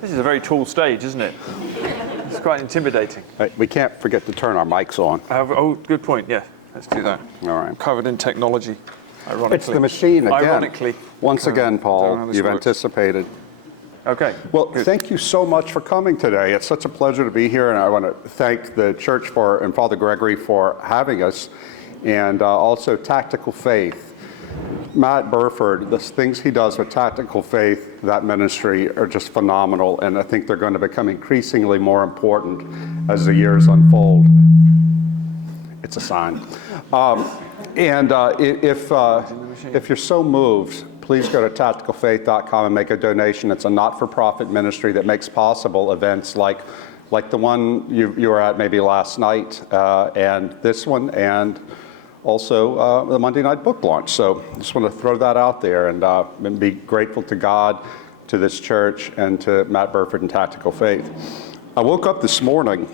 This is a very tall stage, isn't it? It's quite intimidating. We can't forget to turn our mics on. Oh, good point, yeah. Let's do that. All right. Covered in technology, ironically. It's the machine again. Ironically. Once again, Paul, you've anticipated. Okay. Well, Thank you so much for coming today. It's such a pleasure to be here, and I want to thank the church and Father Gregory for having us, and also Tactical Faith. Matt Burford, the things he does with Tactical Faith, that ministry, are just phenomenal, and I think they're going to become increasingly more important as the years unfold. It's a sign. If you're so moved, please go to tacticalfaith.com and make a donation. It's a not-for-profit ministry that makes possible events like the one you were at maybe last night, and this one, and also the Monday night book launch. So I just want to throw that out there and be grateful to God, to this church, and to Matt Burford and Tactical Faith. I woke up this morning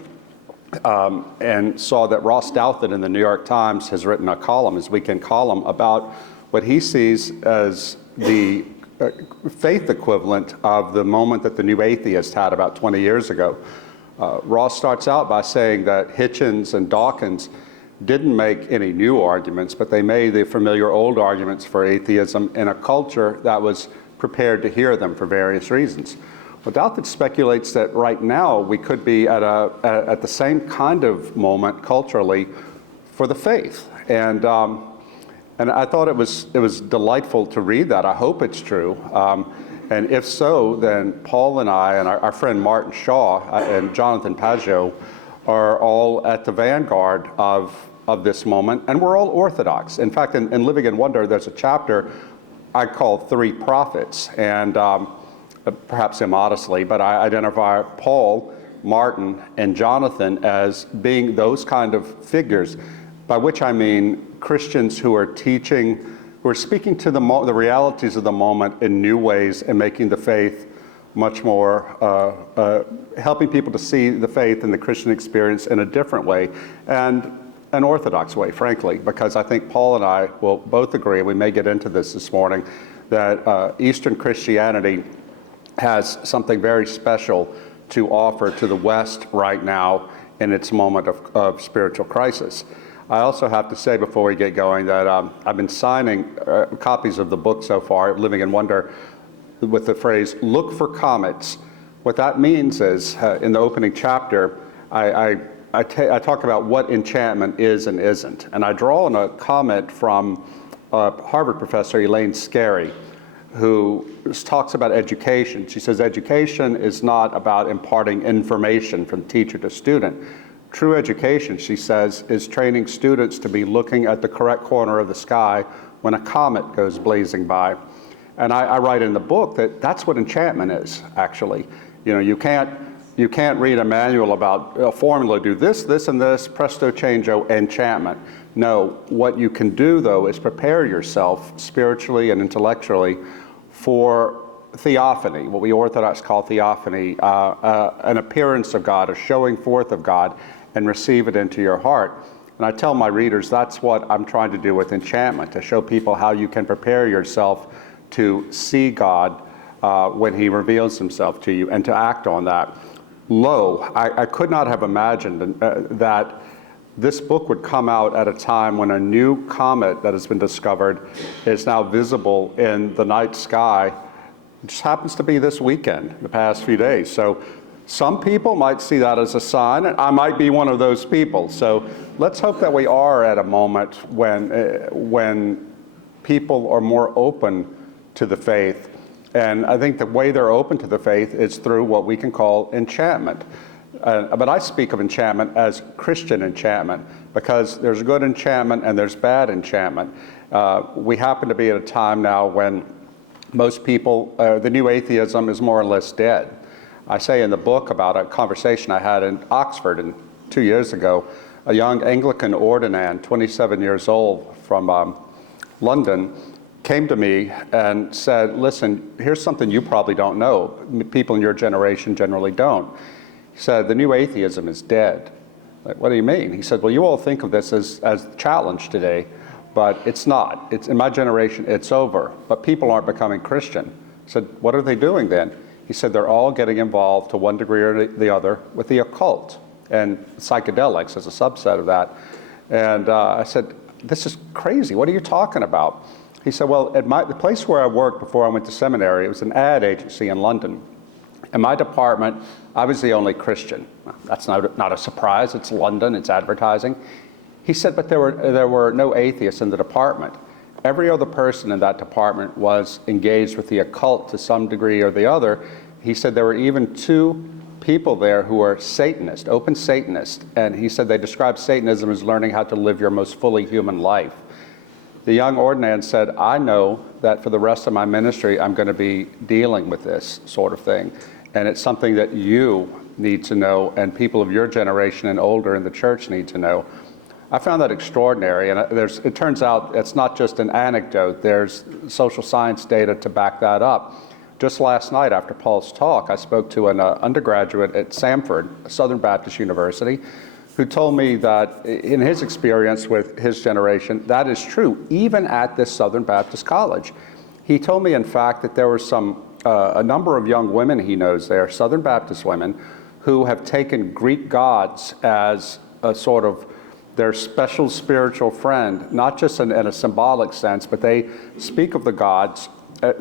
and saw that Ross Douthat in the New York Times has written a column, his weekend column, about what he sees as the faith equivalent of the moment that the New Atheist had about 20 years ago. Ross starts out by saying that Hitchens and Dawkins didn't make any new arguments, but they made the familiar old arguments for atheism in a culture that was prepared to hear them for various reasons. Well, Douthat speculates that right now we could be at the same kind of moment culturally for the faith, and I thought it was delightful to read that. I hope it's true, and if so, then Paul and I and our friend Martin Shaw and Jonathan Pageau are all at the vanguard of this moment, and we're all Orthodox. In fact, in Living in Wonder, there's a chapter I call Three Prophets, and perhaps immodestly, but I identify Paul, Martin, and Jonathan as being those kind of figures, by which I mean Christians who are teaching, who are speaking to the realities of the moment in new ways and making the faith much more, helping people to see the faith and the Christian experience in a different way, and an Orthodox way, frankly, because I think Paul and I will both agree, and we may get into this morning, that Eastern Christianity has something very special to offer to the West right now in its moment of spiritual crisis. I also have to say before we get going that I've been signing copies of the book so far, Living in Wonder, with the phrase, "Look for comets." What that means is, in the opening chapter, I talk about what enchantment is and isn't. And I draw on a comment from Harvard professor Elaine Scarry, who talks about education. She says, education is not about imparting information from teacher to student. True education, she says, is training students to be looking at the correct corner of the sky when a comet goes blazing by. And I write in the book that that's what enchantment is, actually. You know, you can't read a manual about a formula, do this, this, and this, presto changeo, enchantment. No, what you can do, though, is prepare yourself spiritually and intellectually for theophany, what we Orthodox call theophany, an appearance of God, a showing forth of God, and receive it into your heart. And I tell my readers that's what I'm trying to do with enchantment, to show people how you can prepare yourself to see God when he reveals himself to you and to act on that. Lo, I could not have imagined that this book would come out at a time when a new comet that has been discovered is now visible in the night sky. It just happens to be this weekend, the past few days. So some people might see that as a sign, and I might be one of those people. So let's hope that we are at a moment when people are more open to the faith. And I think the way they're open to the faith is through what we can call enchantment. But I speak of enchantment as Christian enchantment, because there's good enchantment and there's bad enchantment. We happen to be at a time now when most people, the new atheism is more or less dead. I say in the book about a conversation I had in Oxford 2 years ago, a young Anglican ordinand, 27 years old, from London, came to me and said, listen, here's something you probably don't know. People in your generation generally don't. He said, the new atheism is dead. Like, what do you mean? He said, well, you all think of this as challenge today, but it's not. It's in my generation, it's over. But people aren't becoming Christian. I said, what are they doing then? He said they're all getting involved to one degree or the other with the occult and psychedelics as a subset of that. And I said, this is crazy. What are you talking about? He said, well, at the place where I worked before I went to seminary, it was an ad agency in London. In my department, I was the only Christian. That's not a surprise. It's London. It's advertising. He said, but there were no atheists in the department. Every other person in that department was engaged with the occult to some degree or the other. He said there were even 2 people there who are Satanists, open Satanists. And he said they described Satanism as learning how to live your most fully human life. The young ordinand said, I know that for the rest of my ministry, I'm going to be dealing with this sort of thing. And it's something that you need to know, and people of your generation and older in the church need to know. I found that extraordinary, and it turns out it's not just an anecdote. There's social science data to back that up. Just last night after Paul's talk, I spoke to an undergraduate at Samford, Southern Baptist University, who told me that in his experience with his generation, that is true, even at this Southern Baptist college. He told me, in fact, that there were a number of young women he knows there, Southern Baptist women, who have taken Greek gods as a sort of their special spiritual friend, not just in a symbolic sense, but they speak of the gods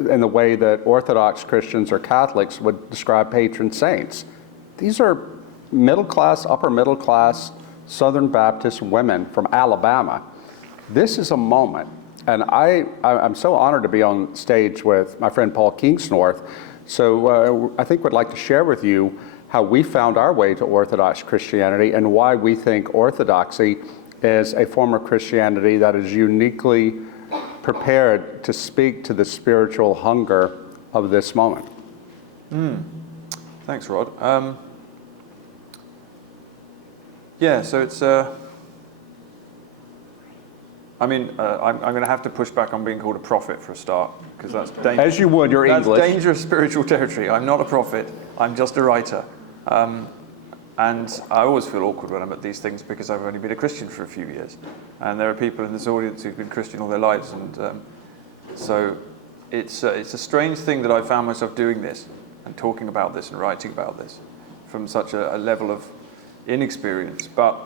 in the way that Orthodox Christians or Catholics would describe patron saints. These are middle class, upper middle class Southern Baptist women from Alabama. This is a moment, and I'm so honored to be on stage with my friend Paul Kingsnorth. So I think we'd like to share with you how we found our way to Orthodox Christianity and why we think Orthodoxy is a form of Christianity that is uniquely prepared to speak to the spiritual hunger of this moment. Thanks, Rod. Yeah, so it's, I'm going to have to push back on being called a prophet for a start, because that's dangerous. As you would, you're English. That's dangerous spiritual territory. I'm not a prophet, I'm just a writer. And I always feel awkward when I'm at these things because I've only been a Christian for a few years. And there are people in this audience who've been Christian all their lives. And so it's a strange thing that I found myself doing this and talking about this and writing about this from such a level of inexperience. But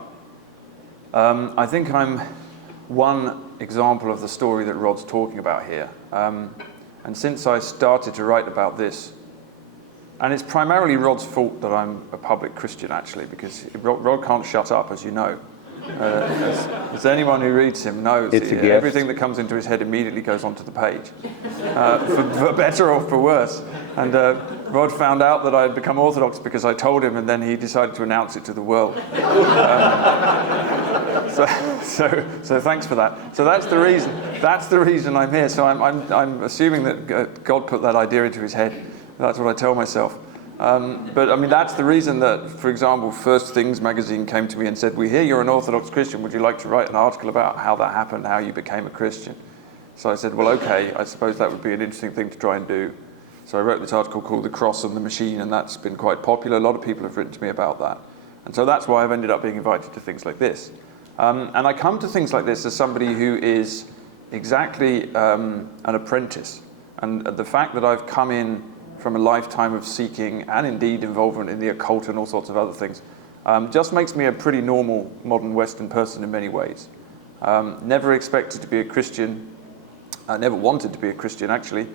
I think I'm one example of the story that Rod's talking about here. And since I started to write about this, and it's primarily Rod's fault that I'm a public Christian, actually, because Rod can't shut up, as you know. As anyone who reads him knows, everything that comes into his head immediately goes onto the page, for better or for worse. And Rod found out that I had become Orthodox because I told him, and then he decided to announce it to the world. So thanks for that. So that's the reason. That's the reason I'm here. So I'm assuming that God put that idea into his head. That's what I tell myself. But I mean, that's the reason that, for example, First Things magazine came to me and said, we hear you're an Orthodox Christian. Would you like to write an article about how that happened, how you became a Christian? So I said, well, okay, I suppose that would be an interesting thing to try and do. So I wrote this article called The Cross and the Machine, and that's been quite popular. A lot of people have written to me about that. And so that's why I've ended up being invited to things like this. And I come to things like this as somebody who is exactly an apprentice. And the fact that I've come in from a lifetime of seeking and indeed involvement in the occult and all sorts of other things, just makes me a pretty normal modern Western person in many ways. Never expected to be a Christian. I never wanted to be a Christian, actually.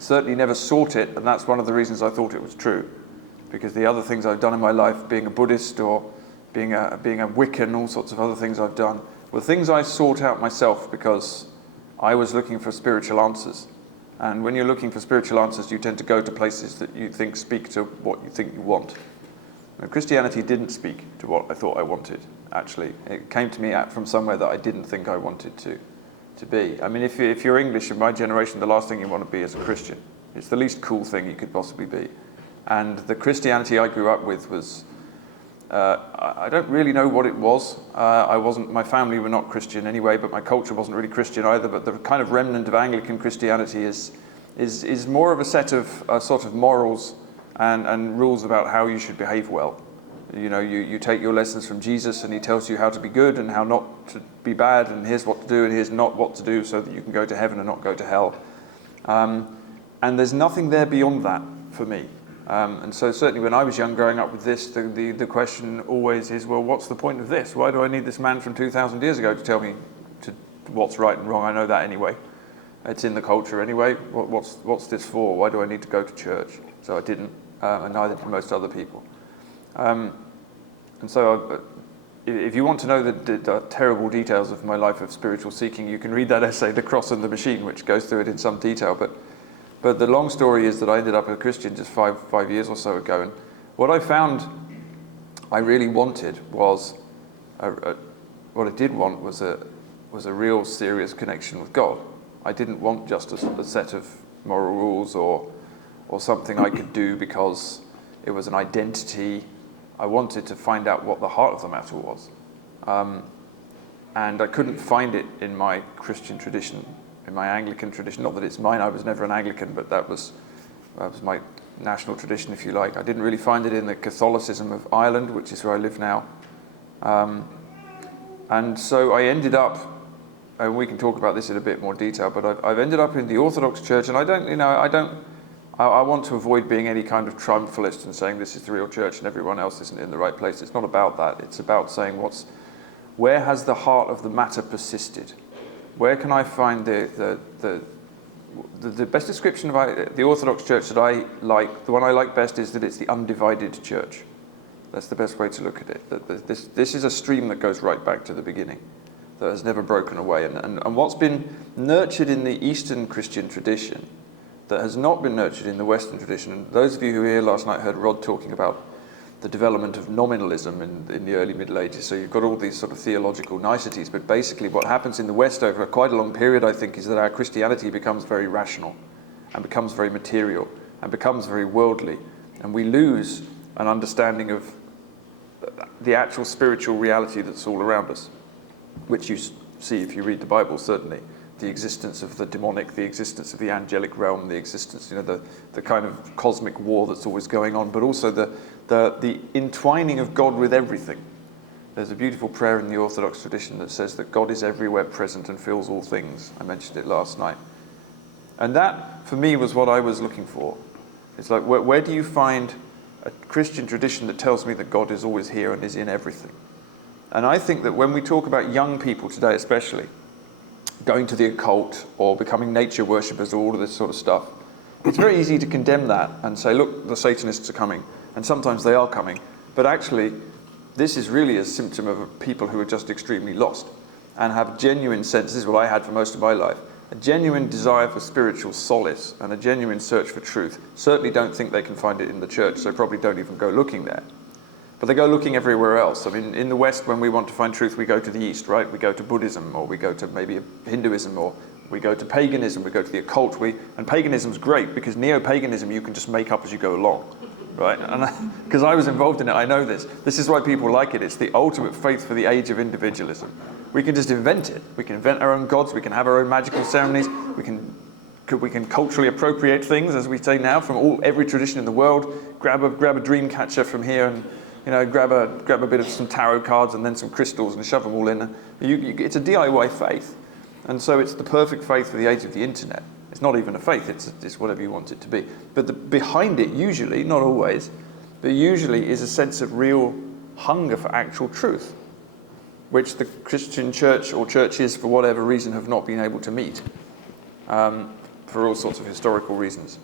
Certainly never sought it, and that's one of the reasons I thought it was true. Because the other things I've done in my life, being a Buddhist or being a Wiccan, all sorts of other things I've done, were things I sought out myself because I was looking for spiritual answers. And when you're looking for spiritual answers, you tend to go to places that you think speak to what you think you want. Now, Christianity didn't speak to what I thought I wanted, actually. It came to me from somewhere that I didn't think I wanted to be. I mean, if you're English in my generation, the last thing you want to be is a Christian. It's the least cool thing you could possibly be. And the Christianity I grew up with was, I don't really know what it was. My family were not Christian anyway, but my culture wasn't really Christian either. But the kind of remnant of Anglican Christianity is more of a set of sort of morals and rules about how you should behave well. You know, you take your lessons from Jesus, and he tells you how to be good and how not to be bad, and here's what to do and here's not what to do, so that you can go to heaven and not go to hell. And there's nothing there beyond that. for me. And so certainly when I was young growing up with this, the question always is, well, what's the point of this? Why do I need this man from 2,000 years ago to tell me what's right and wrong? I know that anyway. It's in the culture anyway. What's this for? Why do I need to go to church? So I didn't, and neither did most other people. And so if you want to know the terrible details of my life of spiritual seeking, you can read that essay, The Cross and the Machine, which goes through it in some detail. But the long story is that I ended up a Christian just five years or so ago. And what I found I really wanted was, what I did want was a real serious connection with God. I didn't want just a set of moral rules or something I could do because it was an identity. I wanted to find out what the heart of the matter was. And I couldn't find it in my Christian tradition, in my Anglican tradition. Not that it's mine, I was never an Anglican, but that was my national tradition, if you like. I didn't really find it in the Catholicism of Ireland, which is where I live now. And so I ended up, and we can talk about this in a bit more detail, but I've ended up in the Orthodox Church, and I want to avoid being any kind of triumphalist and saying this is the real church and everyone else isn't in the right place. It's not about that. It's about saying where has the heart of the matter persisted? Where can I find the best description of the Orthodox Church that I like? The one I like best is that it's the undivided church. That's the best way to look at it. This is a stream that goes right back to the beginning, that has never broken away. And what's been nurtured in the Eastern Christian tradition that has not been nurtured in the Western tradition. And those of you who were here last night heard Rod talking about the development of nominalism in the early Middle Ages. So you've got all these sort of theological niceties, but basically what happens in the West over quite a long period, I think, is that our Christianity becomes very rational and becomes very material and becomes very worldly. And we lose an understanding of the actual spiritual reality that's all around us, which you see if you read the Bible, certainly. The existence of the demonic, the existence of the angelic realm, the existence, the kind of cosmic war that's always going on, but also the entwining of God with everything. There's a beautiful prayer in the Orthodox tradition that says that God is everywhere present and fills all things. I mentioned it last night. And that, for me, was what I was looking for. It's like, where do you find a Christian tradition that tells me that God is always here and is in everything? And I think that when we talk about young people today especially, going to the occult or becoming nature worshippers or all of this sort of stuff, it's very easy to condemn that and say, look, the Satanists are coming, and sometimes they are coming, but actually this is really a symptom of people who are just extremely lost and have genuine sense, this is what I had for most of my life, a genuine desire for spiritual solace and a genuine search for truth. Certainly don't think they can find it in the church, so probably don't even go looking there. But they go looking everywhere else. I mean, in the West, when we want to find truth, we go to the East, right? We go to Buddhism, or we go to maybe Hinduism, or we go to paganism, we go to the occult. And paganism's great, because neo-paganism you can just make up as you go along, right? And because I was involved in it, I know this. This is why people like it. It's the ultimate faith for the age of individualism. We can just invent it. We can invent our own gods. We can have our own magical ceremonies. We can culturally appropriate things, as we say now, from every tradition in the world. Grab a dream catcher from here and grab a bit of some tarot cards and then some crystals and shove them all in. It's a DIY faith. And so it's the perfect faith for the age of the internet. It's not even a faith, it's whatever you want it to be. But behind it, usually, not always, but usually is a sense of real hunger for actual truth, which the Christian church or churches, for whatever reason, have not been able to meet, for all sorts of historical reasons.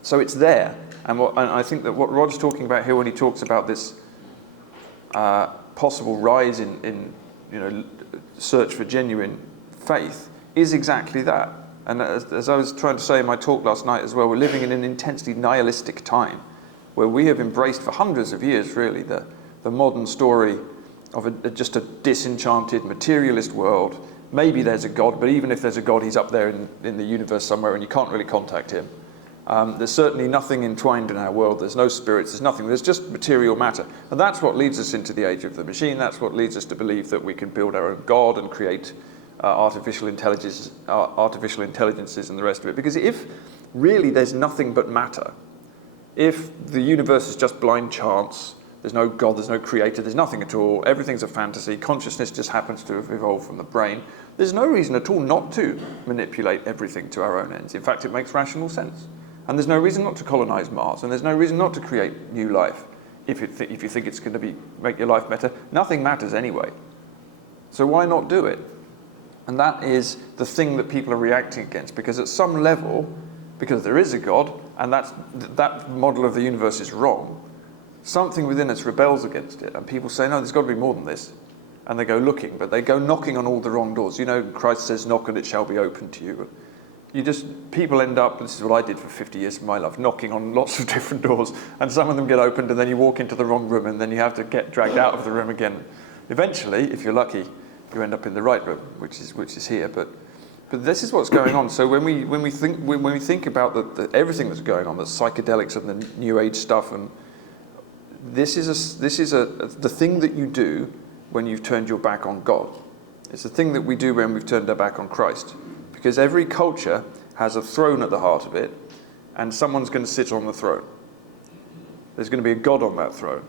So it's there. And I think that what Rod's talking about here when he talks about this possible rise in search for genuine faith is exactly that. And as I was trying to say in my talk last night as well, we're living in an intensely nihilistic time where we have embraced for hundreds of years really the modern story of just a disenchanted materialist world. Maybe there's a God, but even if there's a God, he's up there in the universe somewhere and you can't really contact him. There's certainly nothing entwined in our world. There's no spirits, there's nothing. There's just material matter. And that's what leads us into the age of the machine. That's what leads us to believe that we can build our own God and create artificial intelligences and the rest of it. Because if really there's nothing but matter, if the universe is just blind chance, there's no God, there's no creator, there's nothing at all, everything's a fantasy, consciousness just happens to have evolved from the brain, there's no reason at all not to manipulate everything to our own ends. In fact, it makes rational sense. And there's no reason not to colonize Mars, and there's no reason not to create new life if you think it's going to make your life better. Nothing matters anyway. So why not do it? And that is the thing that people are reacting against, because at some level, because there is a God, and that model of the universe is wrong, something within us rebels against it, and people say, no, there's got to be more than this. And they go looking, but they go knocking on all the wrong doors. You know, Christ says, knock and it shall be opened to you. People end up, this is what I did for 50 years of my life, knocking on lots of different doors, and some of them get opened, and then you walk into the wrong room, and then you have to get dragged out of the room again. Eventually, if you're lucky, you end up in the right room, which is here. But this is what's going on. So when we think about everything that's going on, the psychedelics and the New Age stuff, and this is the thing that you do when you've turned your back on God. It's the thing that we do when we've turned our back on Christ. Because every culture has a throne at the heart of it, and someone's going to sit on the throne. There's going to be a God on that throne.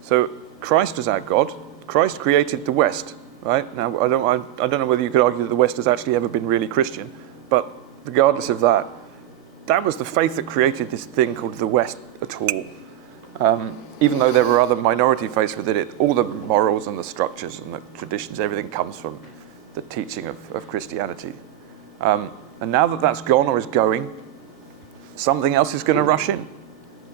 So Christ is our God. Christ created the West, right? Now, I don't know whether you could argue that the West has actually ever been really Christian, but regardless of that, that was the faith that created this thing called the West at all. Even though there were other minority faiths within it, all the morals and the structures and the traditions, everything comes from the teaching of Christianity. And now that that's gone or is going, something else is going to rush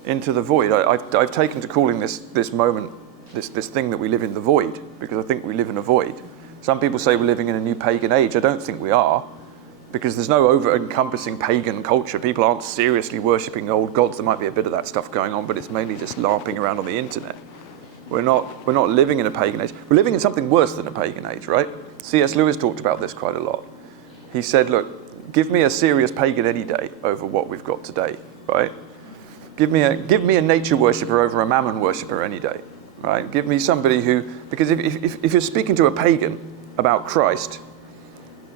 into the void. I've taken to calling this moment, this thing that we live in, the void, because I think we live in a void. Some people say we're living in a new pagan age. I don't think we are, because there's no over-encompassing pagan culture. People aren't seriously worshipping old gods. There might be a bit of that stuff going on, but it's mainly just LARPing around on the internet. We're not living in a pagan age. We're living in something worse than a pagan age, right? C.S. Lewis talked about this quite a lot. He said, look, give me a serious pagan any day over what we've got today, right? Give me a nature worshipper over a mammon worshipper any day, right? Give me somebody who, because if you're speaking to a pagan about Christ,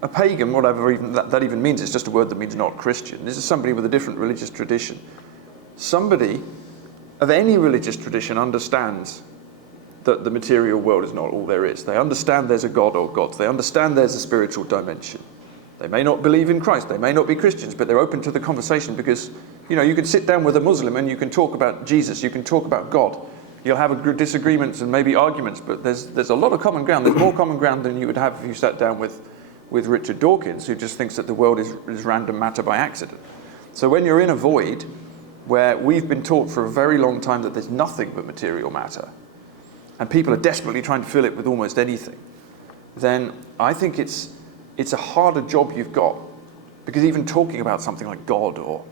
a pagan, whatever even that even means, it's just a word that means not Christian. This is somebody with a different religious tradition. Somebody of any religious tradition understands that the material world is not all there is. They understand there's a God or gods. They understand there's a spiritual dimension. They may not believe in Christ, they may not be Christians, but they're open to the conversation because, you can sit down with a Muslim and you can talk about Jesus, you can talk about God. You'll have disagreements and maybe arguments, but there's a lot of common ground. There's more common ground than you would have if you sat down with Richard Dawkins, who just thinks that the world is random matter by accident. So when you're in a void where we've been taught for a very long time that there's nothing but material matter, and people are desperately trying to fill it with almost anything, then I think it's a harder job you've got, because even talking about something like God or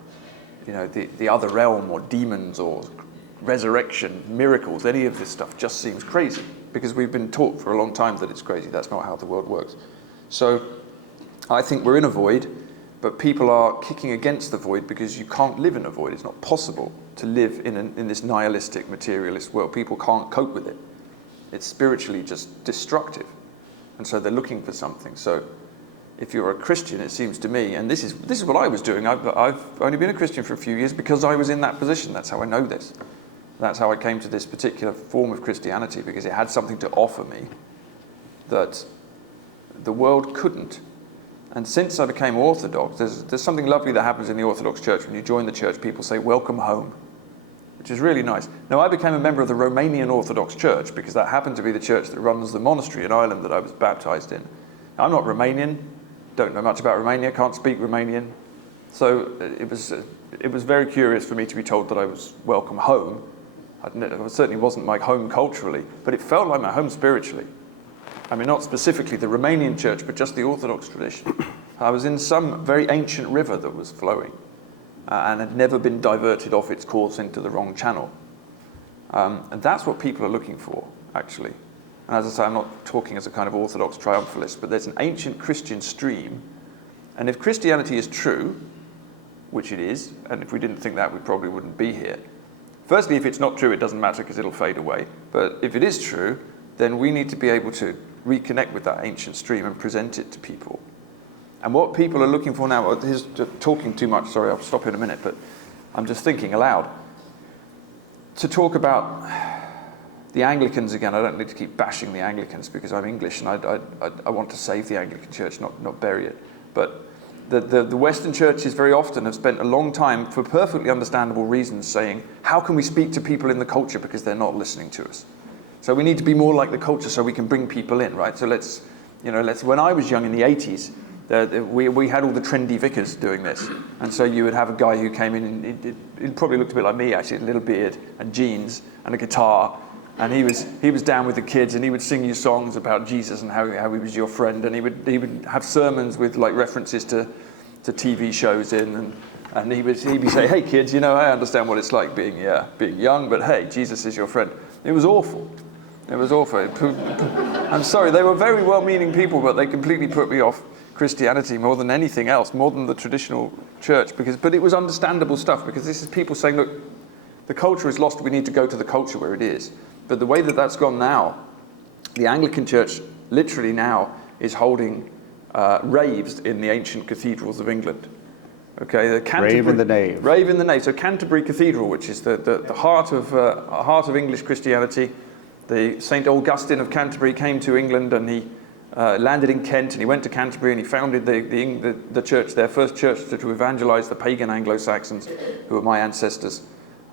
the other realm or demons or resurrection, miracles, any of this stuff just seems crazy, because we've been taught for a long time that it's crazy. That's not how the world works. So I think we're in a void, but people are kicking against the void because you can't live in a void. It's not possible to live in this nihilistic, materialist world. People can't cope with it. It's spiritually just destructive. And so they're looking for something. So if you're a Christian, it seems to me, and this is what I was doing. I've only been a Christian for a few years because I was in that position. That's how I know this. That's how I came to this particular form of Christianity, because it had something to offer me that the world couldn't. And since I became Orthodox, there's something lovely that happens in the Orthodox Church. When you join the church, people say, welcome home, which is really nice. Now, I became a member of the Romanian Orthodox Church because that happened to be the church that runs the monastery in Ireland that I was baptized in. Now, I'm not Romanian, don't know much about Romania, can't speak Romanian. So it was very curious for me to be told that I was welcome home. It certainly wasn't my home culturally, but it felt like my home spiritually. I mean, not specifically the Romanian church, but just the Orthodox tradition. I was in some very ancient river that was flowing and had never been diverted off its course into the wrong channel. And that's what people are looking for, actually. And as I say, I'm not talking as a kind of Orthodox triumphalist, but there's an ancient Christian stream. And if Christianity is true, which it is, and if we didn't think that, we probably wouldn't be here. Firstly, if it's not true, it doesn't matter because it'll fade away. But if it is true, then we need to be able to reconnect with that ancient stream and present it to people. And what people are looking for now, here's talking too much, sorry, I'll stop in a minute, but I'm just thinking aloud. To talk about the Anglicans again, I don't need to keep bashing the Anglicans because I'm English and I want to save the Anglican Church, not bury it. But the Western churches very often have spent a long time, for perfectly understandable reasons, saying, how can we speak to people in the culture because they're not listening to us? So we need to be more like the culture so we can bring people in, right? So when I was young in the 80s, we had all the trendy vicars doing this. And so you would have a guy who came in, and he probably looked a bit like me, actually, a little beard and jeans and a guitar. And he was down with the kids, and he would sing you songs about Jesus and how he was your friend. And he would have sermons with like references to TV shows in, and he'd be saying, hey kids, I understand what it's like being young, but hey, Jesus is your friend. It was awful. It was awful. I'm sorry, they were very well-meaning people, but they completely put me off Christianity more than anything else, more than the traditional church. But it was understandable stuff, because this is people saying, look, the culture is lost. We need to go to the culture where it is. But the way that that's gone now, the Anglican Church literally now is holding raves in the ancient cathedrals of England. Okay, Rave in the nave. Rave in the nave. So Canterbury Cathedral, which is the heart of English Christianity. The St. Augustine of Canterbury came to England, and he landed in Kent, and he went to Canterbury, and he founded the church, their first church to evangelize the pagan Anglo-Saxons, who were my ancestors.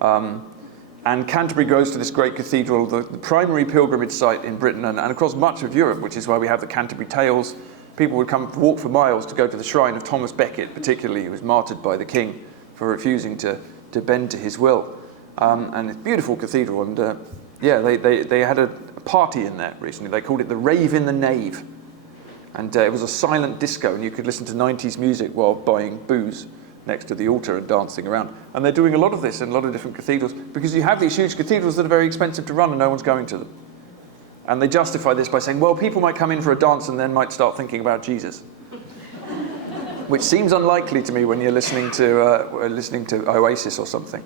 And Canterbury goes to this great cathedral, the primary pilgrimage site in Britain and across much of Europe, which is why we have the Canterbury Tales. People would come walk for miles to go to the shrine of Thomas Becket, particularly, who was martyred by the king for refusing to bend to his will. And it's a beautiful cathedral, and they had a party in there recently. They called it the Rave in the Nave. And it was a silent disco, and you could listen to 90s music while buying booze next to the altar and dancing around. And they're doing a lot of this in a lot of different cathedrals, because you have these huge cathedrals that are very expensive to run and no one's going to them. And they justify this by saying, well, people might come in for a dance and then might start thinking about Jesus. Which seems unlikely to me when you're listening to Oasis or something.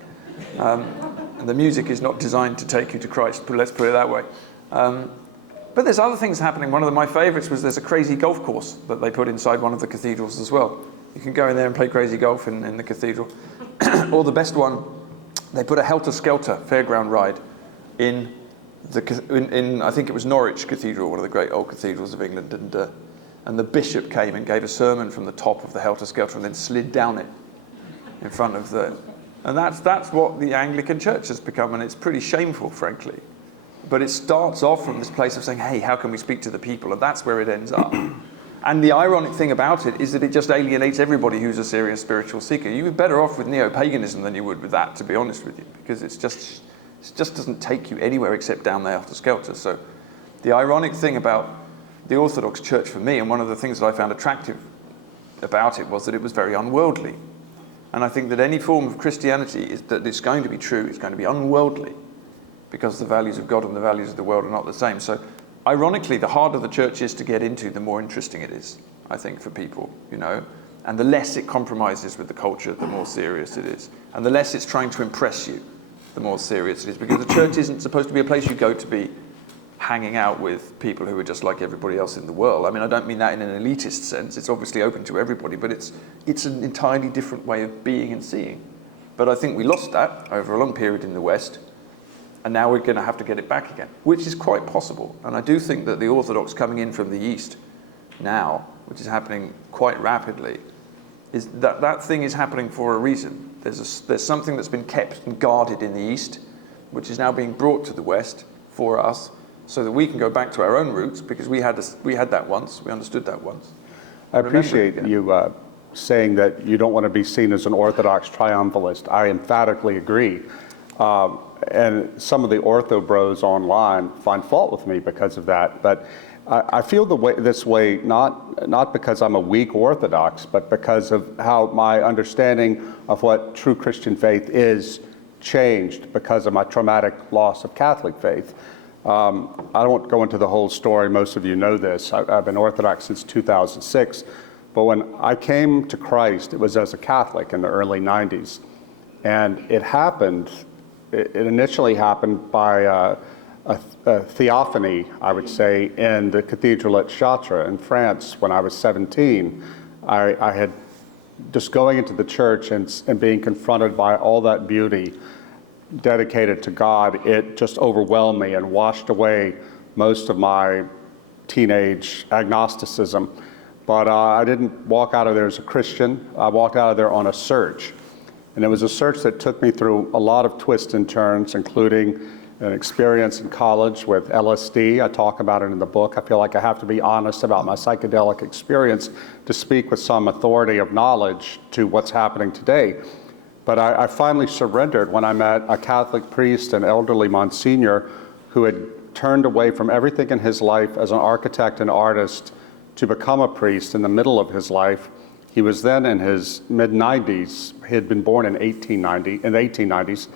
And the music is not designed to take you to Christ, but let's put it that way. But there's other things happening. One of my favorites was there's a crazy golf course that they put inside one of the cathedrals as well. You can go in there and play crazy golf in the cathedral. Or the best one, they put a helter-skelter fairground ride in I think it was Norwich Cathedral, one of the great old cathedrals of England, and the bishop came and gave a sermon from the top of the helter-skelter and then slid down it in front of and that's what the Anglican Church has become, and it's pretty shameful, frankly. But it starts off from this place of saying, hey, how can we speak to the people? And that's where it ends up. And the ironic thing about it is that it just alienates everybody who's a serious spiritual seeker. You're better off with neo-paganism than you would with that, to be honest with you, because it just doesn't take you anywhere except down the helter-skelter. So the ironic thing about the Orthodox Church for me, and one of the things that I found attractive about it, was that it was very unworldly. And I think that any form of Christianity is going to be true, it's going to be unworldly, because the values of God and the values of the world are not the same. So ironically, the harder the church is to get into, the more interesting it is, I think, for people, and the less it compromises with the culture, the more serious it is. And the less it's trying to impress you, the more serious it is, because the church isn't supposed to be a place you go to be hanging out with people who are just like everybody else in the world. I mean, I don't mean that in an elitist sense. It's obviously open to everybody, but it's an entirely different way of being and seeing. But I think we lost that over a long period in the West, and now we're going to have to get it back again, which is quite possible. And I do think that the Orthodox coming in from the East now, which is happening quite rapidly, is that thing is happening for a reason. There's something that's been kept and guarded in the East, which is now being brought to the West for us, so that we can go back to our own roots, because we had that once, we understood that once. I appreciate you saying that you don't want to be seen as an Orthodox triumphalist. I emphatically agree. And some of the ortho bros online find fault with me because of that. But I feel this way not because I'm a weak Orthodox, but because of how my understanding of what true Christian faith is changed because of my traumatic loss of Catholic faith. I won't go into the whole story. Most of you know this. I've been Orthodox since 2006. But when I came to Christ, it was as a Catholic in the early 90s. And it initially happened by a theophany, I would say, in the cathedral at Chartres in France when I was 17. I had just going into the church and being confronted by all that beauty dedicated to God, it just overwhelmed me and washed away most of my teenage agnosticism. But I didn't walk out of there as a Christian. I walked out of there on a search. And it was a search that took me through a lot of twists and turns, including an experience in college with LSD. I talk about it in the book. I feel like I have to be honest about my psychedelic experience to speak with some authority of knowledge to what's happening today. But I finally surrendered when I met a Catholic priest, an elderly Monsignor, who had turned away from everything in his life as an architect and artist to become a priest in the middle of his life. He was then in his mid-90s. He had been born in the 1890s,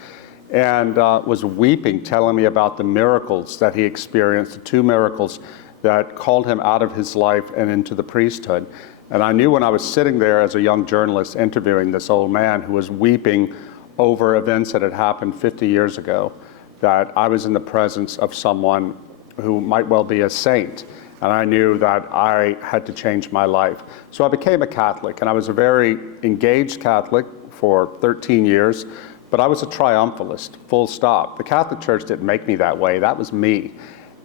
and was weeping, telling me about the miracles that he experienced, the 2 miracles that called him out of his life and into the priesthood. And I knew when I was sitting there as a young journalist interviewing this old man who was weeping over events that had happened 50 years ago, that I was in the presence of someone who might well be a saint. And I knew that I had to change my life. So I became a Catholic, and I was a very engaged Catholic for 13 years, but I was a triumphalist, full stop. The Catholic Church didn't make me that way, that was me.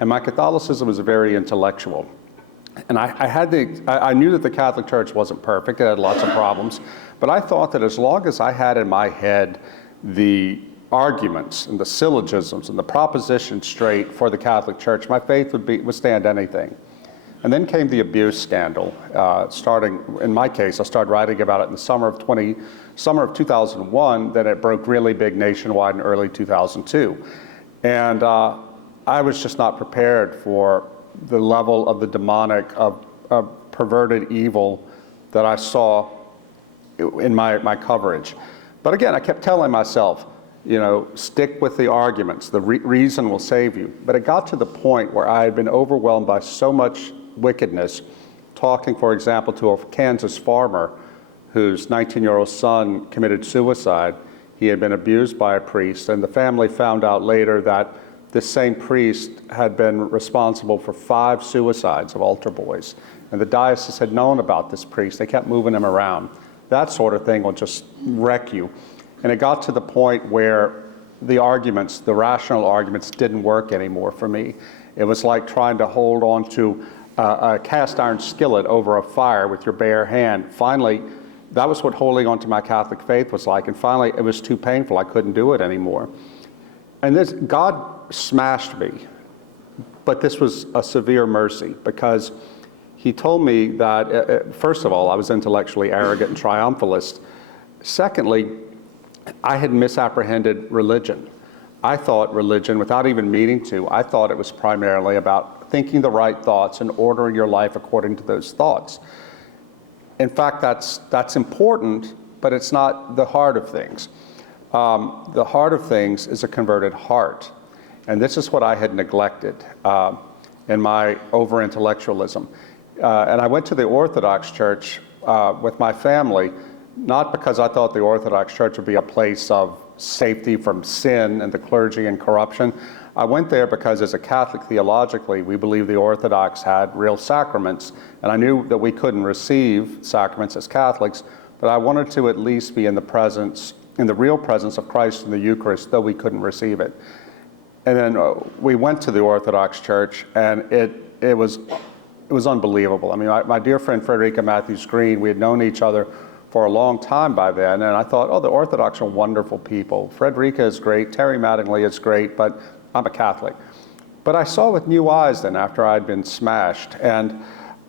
And my Catholicism was very intellectual. And I knew that the Catholic Church wasn't perfect, it had lots of problems, but I thought that as long as I had in my head the arguments and the syllogisms and the propositions straight for the Catholic Church, my faith would withstand anything. And then came the abuse scandal. Starting, in my case, I started writing about it in the summer of 2001, then it broke really big nationwide in early 2002. And I was just not prepared for the level of the demonic, of perverted evil that I saw in my coverage. But again, I kept telling myself, stick with the arguments, the reason will save you. But it got to the point where I had been overwhelmed by so much wickedness, talking, for example, to a Kansas farmer whose 19-year-old son committed suicide. He had been abused by a priest, and the family found out later that this same priest had been responsible for 5 suicides of altar boys. And the diocese had known about this priest. They kept moving him around. That sort of thing will just wreck you. And it got to the point where the arguments, the rational arguments, didn't work anymore for me. It was like trying to hold on to a cast iron skillet over a fire with your bare hand. Finally, that was what holding on to my Catholic faith was like. And finally, it was too painful. I couldn't do it anymore. And God smashed me. But this was a severe mercy, because he told me that, first of all, I was intellectually arrogant and triumphalist. Secondly, I had misapprehended religion. I thought religion, without even meaning to, I thought it was primarily about thinking the right thoughts and ordering your life according to those thoughts. In fact, that's important, but it's not the heart of things. The heart of things is a converted heart. And this is what I had neglected in my over-intellectualism. And I went to the Orthodox Church with my family, not because I thought the Orthodox Church would be a place of safety from sin and the clergy and corruption. I went there because as a Catholic theologically, we believe the Orthodox had real sacraments. And I knew that we couldn't receive sacraments as Catholics, but I wanted to at least be in the real presence of Christ in the Eucharist, though we couldn't receive it. And then we went to the Orthodox Church, and it was unbelievable. I mean, my dear friend Frederica Matthews Green, we had known each other for a long time by then, and I thought, oh, the Orthodox are wonderful people. Frederica is great, Terry Mattingly is great, but I'm a Catholic. But I saw with new eyes then after I'd been smashed, and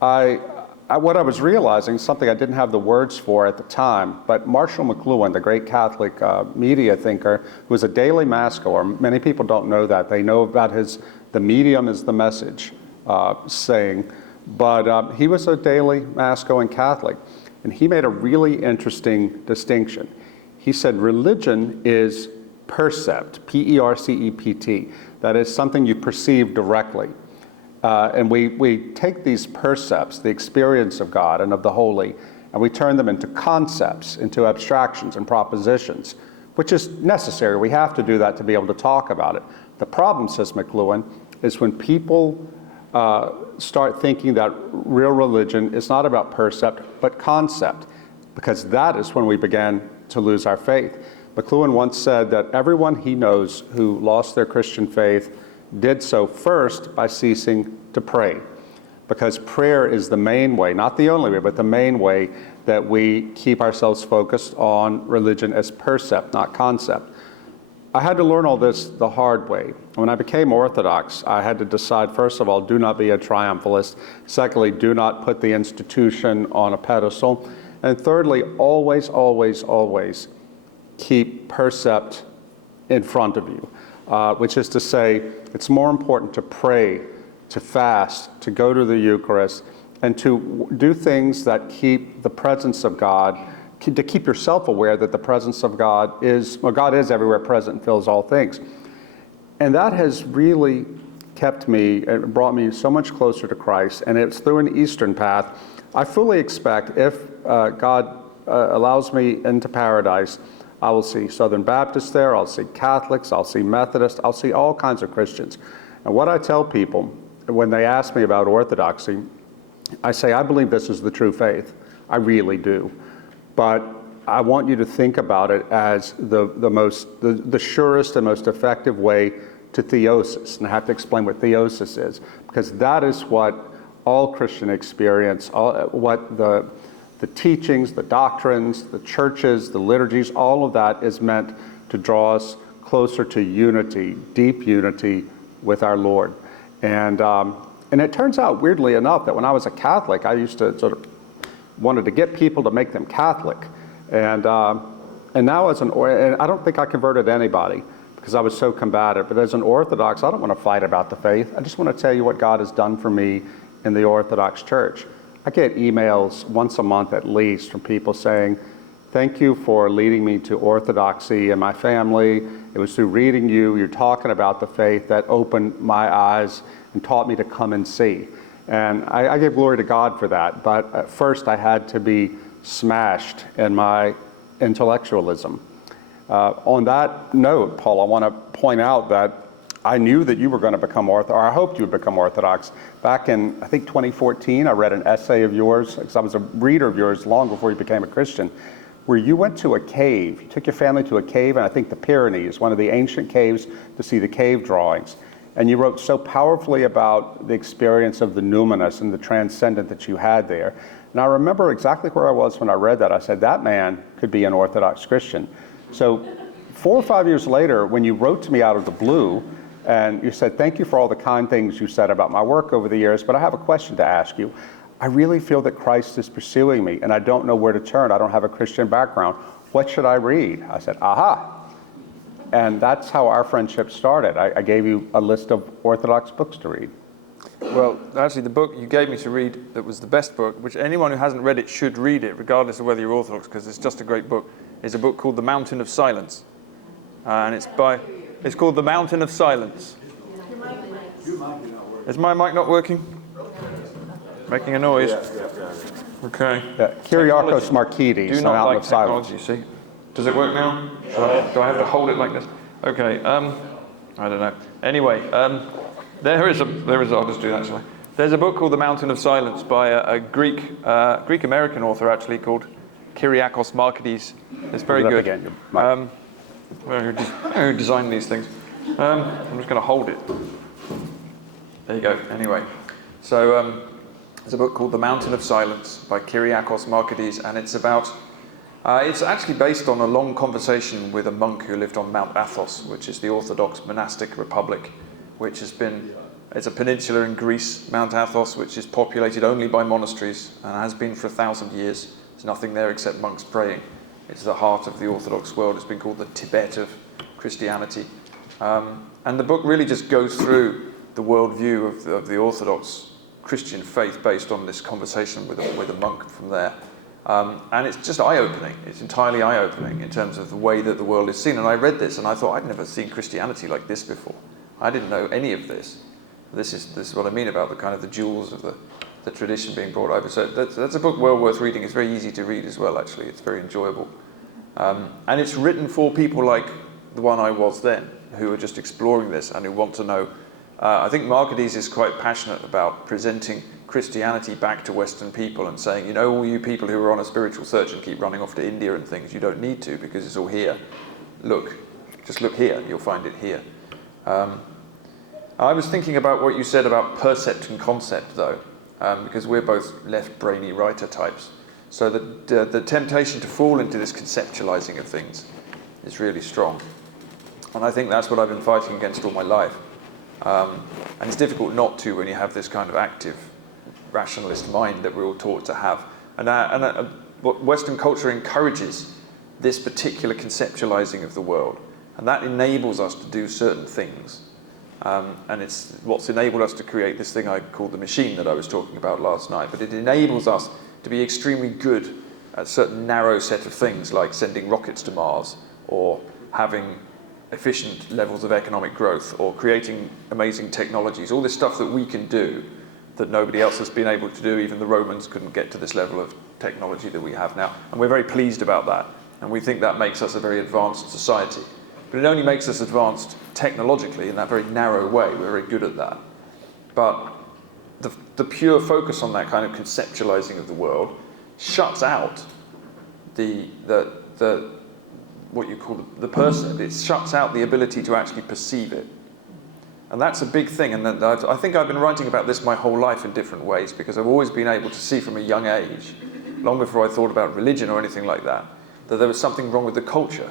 what I was realizing, something I didn't have the words for at the time, but Marshall McLuhan, the great Catholic media thinker, who was a daily mass goer. Many people don't know that. They know about the medium is the message saying, but he was a daily mass going Catholic. And he made a really interesting distinction. He said religion is percept, P-E-R-C-E-P-T. That is something you perceive directly. And we take these percepts, the experience of God and of the holy, and we turn them into concepts, into abstractions and propositions, which is necessary. We have to do that to be able to talk about it. The problem, says McLuhan, is when people start thinking that real religion is not about percept, but concept, because that is when we began to lose our faith. McLuhan once said that everyone he knows who lost their Christian faith did so first by ceasing to pray. because prayer is the main way, not the only way, but the main way that we keep ourselves focused on religion as percept, not concept. I had to learn all this the hard way. When I became Orthodox, I had to decide, first of all, do not be a triumphalist. Secondly, do not put the institution on a pedestal. And thirdly, always, always, always keep percept in front of you, which is to say, it's more important to pray, to fast, to go to the Eucharist, and to do things that keep the presence of God, to keep yourself aware that the presence of God is, well, God is everywhere present and fills all things. And that has really kept me, it brought me so much closer to Christ, and it's through an Eastern path. I fully expect if God allows me into paradise, I will see Southern Baptists there, I'll see Catholics, I'll see Methodists, I'll see all kinds of Christians. And what I tell people when they ask me about Orthodoxy, I say, I believe this is the true faith. I really do. But I want you to think about it as the surest and most effective way to theosis. And I have to explain what theosis is, because that is what all Christian experience, what the teachings, the doctrines, the churches, the liturgies, all of that is meant to draw us closer to unity, deep unity with our Lord. And it turns out, weirdly enough, that when I was a Catholic, I used to sort of wanted to get people to make them Catholic. And now and I don't think I converted anybody because I was so combative, but as an Orthodox, I don't want to fight about the faith. I just want to tell you what God has done for me in the Orthodox Church. I get emails once a month at least from people saying, thank you for leading me to Orthodoxy and my family. It was through reading you're talking about the faith that opened my eyes and taught me to come and see. And I give glory to God for that. But at first I had to be smashed in my intellectualism. On that note, Paul, I want to point out that I knew that you were going to become Orthodox, or I hoped you would become Orthodox. Back in, I think, 2014, I read an essay of yours, because I was a reader of yours long before you became a Christian, where you went to a cave. You took your family to a cave, and I think the Pyrenees, one of the ancient caves, to see the cave drawings. And you wrote so powerfully about the experience of the numinous and the transcendent that you had there. And I remember exactly where I was when I read that. I said, that man could be an Orthodox Christian. So 4 or 5 years later, when you wrote to me out of the blue, and you said, thank you for all the kind things you said about my work over the years, but I have a question to ask you. I really feel that Christ is pursuing me, and I don't know where to turn. I don't have a Christian background. What should I read? I said, aha. And that's how our friendship started. I gave you a list of Orthodox books to read. Well, actually, the book you gave me to read that was the best book, which anyone who hasn't read it should read it, regardless of whether you're Orthodox, because it's just a great book, is a book called The Mountain of Silence. And it's called The Mountain of Silence. Is my mic not working? Making a noise? Okay. Kyriakos Markides, Do not Mountain like of Silence. technology, see? Does it work now? Do I have to hold it like this? Okay, I don't know. Anyway, there is, I'll just do that, shall I? There's a book called The Mountain of Silence by a Greek-American author, actually, called Kyriakos Markides. It's very good. Who designed these things? I'm just going to hold it. There you go. Anyway, so there's a book called The Mountain of Silence by Kyriakos Markides, and it's about, it's actually based on a long conversation with a monk who lived on Mount Athos, which is the Orthodox monastic republic, which has been, it's a peninsula in Greece, Mount Athos, which is populated only by monasteries and has been for 1,000 years. There's nothing there except monks praying. It's the heart of the Orthodox world. It's been called the Tibet of Christianity. And the book really just goes through the worldview of the Orthodox Christian faith based on this conversation with a monk from there. And it's just eye-opening. It's entirely eye-opening in terms of the way that the world is seen. And I read this and I thought, I'd never seen Christianity like this before. I didn't know any of this. This is what I mean about the kind of the jewels of the tradition being brought over. So that's a book well worth reading. It's very easy to read as well, actually. It's very enjoyable. And it's written for people like the one I was then, who are just exploring this and who want to know. I think Markides is quite passionate about presenting Christianity back to Western people and saying, you know, all you people who are on a spiritual search and keep running off to India and things, you don't need to because it's all here. Look, just look here, you'll find it here. I was thinking about what you said about percept and concept, though. because we're both left-brainy writer types. So the temptation to fall into this conceptualizing of things is really strong. And I think that's what I've been fighting against all my life. And it's difficult not to when you have this kind of active rationalist mind that we're all taught to have. And what Western culture encourages this particular conceptualizing of the world. And that enables us to do certain things. And it's what's enabled us to create this thing I call the machine that I was talking about last night. But it enables us to be extremely good at certain narrow set of things, like sending rockets to Mars, or having efficient levels of economic growth, or creating amazing technologies, all this stuff that we can do that nobody else has been able to do. Even the Romans couldn't get to this level of technology that we have now. And we're very pleased about that. And we think that makes us a very advanced society. But it only makes us advanced technologically in that very narrow way. We're very good at that. But the pure focus on that kind of conceptualizing of the world shuts out what you call the percept. It shuts out the ability to actually perceive it. And that's a big thing. And I think I've been writing about this my whole life in different ways, because I've always been able to see from a young age, long before I thought about religion or anything like that, that there was something wrong with the culture.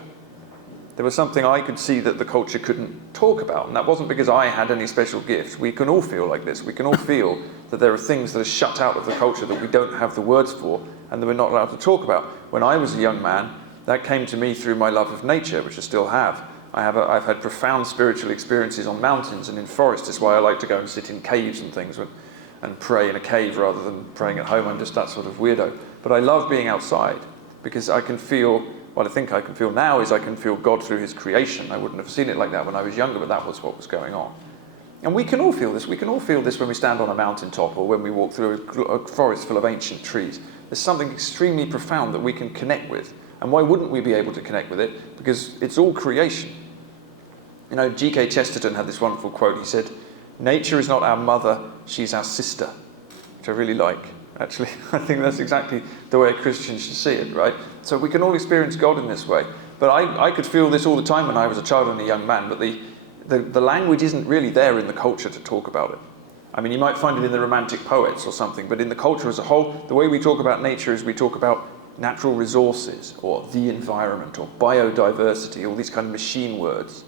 There was something I could see that the culture couldn't talk about. And that wasn't because I had any special gifts. We can all feel like this. We can all feel that there are things that are shut out of the culture that we don't have the words for and that we're not allowed to talk about. When I was a young man, that came to me through my love of nature, which I still have. I've had profound spiritual experiences on mountains and in forests. That's why I like to go and sit in caves and things and pray in a cave rather than praying at home. I'm just that sort of weirdo. But I love being outside because I can feel, what I think I can feel now is I can feel God through his creation. I wouldn't have seen it like that when I was younger, but that was what was going on. And we can all feel this. We can all feel this when we stand on a mountaintop or when we walk through a forest full of ancient trees. There's something extremely profound that we can connect with. And why wouldn't we be able to connect with it? Because it's all creation. You know, G.K. Chesterton had this wonderful quote. He said, "Nature is not our mother, she's our sister," which I really like, actually. I think that's exactly the way a Christian should see it, right? So we can all experience God in this way. But I could feel this all the time when I was a child and a young man, but the language isn't really there in the culture to talk about it. I mean, you might find it in the Romantic poets or something, but in the culture as a whole, the way we talk about nature is we talk about natural resources or the environment or biodiversity, all these kind of machine words.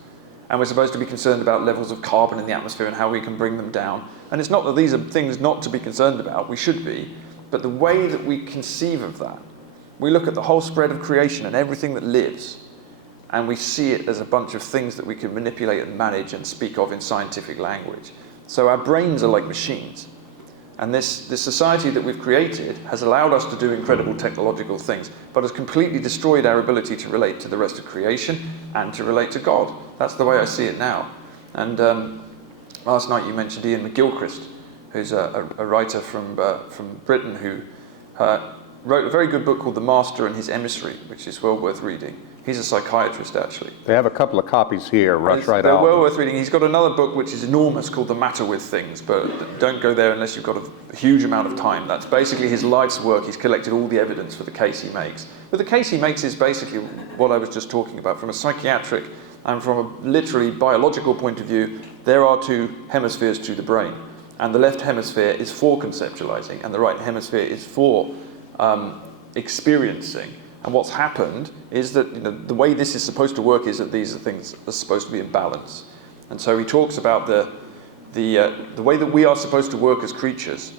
And we're supposed to be concerned about levels of carbon in the atmosphere and how we can bring them down. And it's not that these are things not to be concerned about, we should be, but the way that we conceive of that, we look at the whole spread of creation and everything that lives, and we see it as a bunch of things that we can manipulate and manage and speak of in scientific language. So our brains are like machines. And this society that we've created has allowed us to do incredible technological things, but has completely destroyed our ability to relate to the rest of creation and to relate to God. That's the way I see it now. And last night you mentioned Ian McGilchrist, who's a writer from Britain who wrote a very good book called The Master and His Emissary, which is well worth reading. He's a psychiatrist, actually. They have a couple of copies here. Rush right out. They're well worth reading. He's got another book which is enormous called The Matter with Things, but don't go there unless you've got a huge amount of time. That's basically his life's work. He's collected all the evidence for the case he makes. But the case he makes is basically what I was just talking about. From a psychiatric and from a literally biological point of view, there are two hemispheres to the brain. And the left hemisphere is for conceptualizing, and the right hemisphere is for experiencing. And what's happened is that the way this is supposed to work is that these things are supposed to be in balance. And so he talks about the way that we are supposed to work as creatures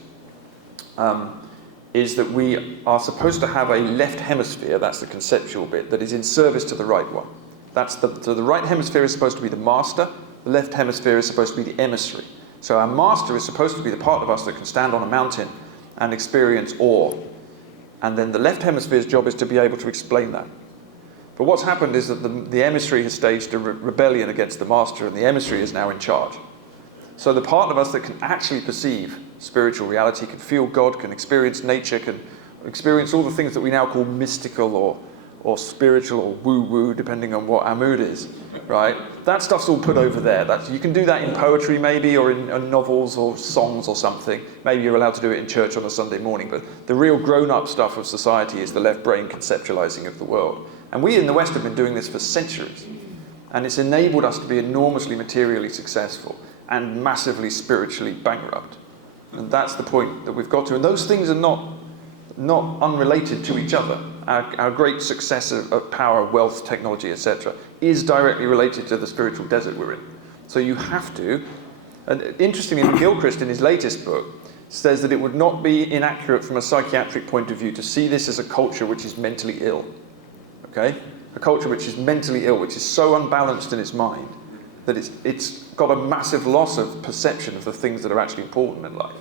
is that we are supposed to have a left hemisphere, that's the conceptual bit, that is in service to the right one. So the right hemisphere is supposed to be the master, the left hemisphere is supposed to be the emissary. So our master is supposed to be the part of us that can stand on a mountain and experience awe. And then the left hemisphere's job is to be able to explain that. But what's happened is that the emissary has staged a rebellion against the master, and the emissary is now in charge. So the part of us that can actually perceive spiritual reality, can feel God, can experience nature, can experience all the things that we now call mystical or spiritual or woo-woo, depending on what our mood is, right? That stuff's all put over there. You can do that in poetry maybe, or in novels or songs or something. Maybe you're allowed to do it in church on a Sunday morning, but the real grown-up stuff of society is the left brain conceptualizing of the world. And we in the West have been doing this for centuries. And it's enabled us to be enormously materially successful and massively spiritually bankrupt. And that's the point that we've got to. And those things are not unrelated to each other. Our great success of power, wealth, technology, etc., is directly related to the spiritual desert we're in. So you have to, and interestingly, McGilchrist in his latest book says that it would not be inaccurate from a psychiatric point of view to see this as a culture which is mentally ill. Okay? A culture which is mentally ill, which is so unbalanced in its mind that it's got a massive loss of perception of the things that are actually important in life,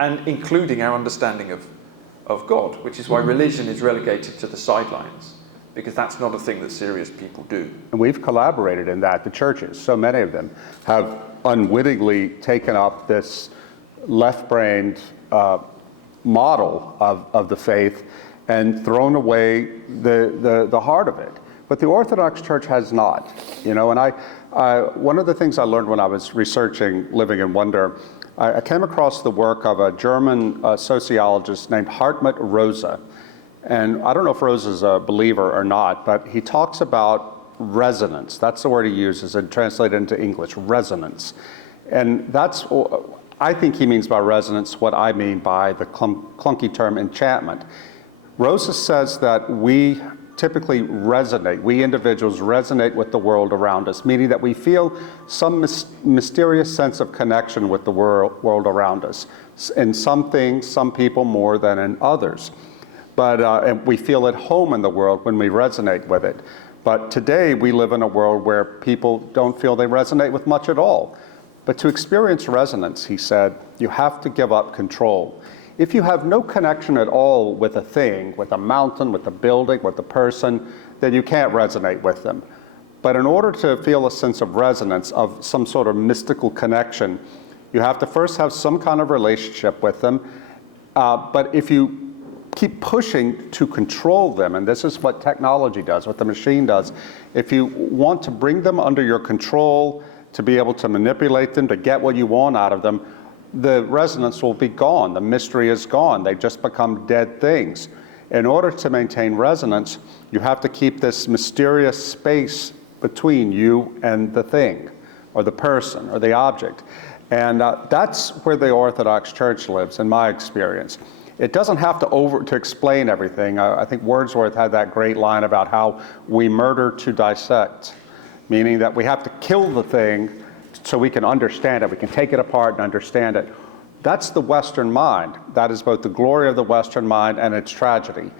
and including our understanding of God, which is why religion is relegated to the sidelines, because that's not a thing that serious people do. And we've collaborated in that. The churches, so many of them, have unwittingly taken up this left-brained model of the faith and thrown away the heart of it. But the Orthodox Church has not. You know, and one of the things I learned when I was researching Living in Wonder, I came across the work of a German sociologist named Hartmut Rosa. And I don't know if Rosa's a believer or not, but he talks about resonance. That's the word he uses and translated into English, resonance. And that's, I think he means by resonance what I mean by the clunky term enchantment. Rosa says that we typically resonate, we individuals resonate with the world around us, meaning that we feel some mysterious sense of connection with the world around us. In some things, some people more than in others. But and we feel at home in the world when we resonate with it. But today we live in a world where people don't feel they resonate with much at all. But to experience resonance, he said, you have to give up control. If you have no connection at all with a thing, with a mountain, with a building, with a person, then you can't resonate with them. But in order to feel a sense of resonance, of some sort of mystical connection, you have to first have some kind of relationship with them. But if you keep pushing to control them, and this is what technology does, what the machine does, if you want to bring them under your control, to be able to manipulate them, to get what you want out of them, the resonance will be gone. The mystery is gone. They just become dead things. In order to maintain resonance, you have to keep this mysterious space between you and the thing, or the person, or the object. And that's where the Orthodox Church lives, in my experience. It doesn't have to explain everything. I think Wordsworth had that great line about how we murder to dissect, meaning that we have to kill the thing so we can understand it. We can take it apart and understand it. That's the Western mind. That is both the glory of the Western mind and its tragedy.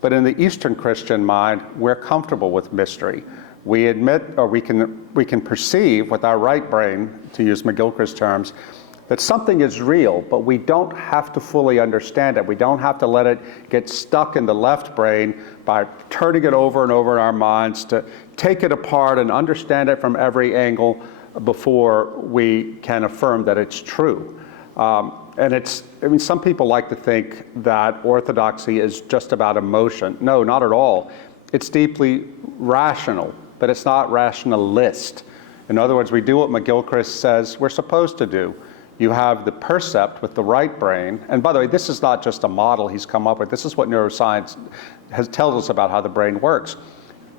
But in the Eastern Christian mind, we're comfortable with mystery. We admit, or we can perceive with our right brain, to use McGilchrist's terms, that something is real, but we don't have to fully understand it. We don't have to let it get stuck in the left brain by turning it over and over in our minds to take it apart and understand it from every angle before we can affirm that it's true. And some people like to think that Orthodoxy is just about emotion. No, not at all. It's deeply rational, but it's not rationalist. In other words, we do what McGilchrist says we're supposed to do. You have the percept with the right brain. And by the way, this is not just a model he's come up with. This is what neuroscience tells us about how the brain works.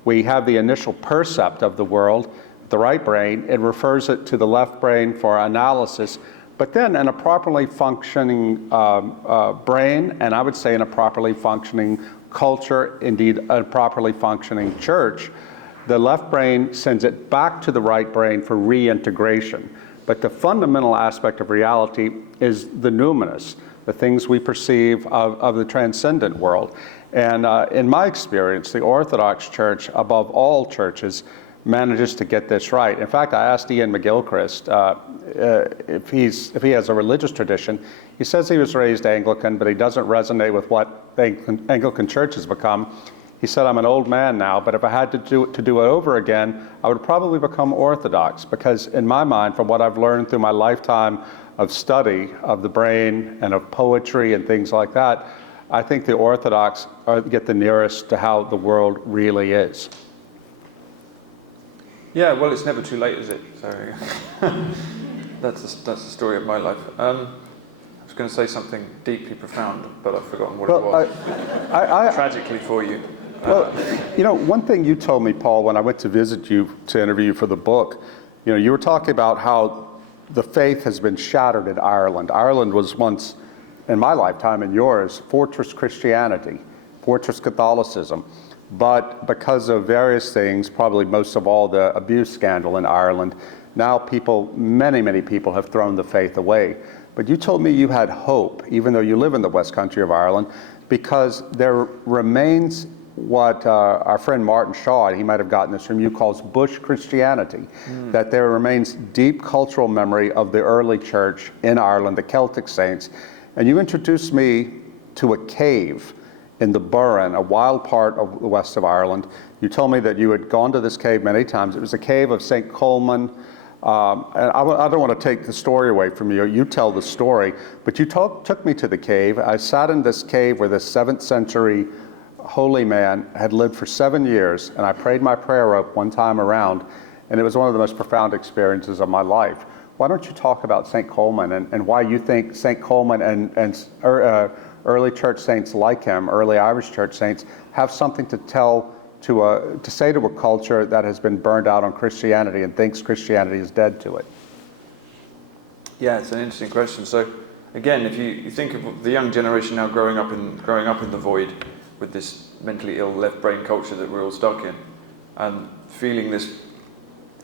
We have the initial percept of the world, the right brain. It refers it to the left brain for analysis. But then in a properly functioning brain, and I would say in a properly functioning culture, indeed a properly functioning church, the left brain sends it back to the right brain for reintegration. But the fundamental aspect of reality is the numinous, the things we perceive of the transcendent world. And in my experience, the Orthodox Church, above all churches, manages to get this right. In fact, I asked Ian McGilchrist if he has a religious tradition. He says he was raised Anglican, but he doesn't resonate with what the Anglican Church has become. He said, I'm an old man now, but if I had to do it over again, I would probably become Orthodox, because in my mind, from what I've learned through my lifetime of study of the brain and of poetry and things like that, I think the Orthodox get the nearest to how the world really is. Yeah, well, it's never too late, is it? So that's the story of my life. I was going to say something deeply profound, but I've forgotten what it was. Tragically for you. Well, one thing you told me, Paul, when I went to visit you to interview you for the book, you were talking about how the faith has been shattered in Ireland. Ireland was once, in my lifetime and yours, fortress Christianity, fortress Catholicism. But because of various things, probably most of all the abuse scandal in Ireland, now people, many people have thrown the faith away. But you told me you had hope, even though you live in the West Country of Ireland, because there remains what our friend Martin Shaw, he might have gotten this from you, calls bush Christianity, that there remains deep cultural memory of the early church in Ireland, the Celtic saints. And you introduced me to a cave in the Burren, a wild part of the west of Ireland. You told me that you had gone to this cave many times. It was a cave of St. Colman. And I don't want to take the story away from you. You tell the story. But you took me to the cave. I sat in this cave where this 7th century holy man had lived for 7 years, and I prayed my prayer rope one time around, and it was one of the most profound experiences of my life. Why don't you talk about St. Colman and why you think St. Colman and early church saints like him, early Irish church saints, have something to tell to say to a culture that has been burned out on Christianity and thinks Christianity is dead to it? Yeah, it's an interesting question. So again, if you think of the young generation now growing up in the void with this mentally ill left brain culture that we're all stuck in, and feeling this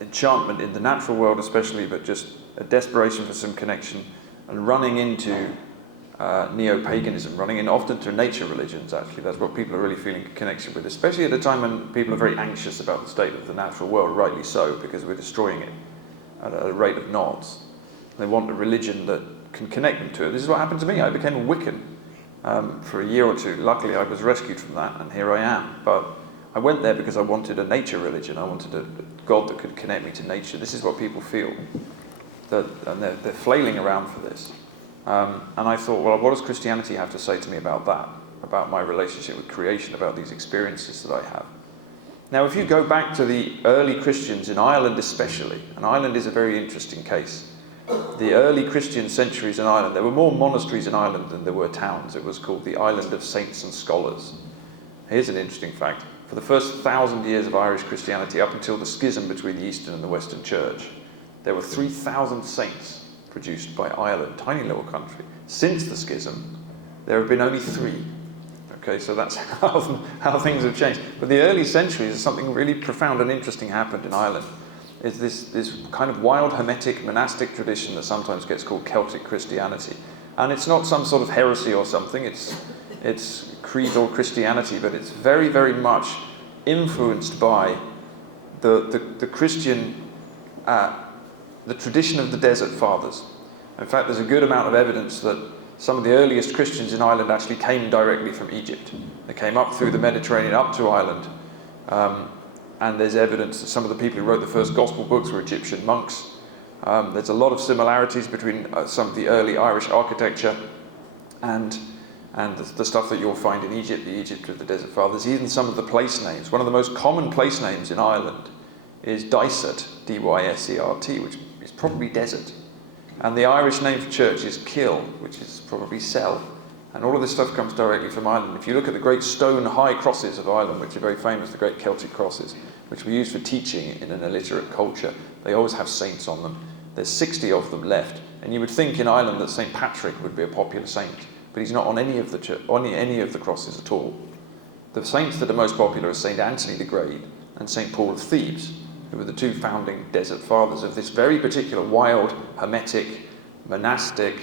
enchantment in the natural world especially, but just a desperation for some connection, and running into neo-paganism, running in often to nature religions. Actually, that's what people are really feeling a connection with, especially at a time when people are very anxious about the state of the natural world, rightly so, because we're destroying it at a rate of knots. They want a religion that can connect them to it. This is what happened to me. I became a Wiccan for a year or two. Luckily, I was rescued from that, and here I am. But I went there because I wanted a nature religion. I wanted a God that could connect me to nature. This is what people feel, and they're flailing around for this. And I thought, well, what does Christianity have to say to me about that, about my relationship with creation, about these experiences that I have? Now, if you go back to the early Christians in Ireland especially, and Ireland is a very interesting case. The early Christian centuries in Ireland, there were more monasteries in Ireland than there were towns. It was called the Island of Saints and Scholars. Here's an interesting fact. For the first 1,000 years of Irish Christianity, up until the schism between the Eastern and the Western Church, there were 3,000 saints produced by Ireland, tiny little country. Since the schism, there have been only 3. Okay, so that's how things have changed. But the early centuries, something really profound and interesting happened in Ireland. Is this kind of wild hermetic monastic tradition that sometimes gets called Celtic Christianity. And it's not some sort of heresy or something, it's creedal Christianity, but it's very, very much influenced by the Christian, the tradition of the Desert Fathers. In fact, there's a good amount of evidence that some of the earliest Christians in Ireland actually came directly from Egypt. They came up through the Mediterranean up to Ireland. And there's evidence that some of the people who wrote the first gospel books were Egyptian monks. There's a lot of similarities between some of the early Irish architecture and the stuff that you'll find in Egypt, the Egypt of the Desert Fathers, even some of the place names. One of the most common place names in Ireland is Dysert, D-Y-S-E-R-T, which is probably desert. And the Irish name for church is Kill, which is probably cell. And all of this stuff comes directly from Ireland. If you look at the great stone high crosses of Ireland, which are very famous, the great Celtic crosses, which were used for teaching in an illiterate culture, they always have saints on them. There's 60 of them left. And you would think in Ireland that St. Patrick would be a popular saint, but he's not on any of the crosses at all. The saints that are most popular are St. Anthony the Great and St. Paul of Thebes, who were the 2 founding desert fathers of this very particular wild, hermetic, monastic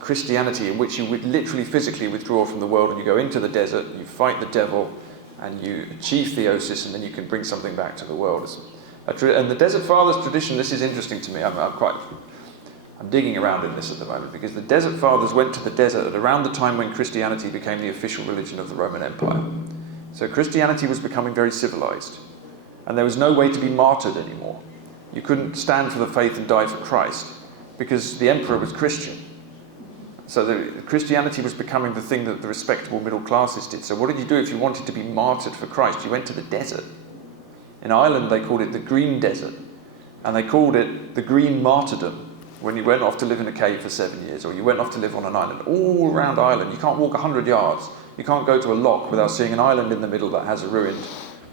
Christianity in which you would literally physically withdraw from the world and you go into the desert, you fight the devil, and you achieve theosis, and then you can bring something back to the world. And the Desert Fathers tradition, this is interesting to me. I'm digging around in this at the moment, because the Desert Fathers went to the desert at around the time when Christianity became the official religion of the Roman Empire. So Christianity was becoming very civilized, and there was no way to be martyred anymore. You couldn't stand for the faith and die for Christ, because the emperor was Christian. So Christianity was becoming the thing that the respectable middle classes did. So what did you do if you wanted to be martyred for Christ? You went to the desert. In Ireland, they called it the Green Desert, and they called it the Green Martyrdom when you went off to live in a cave for 7 years, or you went off to live on an island. All around Ireland, you can't walk 100 yards. You can't go to a loch without seeing an island in the middle that has a ruined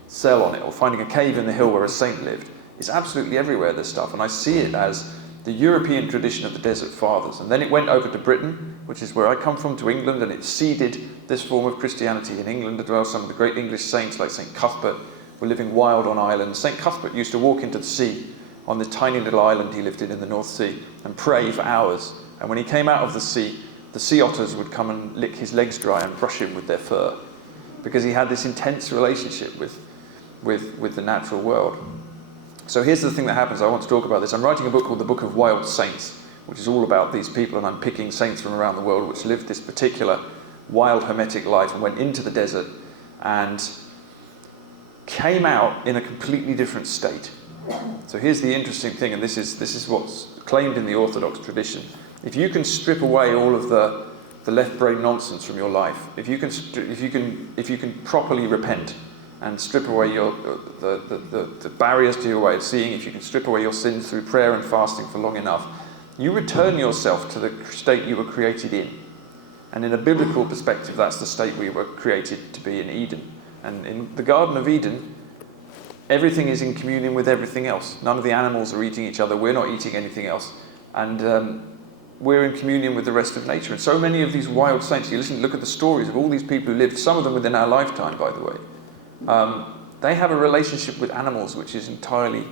cell on it, or finding a cave in the hill where a saint lived. It's absolutely everywhere, this stuff, and I see it as the European tradition of the Desert Fathers. And then it went over to Britain, which is where I come from, to England, and it seeded this form of Christianity in England as well. Some of the great English saints like St. Cuthbert were living wild on islands. St. Cuthbert used to walk into the sea on this tiny little island he lived in the North Sea and pray for hours. And when he came out of the sea otters would come and lick his legs dry and brush him with their fur, because he had this intense relationship with the natural world. So here's the thing that happens. I want to talk about this. I'm writing a book called The Book of Wild Saints, which is all about these people, and I'm picking saints from around the world which lived this particular wild hermetic life and went into the desert and came out in a completely different state. So here's the interesting thing, and this is what's claimed in the Orthodox tradition. If you can strip away all of the left brain nonsense from your life, if you can properly repent and strip away the barriers to your way of seeing, if you can strip away your sins through prayer and fasting for long enough, you return yourself to the state you were created in. And in a biblical perspective, that's the state we were created to be in Eden. And in the Garden of Eden, everything is in communion with everything else. None of the animals are eating each other. We're not eating anything else. And we're in communion with the rest of nature. And so many of these wild saints, you look at the stories of all these people who lived, some of them within our lifetime, by the way, they have a relationship with animals which is entirely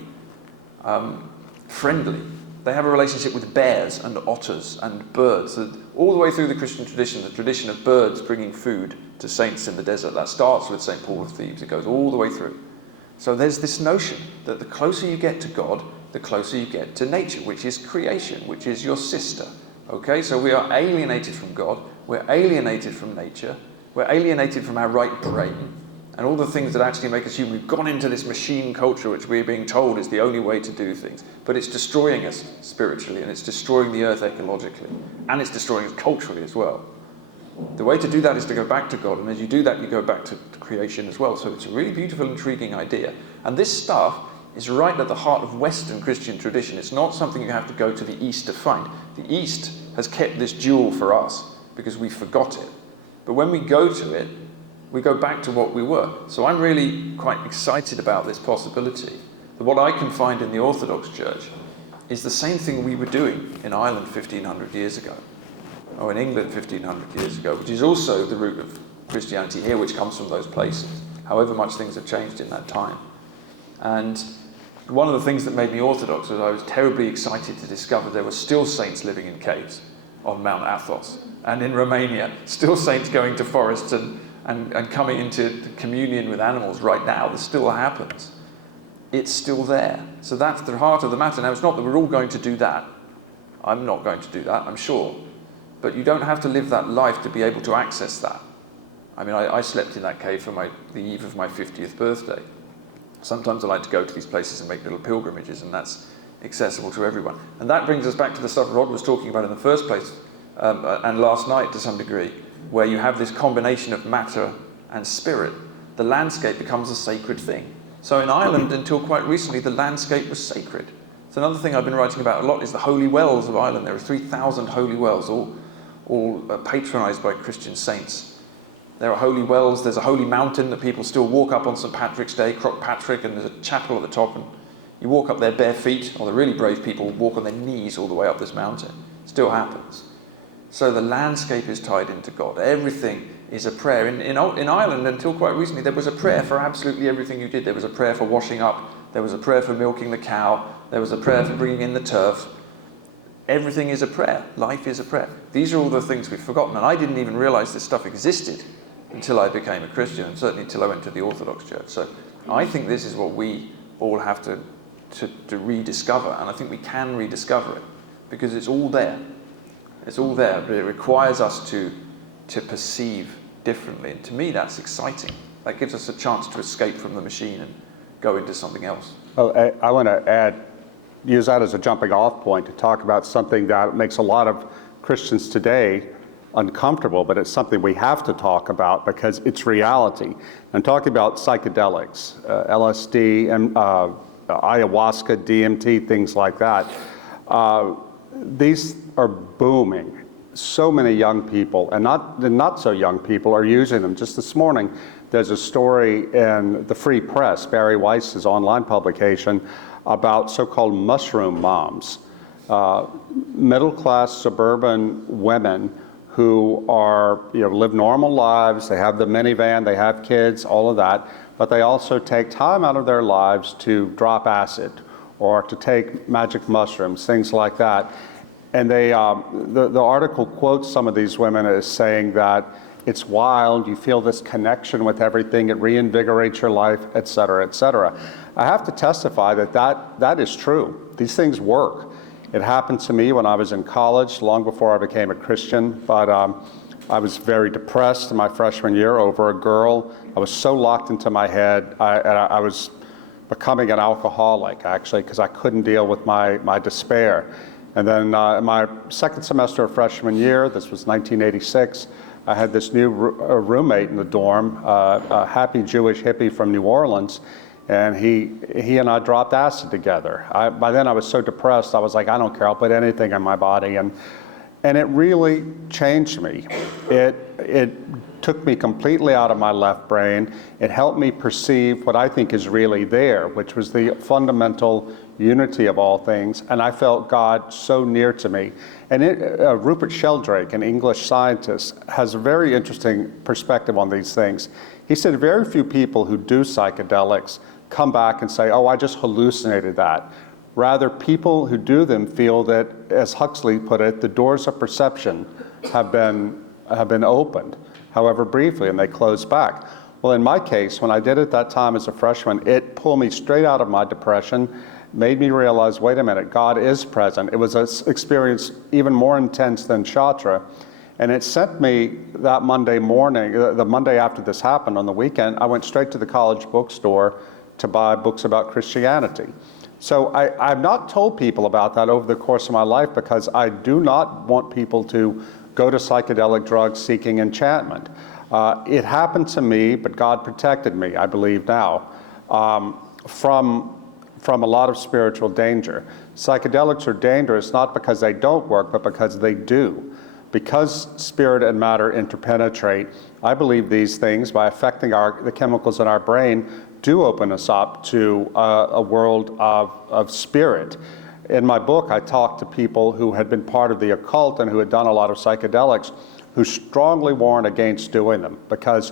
friendly. They have a relationship with bears and otters and birds. All the way through the Christian tradition, the tradition of birds bringing food to saints in the desert, that starts with St. Paul of Thebes. It goes all the way through. So there's this notion that the closer you get to God, the closer you get to nature, which is creation, which is your sister. Okay, so we are alienated from God, we're alienated from nature, we're alienated from our right brain, and all the things that actually make us human. We've gone into this machine culture which we're being told is the only way to do things, but it's destroying us spiritually, and it's destroying the earth ecologically, and it's destroying us culturally as well. The way to do that is to go back to God, and as you do that, you go back to creation as well. So it's a really beautiful, intriguing idea. And this stuff is right at the heart of Western Christian tradition. It's not something you have to go to the East to find. The East has kept this jewel for us because we forgot it. But when we go to it, we go back to what we were. So I'm really quite excited about this possibility, that what I can find in the Orthodox Church is the same thing we were doing in Ireland 1,500 years ago, or in England 1,500 years ago, which is also the root of Christianity here, which comes from those places, however much things have changed in that time. And one of the things that made me Orthodox was I was terribly excited to discover there were still saints living in caves on Mount Athos, and in Romania, still saints going to forests and coming into communion with animals right now. This still happens. It's still there. So that's the heart of the matter. Now, it's not that we're all going to do that. I'm not going to do that, I'm sure. But you don't have to live that life to be able to access that. I mean, I slept in that cave for the eve of my 50th birthday. Sometimes I like to go to these places and make little pilgrimages, and that's accessible to everyone. And that brings us back to the stuff Rod was talking about in the first place, and last night to some degree, where you have this combination of matter and spirit. The landscape becomes a sacred thing. So in Ireland, until quite recently, the landscape was sacred. So another thing I've been writing about a lot is the holy wells of Ireland. There are 3,000 holy wells, all patronised by Christian saints. There are holy wells. There's a holy mountain that people still walk up on St. Patrick's Day, Croagh Patrick, and there's a chapel at the top, and you walk up there bare feet, or the really brave people walk on their knees all the way up this mountain. It still happens. So the landscape is tied into God. Everything is a prayer. In Ireland, until quite recently, there was a prayer for absolutely everything you did. There was a prayer for washing up. There was a prayer for milking the cow. There was a prayer for bringing in the turf. Everything is a prayer. Life is a prayer. These are all the things we've forgotten. And I didn't even realize this stuff existed until I became a Christian, and certainly until I went to the Orthodox Church. So I think this is what we all have to rediscover. And I think we can rediscover it because it's all there. It's all there, but it requires us to perceive differently. And to me, that's exciting. That gives us a chance to escape from the machine and go into something else. Well, I want to use that as a jumping off point to talk about something that makes a lot of Christians today uncomfortable, but it's something we have to talk about because it's reality. I'm talking about psychedelics, LSD, and ayahuasca, DMT, things like that. These are booming. So many young people, and not so young people, are using them. Just this morning, there's a story in the Free Press, Barry Weiss's online publication, about so-called mushroom moms. middle-class suburban women who are, live normal lives. They have the minivan, they have kids, all of that, but they also take time out of their lives to drop acid or to take magic mushrooms, things like that. And they, the article quotes some of these women as saying that it's wild, you feel this connection with everything, it reinvigorates your life, et cetera, et cetera. I have to testify that is true. These things work. It happened to me when I was in college, long before I became a Christian, but I was very depressed in my freshman year over a girl. I was so locked into my head, I was becoming an alcoholic, actually, because I couldn't deal with my despair. And then in my second semester of freshman year, this was 1986, I had this new roommate in the dorm, a happy Jewish hippie from New Orleans, and he and I dropped acid together. By then I was so depressed, I was like, I don't care, I'll put anything in my body. And it really changed me. It took me completely out of my left brain. It helped me perceive what I think is really there, which was the fundamental unity of all things, and I felt God so near to me. And Rupert Sheldrake, an English scientist, has a very interesting perspective on these things. He said very few people who do psychedelics come back and say, oh, I just hallucinated that. Rather, people who do them feel that, as Huxley put it, the doors of perception have been opened, however briefly, and they close back. Well, in my case, when I did it that time as a freshman, it pulled me straight out of my depression, made me realize, wait a minute, God is present. It was an experience even more intense than Chatra. And it sent me that Monday morning, the Monday after this happened on the weekend, I went straight to the college bookstore to buy books about Christianity. So I've not told people about that over the course of my life because I do not want people to go to psychedelic drugs seeking enchantment. It happened to me, but God protected me, I believe now, from a lot of spiritual danger. Psychedelics are dangerous not because they don't work, but because they do. Because spirit and matter interpenetrate, I believe these things, by affecting the chemicals in our brain, do open us up to a world of spirit. In my book, I talked to people who had been part of the occult and who had done a lot of psychedelics, who strongly warn against doing them, because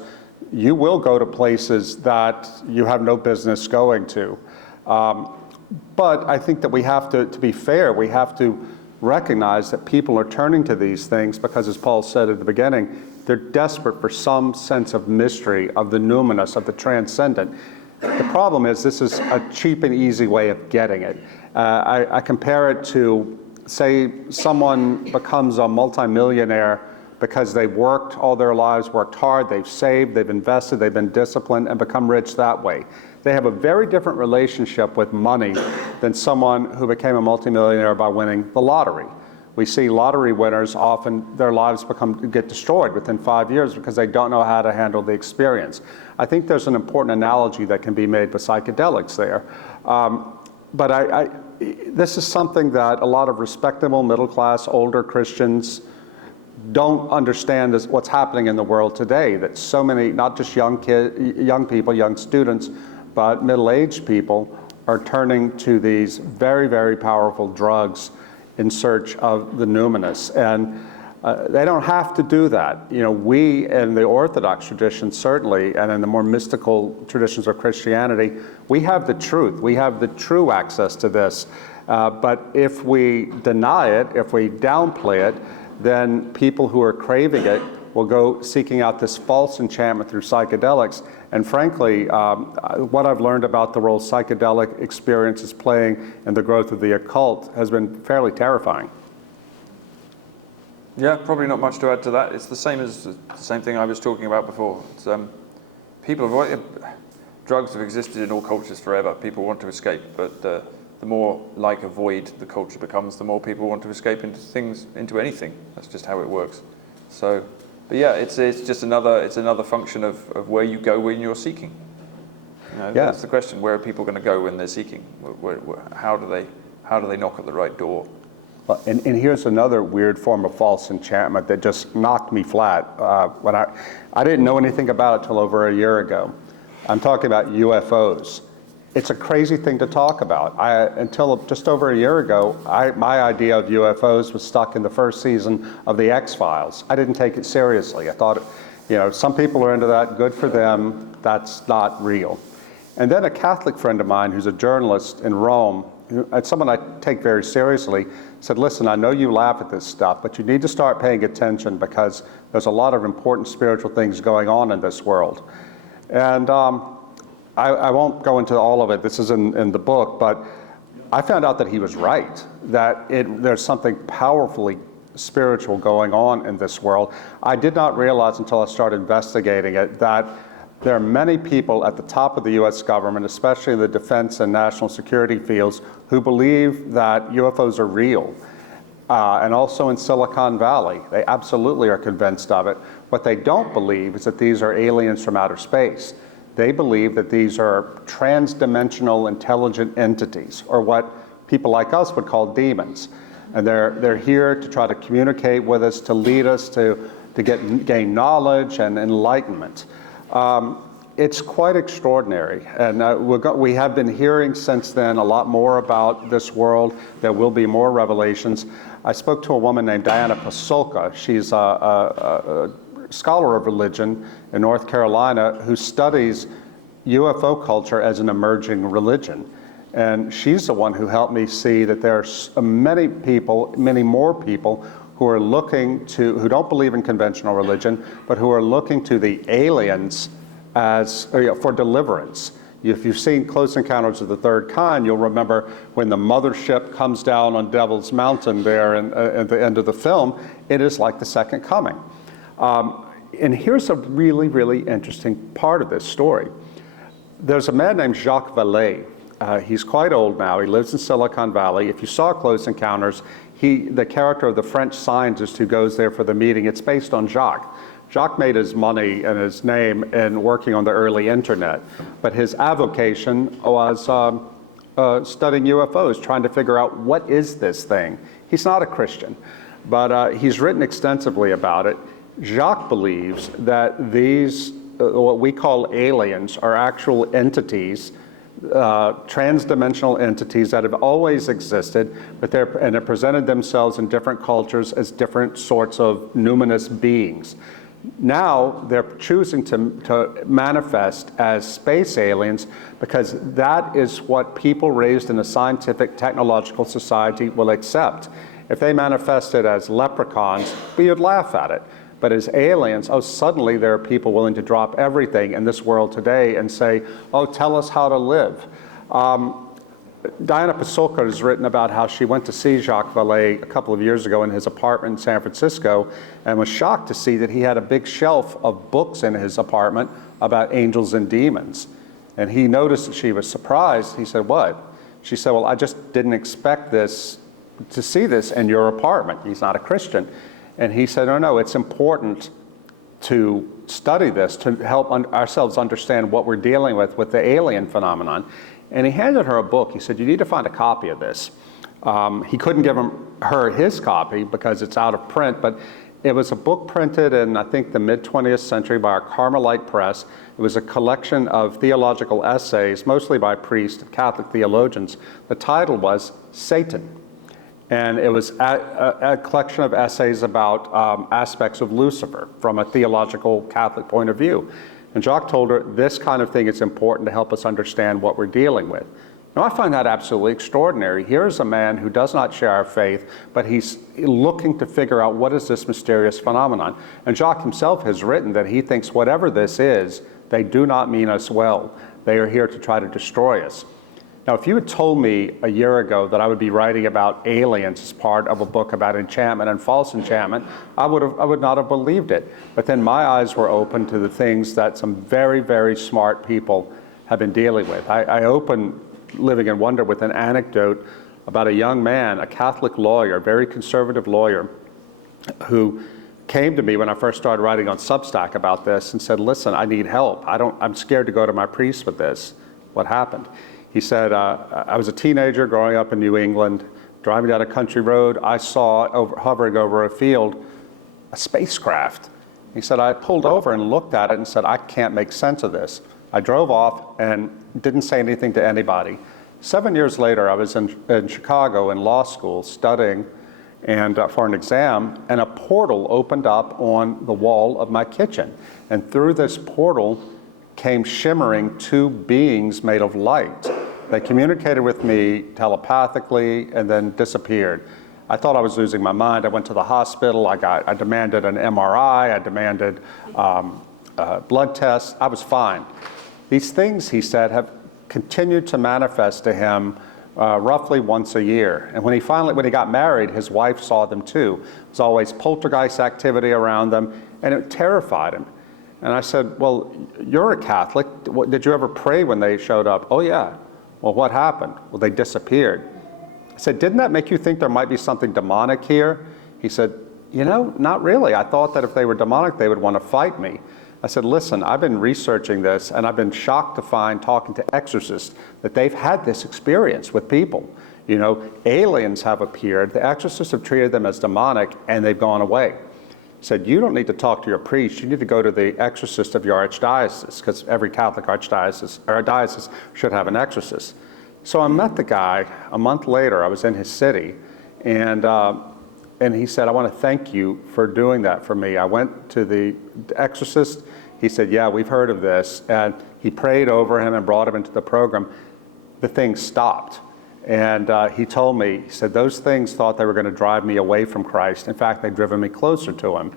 you will go to places that you have no business going to. But I think that we have to be fair, we have to recognize that people are turning to these things because, as Paul said at the beginning, they're desperate for some sense of mystery, of the numinous, of the transcendent. The problem is this is a cheap and easy way of getting it. I compare it to, say, someone becomes a multimillionaire because they've worked all their lives, worked hard, they've saved, they've invested, they've been disciplined, and become rich that way. They have a very different relationship with money than someone who became a multimillionaire by winning the lottery. We see lottery winners, often their lives get destroyed within 5 years because they don't know how to handle the experience. I think there's an important analogy that can be made with psychedelics there. But this is something that a lot of respectable, middle-class, older Christians don't understand is what's happening in the world today, that so many, not just young people, young students, but middle-aged people are turning to these very, very powerful drugs in search of the numinous. And they don't have to do that. We in the Orthodox tradition, certainly, and in the more mystical traditions of Christianity, we have the truth. We have the true access to this. But if we deny it, if we downplay it, then people who are craving it will go seeking out this false enchantment through psychedelics. And frankly, what I've learned about the role psychedelic experience is playing in the growth of the occult has been fairly terrifying. Yeah, probably not much to add to that. It's the same thing I was talking about before. It's, drugs have existed in all cultures forever. People want to escape, but the more like a void the culture becomes, the more people want to escape into anything. That's just how it works. So, but yeah, it's just another function of where you go when you're seeking. That's the question: where are people going to go when they're seeking? How do they knock at the right door? Well, and here's another weird form of false enchantment that just knocked me flat. When I didn't know anything about it till over a year ago. I'm talking about UFOs. it's a crazy thing to talk about. Until just over a year ago, my idea of UFOs was stuck in the first season of The X-Files. I didn't take it seriously. I thought, some people are into that, good for them, that's not real. And then a Catholic friend of mine who's a journalist in Rome, and someone I take very seriously, said, listen, I know you laugh at this stuff, but you need to start paying attention because there's a lot of important spiritual things going on in this world. And I won't go into all of it, this is in the book, but I found out that he was right, that there's something powerfully spiritual going on in this world. I did not realize until I started investigating it that there are many people at the top of the US government, especially in the defense and national security fields, who believe that UFOs are real. And also in Silicon Valley, they absolutely are convinced of it. What they don't believe is that these are aliens from outer space. They believe that these are trans-dimensional intelligent entities, or what people like us would call demons. And they're here to try to communicate with us, to lead us to gain knowledge and enlightenment. It's quite extraordinary, and we have been hearing since then a lot more about this world. There will be more revelations. I spoke to a woman named Diana Pasulka. She's a scholar of religion in North Carolina who studies UFO culture as an emerging religion. And she's the one who helped me see that there's many more people who are who don't believe in conventional religion, but who are looking to the aliens for deliverance. If you've seen Close Encounters of the Third Kind, you'll remember when the mothership comes down on Devil's Mountain there at the end of the film, it is like the second coming. And here's a really, really interesting part of this story. There's a man named Jacques Vallée. He's quite old now. He lives in Silicon Valley. If you saw Close Encounters, the character of the French scientist who goes there for the meeting, it's based on Jacques. Jacques made his money and his name in working on the early internet, but his avocation was studying UFOs, trying to figure out what is this thing. He's not a Christian, but he's written extensively about it. Jacques believes that these, what we call aliens, are actual entities, trans-dimensional entities that have always existed, but they presented themselves in different cultures as different sorts of numinous beings. Now they're choosing to manifest as space aliens because that is what people raised in a scientific, technological society will accept. If they manifested as leprechauns, we would laugh at it. But as aliens, suddenly there are people willing to drop everything in this world today and say, tell us how to live. Diana Pasulka has written about how she went to see Jacques Vallée a couple of years ago in his apartment in San Francisco and was shocked to see that he had a big shelf of books in his apartment about angels and demons. And he noticed that she was surprised. He said, what? She said, well, I just didn't expect to see this in your apartment. He's not a Christian. And he said, no, it's important to study this, to help ourselves understand what we're dealing with the alien phenomenon. And he handed her a book. He said, you need to find a copy of this. He couldn't give her his copy because it's out of print, but it was a book printed in, I think, the mid-20th century by a Carmelite press. It was a collection of theological essays, mostly by priests, Catholic theologians. The title was Satan. And it was a collection of essays about aspects of Lucifer from a theological Catholic point of view. And Jacques told her, this kind of thing is important to help us understand what we're dealing with. Now, I find that absolutely extraordinary. Here's a man who does not share our faith, but he's looking to figure out what is this mysterious phenomenon. And Jacques himself has written that he thinks whatever this is, they do not mean us well. They are here to try to destroy us. Now, if you had told me a year ago that I would be writing about aliens as part of a book about enchantment and false enchantment, I would not have believed it. But then my eyes were open to the things that some very, very smart people have been dealing with. I opened Living in Wonder with an anecdote about a young man, a Catholic lawyer, a very conservative lawyer, who came to me when I first started writing on Substack about this and said, listen, I need help. I'm scared to go to my priest with this. What happened? He said, I was a teenager growing up in New England, driving down a country road. I saw, hovering over a field, a spacecraft. He said, I pulled over and looked at it and said, I can't make sense of this. I drove off and didn't say anything to anybody. 7 years later, I was in Chicago in law school studying and for an exam, and a portal opened up on the wall of my kitchen. And through this portal came shimmering two beings made of light. They communicated with me telepathically and then disappeared. I thought I was losing my mind. I went to the hospital. I demanded an MRI. I demanded blood tests. I was fine. These things, he said, have continued to manifest to him roughly once a year. And when he got married, his wife saw them too. There was always poltergeist activity around them, and it terrified him. And I said, well, you're a Catholic. Did you ever pray when they showed up? Oh, yeah. Well, what happened? Well, they disappeared. I said, didn't that make you think there might be something demonic here? He said, not really. I thought that if they were demonic, they would want to fight me. I said, listen, I've been researching this, and I've been shocked to find, talking to exorcists, that they've had this experience with people. Aliens have appeared. The exorcists have treated them as demonic, and they've gone away. He said, you don't need to talk to your priest. You need to go to the exorcist of your archdiocese, because every Catholic archdiocese or diocese should have an exorcist. So I met the guy a month later. I was in his city, and he said, I want to thank you for doing that for me. I went to the exorcist. He said, yeah, we've heard of this. And he prayed over him and brought him into the program. The thing stopped. And he told me, he said, those things thought they were going to drive me away from Christ. In fact, they've driven me closer to him.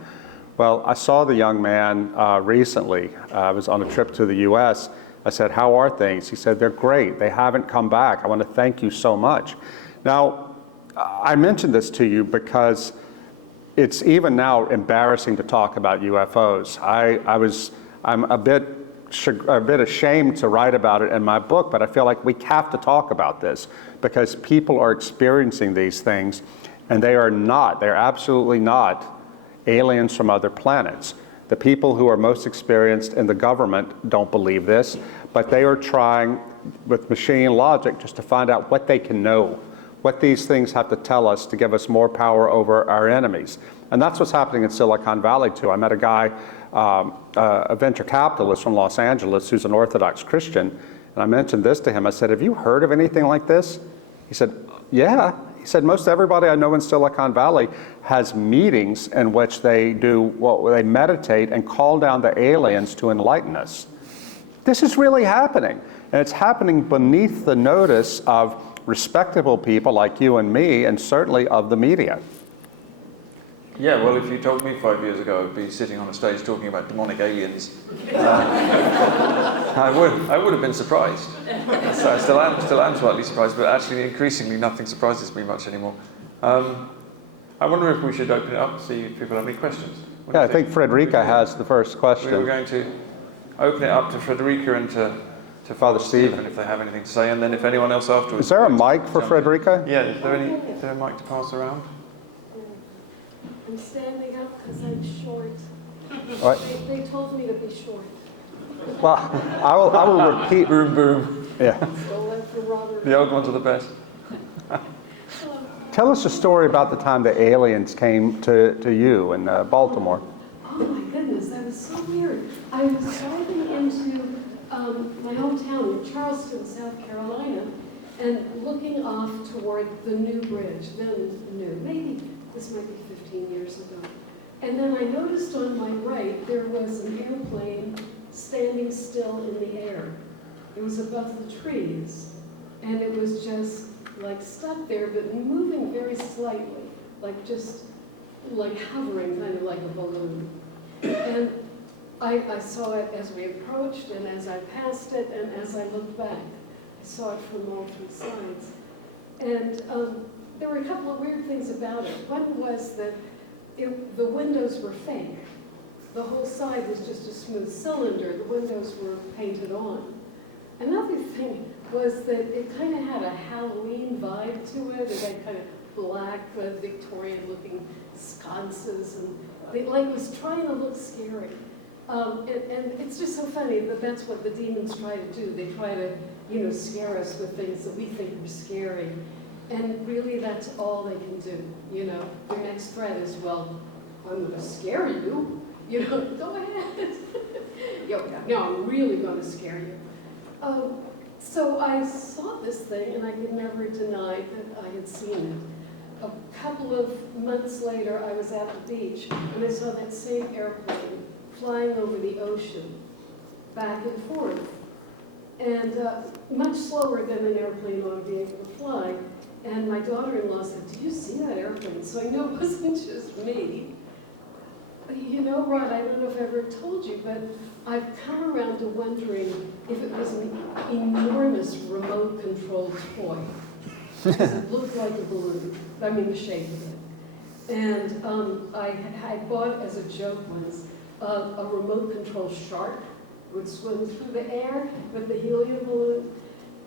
Well, I saw the young man recently. I was on a trip to the U.S. I said, how are things? He said, they're great. They haven't come back. I want to thank you so much. Now, I mentioned this to you because it's even now embarrassing to talk about UFOs. I'm a bit ashamed to write about it in my book, but I feel like we have to talk about this because people are experiencing these things, and they're absolutely not aliens from other planets. The people who are most experienced in the government don't believe this, but they are trying with machine logic just to find out what they can know, what these things have to tell us to give us more power over our enemies. And that's what's happening in Silicon Valley too. I met a guy, a venture capitalist from Los Angeles who's an Orthodox Christian, and I mentioned this to him. I said, have you heard of anything like this? He said, yeah. He said, most everybody I know in Silicon Valley has meetings in which they they meditate and call down the aliens to enlighten us. This is really happening, and it's happening beneath the notice of respectable people like you and me, and certainly of the media. Yeah, well, if you told me 5 years ago I'd be sitting on a stage talking about demonic aliens, I would have been surprised. So I still am slightly surprised, but actually increasingly nothing surprises me much anymore. I wonder if we should open it up, see if people have any questions. Yeah, I think Frederica has the first question. We're going to open it up to Frederica and to Father Stephen if they have anything to say, and then if anyone else afterwards. Is there a mic for Frederica? Yeah, is there a mic to pass around? I'm standing up because I'm short. What? They told me to be short. Well, I will repeat. Boom, boom. Yeah. Go let the Robert. The old ones are the best. Tell us a story about the time the aliens came to you in Baltimore. Oh my goodness, that was so weird. I was driving into my hometown in Charleston, South Carolina, and looking off toward the new bridge, then new, maybe this might be 15 years ago. And then I noticed on my right there was an airplane standing still in the air. It was above the trees, and it was just like stuck there, but moving very slightly, like just like hovering, kind of like a balloon. And I saw it as we approached, and as I passed it, and as I looked back. I saw it from all three sides. And there were a couple of weird things about it. One was that the windows were fake. The whole side was just a smooth cylinder. The windows were painted on. Another thing was that it kind of had a Halloween vibe to it. It had kind of black, Victorian-looking sconces, and it was trying to look scary. And it's just so funny that that's what the demons try to do. They try to, scare us with things that we think are scary. And really, that's all they can do, Their next threat is, well, I'm going to scare you, go ahead. Now I'm really going to scare you. So I saw this thing, and I could never deny that I had seen it. A couple of months later, I was at the beach, and I saw that same airplane flying over the ocean, back and forth, and much slower than an airplane ought to be able to fly. And my daughter-in-law said, "Do you see that airplane?" So I know it wasn't just me. You know, Rod, I don't know if I ever told you, but I've come around to wondering if it was an enormous remote-controlled toy. Because it looked like a balloon. I mean, the shape of it. And I bought as a joke once a remote-control shark would swim through the air with the helium balloon.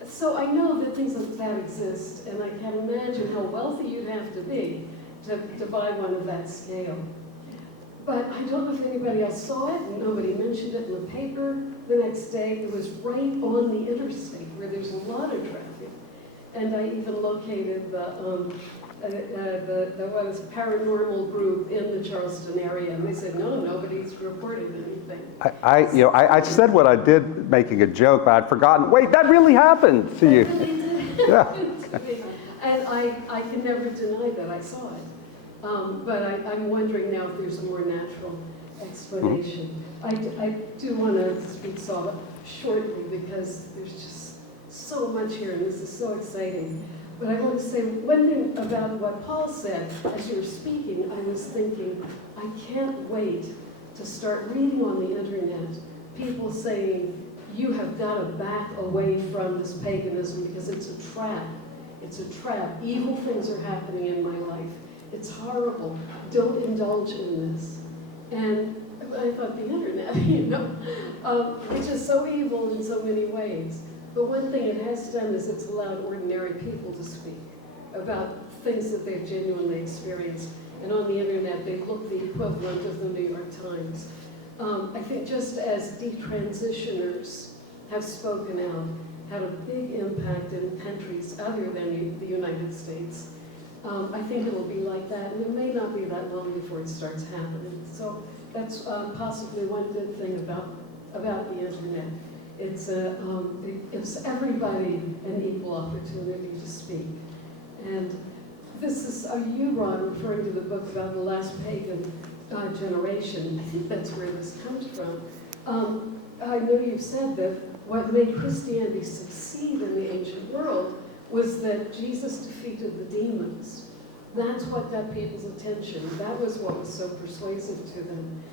So I know that things like that exist, and I can imagine how wealthy you'd have to be to buy one of that scale. But I don't know if anybody else saw it, and nobody mentioned it in the paper the next day. It was right on the interstate where there's a lot of traffic. And I even located the paranormal group in the Charleston area, and they said, no, nobody's reported anything. I said what I did making a joke, but I'd forgotten, wait, that really happened to you. Yeah. And I can never deny that I saw it. But I'm wondering now if there's a more natural explanation. I do want to speak shortly because there's just so much here, and this is so exciting. But I want to say one thing about what Paul said. As you were speaking, I was thinking, I can't wait to start reading on the internet people saying, you have got to back away from this paganism because it's a trap. It's a trap. Evil things are happening in my life. It's horrible. Don't indulge in this. And I thought the internet, which is so evil in so many ways. But one thing it has done is it's allowed ordinary people to speak about things that they've genuinely experienced. And on the internet, they look the equivalent of the New York Times. I think just as detransitioners have spoken out, had a big impact in countries other than the United States, I think it'll be like that, and it may not be that long before it starts happening. So that's possibly one good thing about the internet. It gives everybody an equal opportunity to speak. And this is you, Ron, referring to the book about the last pagan generation. I think that's where this comes from. I know you've said that what made Christianity succeed in the ancient world was that Jesus defeated the demons. That's what got people's attention. That was what was so persuasive to them.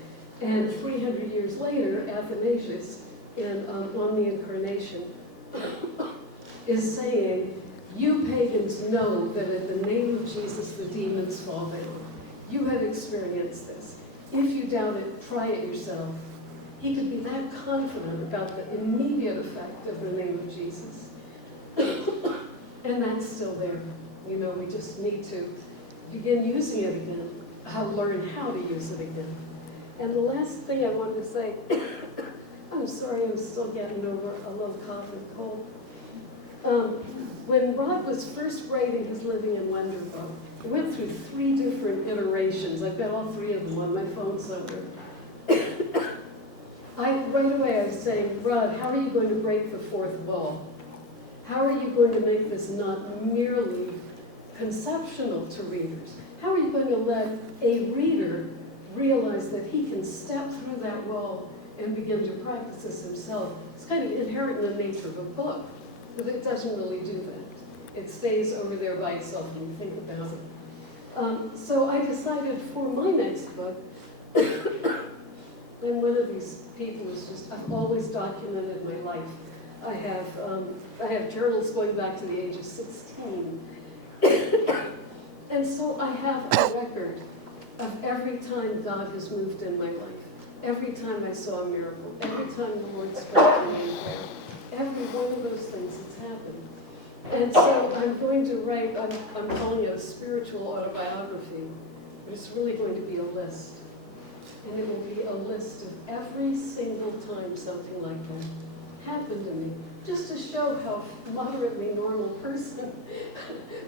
And 300 years later, Athanasius, on the Incarnation, is saying, you pagans know that in the name of Jesus, the demons fall down. You have experienced this. If you doubt it, try it yourself. He could be that confident about the immediate effect of the name of Jesus. And that's still there. We just need to begin using it again, learn how to use it again. And the last thing I wanted to say, I'm sorry, I'm still getting over a little cough and cold. When Rod was first writing his Living in Wonder book, he went through 3 different iterations. I've got all 3 of them on my phone somewhere. Right away I was saying, Rod, how are you going to break the 4th wall? How are you going to make this not merely conceptual to readers? How are you going to let a reader realize that he can step through that wall and begin to practice this himself? It's kind of inherent in the nature of a book, but it doesn't really do that. It stays over there by itself when you think about it. So I decided for my next book, and one of these people is just, I've always documented my life. I have journals going back to the age of 16. And so I have a record of every time God has moved in my life, every time I saw a miracle, every time the Lord spoke to me in prayer. Every one of those things has happened. And so I'm going to write, I'm calling it a spiritual autobiography, but it's really going to be a list. And it will be a list of every single time something like that happened to me, just to show how moderately normal person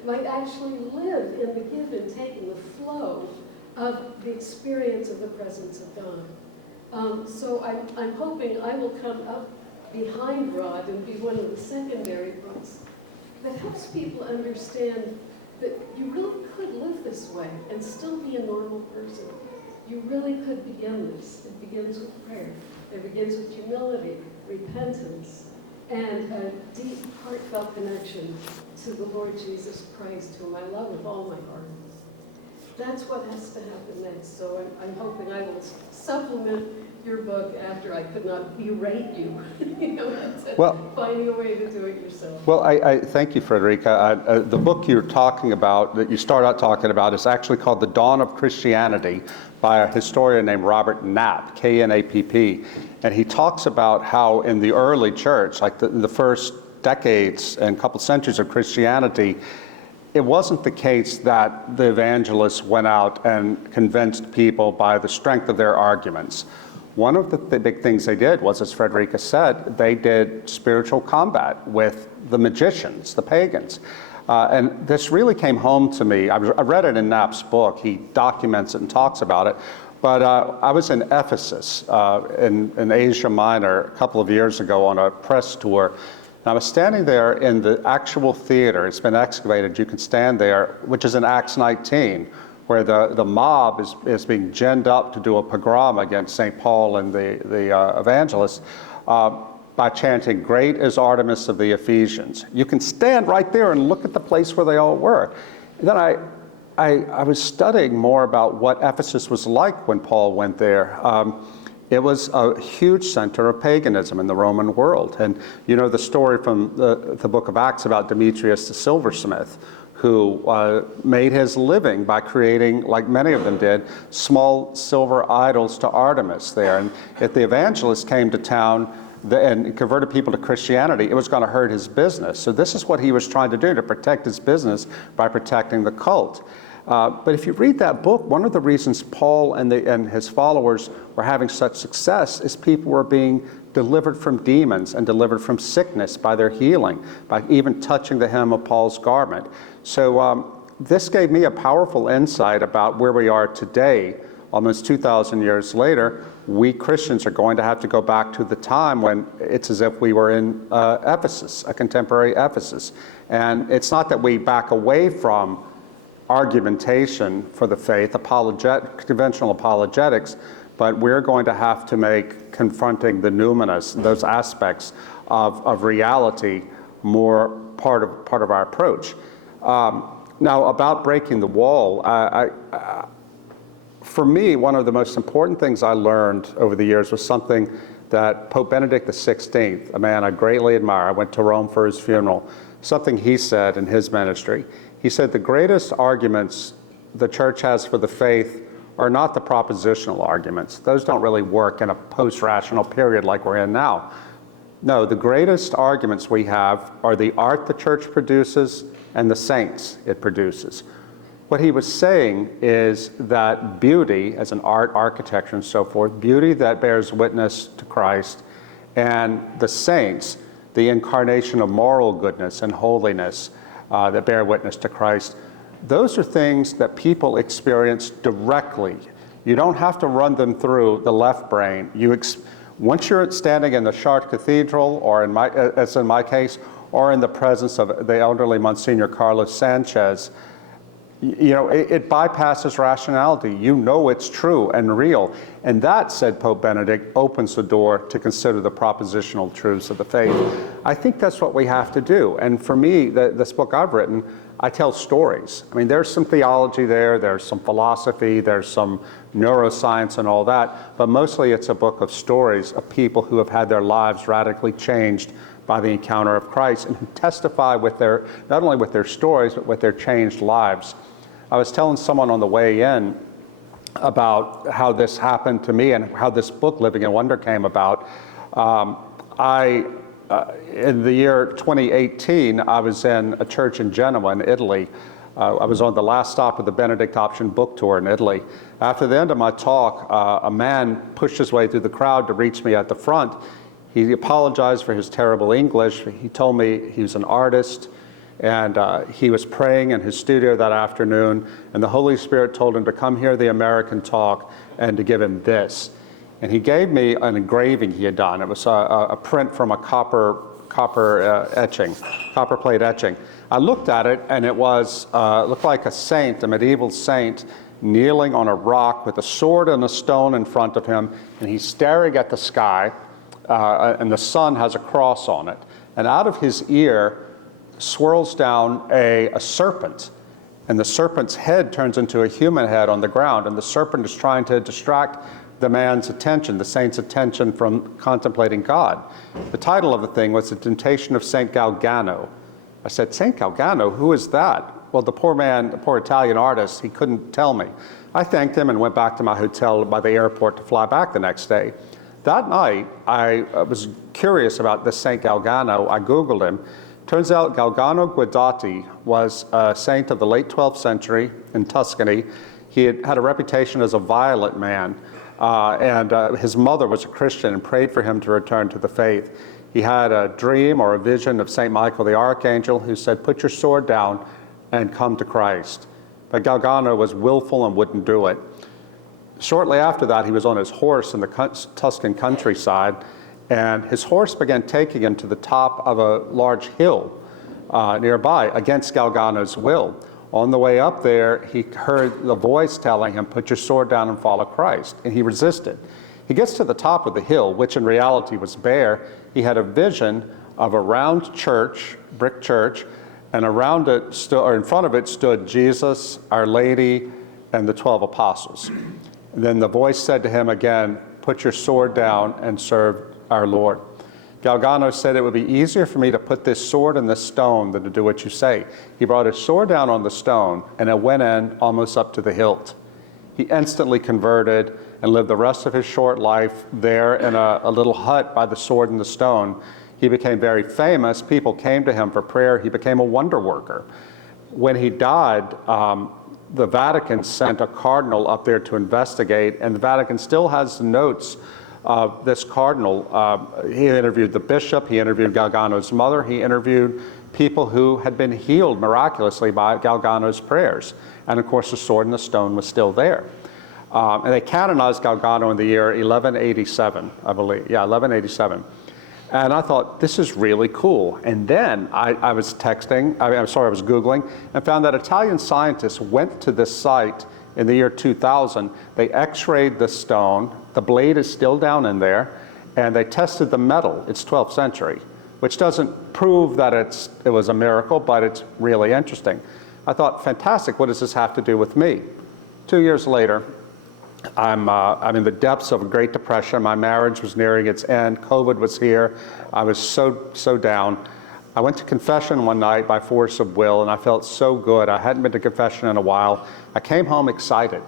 might actually live in the give and take and the flow of the experience of the presence of God. So I'm hoping I will come up behind Rod and be one of the secondary books that helps people understand that you really could live this way and still be a normal person. You really could begin this. It begins with prayer. It begins with humility, repentance, and a deep, heartfelt connection to the Lord Jesus Christ, whom I love with all my heart. That's what has to happen next. So I'm hoping I will supplement your book after I could not berate you, finding a way to do it yourself. Well, I thank you, Frederica. The book you're talking about, that you start out talking about, is actually called The Dawn of Christianity by a historian named Robert Knapp, K-N-A-P-P. And he talks about how in the early church, like the first decades and couple centuries of Christianity, it wasn't the case that the evangelists went out and convinced people by the strength of their arguments. One of the big things they did was, as Frederica said, they did spiritual combat with the magicians, the pagans. And this really came home to me. I read it in Knapp's book. He documents it and talks about it. But I was in Ephesus in Asia Minor a couple of years ago on a press tour. And I was standing there in the actual theater. It's been excavated. You can stand there, which is in Acts 19, where the mob is being ginned up to do a pogrom against St. Paul and the evangelists by chanting, "Great is Artemis of the Ephesians." You can stand right there and look at the place where they all were. And then I was studying more about what Ephesus was like when Paul went there. It was a huge center of paganism in the Roman world. And you know the story from the book of Acts about Demetrius the silversmith, who made his living by creating, like many of them did, small silver idols to Artemis there. And if the evangelists came to town and converted people to Christianity, it was going to hurt his business. So this is what he was trying to do, to protect his business by protecting the cult. But if you read that book, one of the reasons Paul and his followers were having such success is people were being delivered from demons and delivered from sickness by their healing, by even touching the hem of Paul's garment. So this gave me a powerful insight about where we are today, almost 2,000 years later. We Christians are going to have to go back to the time when it's as if we were in Ephesus, a contemporary Ephesus. And it's not that we back away from argumentation for the faith, conventional apologetics, but we're going to have to make confronting the numinous, those aspects of reality, more part of our approach. Now, about breaking the wall, for me, one of the most important things I learned over the years was something that Pope Benedict XVI, a man I greatly admire, I went to Rome for his funeral, something he said in his ministry. He said the greatest arguments the church has for the faith are not the propositional arguments. Those don't really work in a post-rational period like we're in now. No, the greatest arguments we have are the art the church produces and the saints it produces. What he was saying is that beauty, as an art, architecture, and so forth, beauty that bears witness to Christ, and the saints, the incarnation of moral goodness and holiness that bear witness to Christ, those are things that people experience directly. You don't have to run them through the left brain. Once you're standing in the Chartres Cathedral, or as in my case, or in the presence of the elderly Monsignor Carlos Sanchez, you know, it bypasses rationality. You know it's true and real. And that, said Pope Benedict, opens the door to consider the propositional truths of the faith. I think that's what we have to do. And for me, this book I've written, I tell stories. I mean, there's some theology there's some philosophy, there's some neuroscience and all that, but mostly it's a book of stories of people who have had their lives radically changed by the encounter of Christ, and who testify with not only with their stories, but with their changed lives. I was telling someone on the way in about how this happened to me and how this book, Living in Wonder, came about. In the year 2018, I was in a church in Genoa in Italy. I was on the last stop of the Benedict Option book tour in Italy. After the end of my talk, a man pushed his way through the crowd to reach me at the front. He apologized for his terrible English. He told me he was an artist, and he was praying in his studio that afternoon, and the Holy Spirit told him to come hear the American talk and to give him this. And he gave me an engraving he had done. It was a print from a copper plate etching. I looked at it, and it was looked like a saint, a medieval saint, kneeling on a rock with a sword and a stone in front of him, and he's staring at the sky, and the sun has a cross on it. And out of his ear swirls down a serpent, and the serpent's head turns into a human head on the ground, and the serpent is trying to distract the man's attention, the saint's attention, from contemplating God. The title of the thing was The Temptation of St. Galgano. I said, St. Galgano, who is that? Well, the poor man, the poor Italian artist, he couldn't tell me. I thanked him and went back to my hotel by the airport to fly back the next day. That night, I was curious about this St. Galgano. I Googled him. Turns out Galgano Guidotti was a saint of the late 12th century in Tuscany. He had a reputation as a violent man, and his mother was a Christian and prayed for him to return to the faith. He had a dream or a vision of St. Michael the Archangel, who said, put your sword down and come to Christ. But Galgano was willful and wouldn't do it. Shortly after that, he was on his horse in the Tuscan countryside, and his horse began taking him to the top of a large hill nearby against Galgano's will. On the way up there, he heard the voice telling him, put your sword down and follow Christ, and he resisted. He gets to the top of the hill, which in reality was bare. He had a vision of a round church, brick church, and around it, or in front of it, stood Jesus, Our Lady, and the 12 apostles. And then the voice said to him again, put your sword down and serve our Lord. Galgano said, it would be easier for me to put this sword in the stone than to do what you say. He brought his sword down on the stone, and it went in almost up to the hilt. He instantly converted and lived the rest of his short life there in a little hut by the sword and the stone. He became very famous. People came to him for prayer. He became a wonder worker. When he died, the Vatican sent a cardinal up there to investigate, and the Vatican still has the notes of this cardinal. He interviewed the bishop, he interviewed Galgano's mother, he interviewed people who had been healed miraculously by Galgano's prayers. And of course, the sword and the stone was still there. And they canonized Galgano in the year 1187, I believe. Yeah, 1187. And I thought, this is really cool. And then I was Googling and found that Italian scientists went to this site in the year 2000. They x-rayed the stone. The blade is still down in there. And they tested the metal. It's 12th century, which doesn't prove that it was a miracle, but it's really interesting. I thought, fantastic, what does this have to do with me? 2 years later, I'm in the depths of a Great Depression. My marriage was nearing its end. COVID was here. I was so down. I went to confession one night by force of will, and I felt so good. I hadn't been to confession in a while. I came home excited,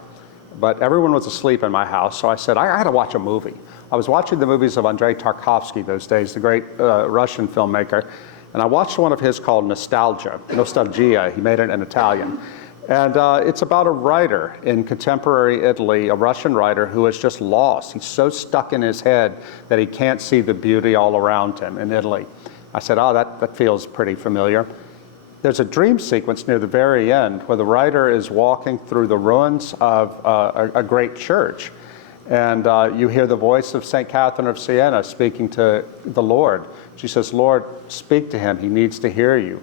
but everyone was asleep in my house, so I said, I had to watch a movie. I was watching the movies of Andrei Tarkovsky those days, the great Russian filmmaker, and I watched one of his called Nostalgia. He made it in Italian. And it's about a writer in contemporary Italy, a Russian writer who is just lost. He's so stuck in his head that he can't see the beauty all around him in Italy. I said, oh, that feels pretty familiar. There's a dream sequence near the very end where the writer is walking through the ruins of a great church. And you hear the voice of St. Catherine of Siena speaking to the Lord. She says, Lord, speak to him. He needs to hear you.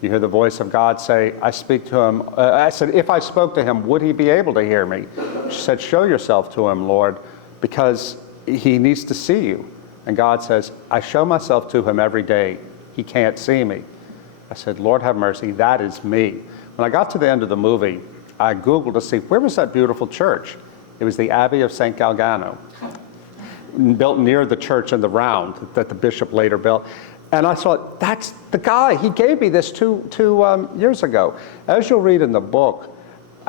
You hear the voice of God say, I speak to him. I said, if I spoke to him, would he be able to hear me? She said, show yourself to him, Lord, because he needs to see you. And God says, I show myself to him every day. He can't see me. I said, Lord, have mercy. That is me. When I got to the end of the movie, I Googled to see, where was that beautiful church? It was the Abbey of St. Galgano, built near the church in the round that the bishop later built. And I thought, that's the guy. He gave me this two years ago. As you'll read in the book,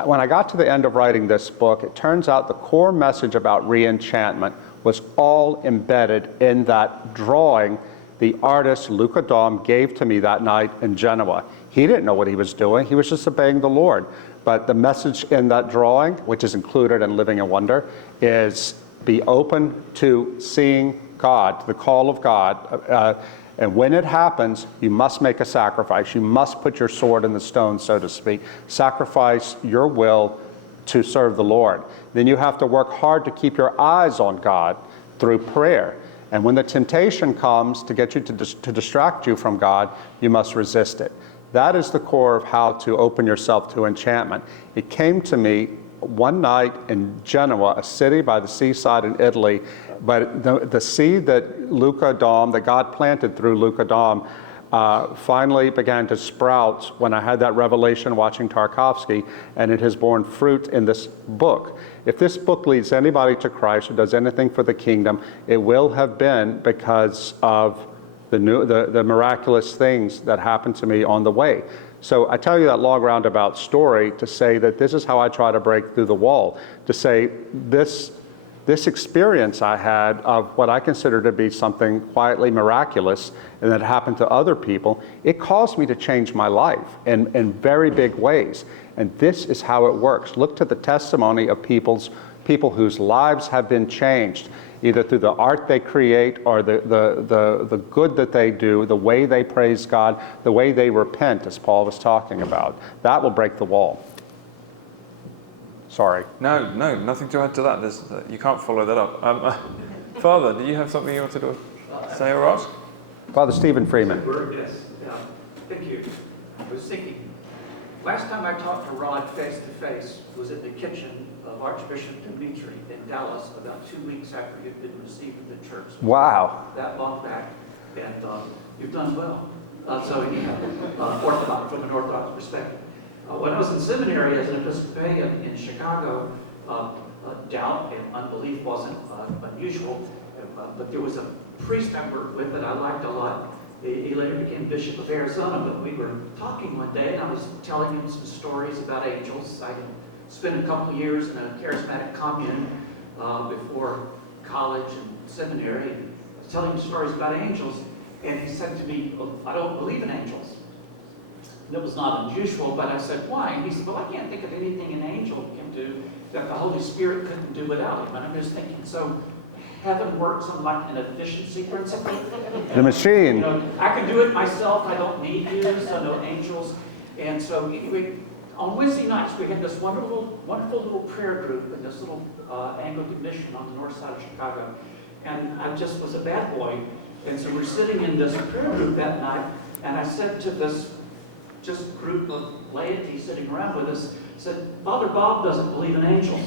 when I got to the end of writing this book, it turns out the core message about re-enchantment was all embedded in that drawing the artist Luca Daum gave to me that night in Genoa. He didn't know what he was doing. He was just obeying the Lord. But the message in that drawing, which is included in Living in Wonder, is be open to seeing God, the call of God. And when it happens, you must make a sacrifice. You must put your sword in the stone, so to speak. Sacrifice your will to serve the Lord. Then you have to work hard to keep your eyes on God through prayer. And when the temptation comes to get you to distract you from God, you must resist it. That is the core of how to open yourself to enchantment. It came to me one night in Genoa, a city by the seaside in Italy, but the seed that Luca Dom, that God planted through Luca Dom, finally began to sprout when I had that revelation watching Tarkovsky, and it has borne fruit in this book. If this book leads anybody to Christ or does anything for the kingdom, it will have been because of the miraculous things that happened to me on the way. So I tell you that long roundabout story to say that this is how I try to break through the wall, to say this experience I had of what I consider to be something quietly miraculous and that happened to other people, it caused me to change my life in very big ways. And this is how it works. Look to the testimony of people whose lives have been changed, either through the art they create or the good that they do, the way they praise God, the way they repent, as Paul was talking about. That will break the wall. Sorry. No, nothing to add to that. You can't follow that up. Father, do you have something you wanted to say or ask? Father Stephen Freeman. Yes, thank you. I was thinking, last time I talked to Rod face to face was in the kitchen of Archbishop Dimitri in Dallas about 2 weeks after you'd been received in the church. Wow. That long back, and you've done well. So anyhow, Orthodox, from an Orthodox perspective. When I was in seminary as an Episcopalian in Chicago, doubt and unbelief wasn't unusual, but there was a priest I worked with that I liked a lot. He later became Bishop of Arizona, but we were talking one day and I was telling him some stories about angels. I had spent a couple of years in a charismatic commune before college and seminary. I was telling him stories about angels, and he said to me, well, I don't believe in angels. That was not unusual, but I said, why? And he said, well, I can't think of anything an angel can do that the Holy Spirit couldn't do without him. And I'm just thinking, so heaven works on like an efficiency principle? The machine. You know, I can do it myself. I don't need you, so no angels. And so anyway, on Wednesday nights, we had this wonderful little prayer group in this little Anglican mission on the north side of Chicago. And I just was a bad boy. And so we're sitting in this prayer group that night, and I said to this just group of laity sitting around with us, said, Father Bob doesn't believe in angels.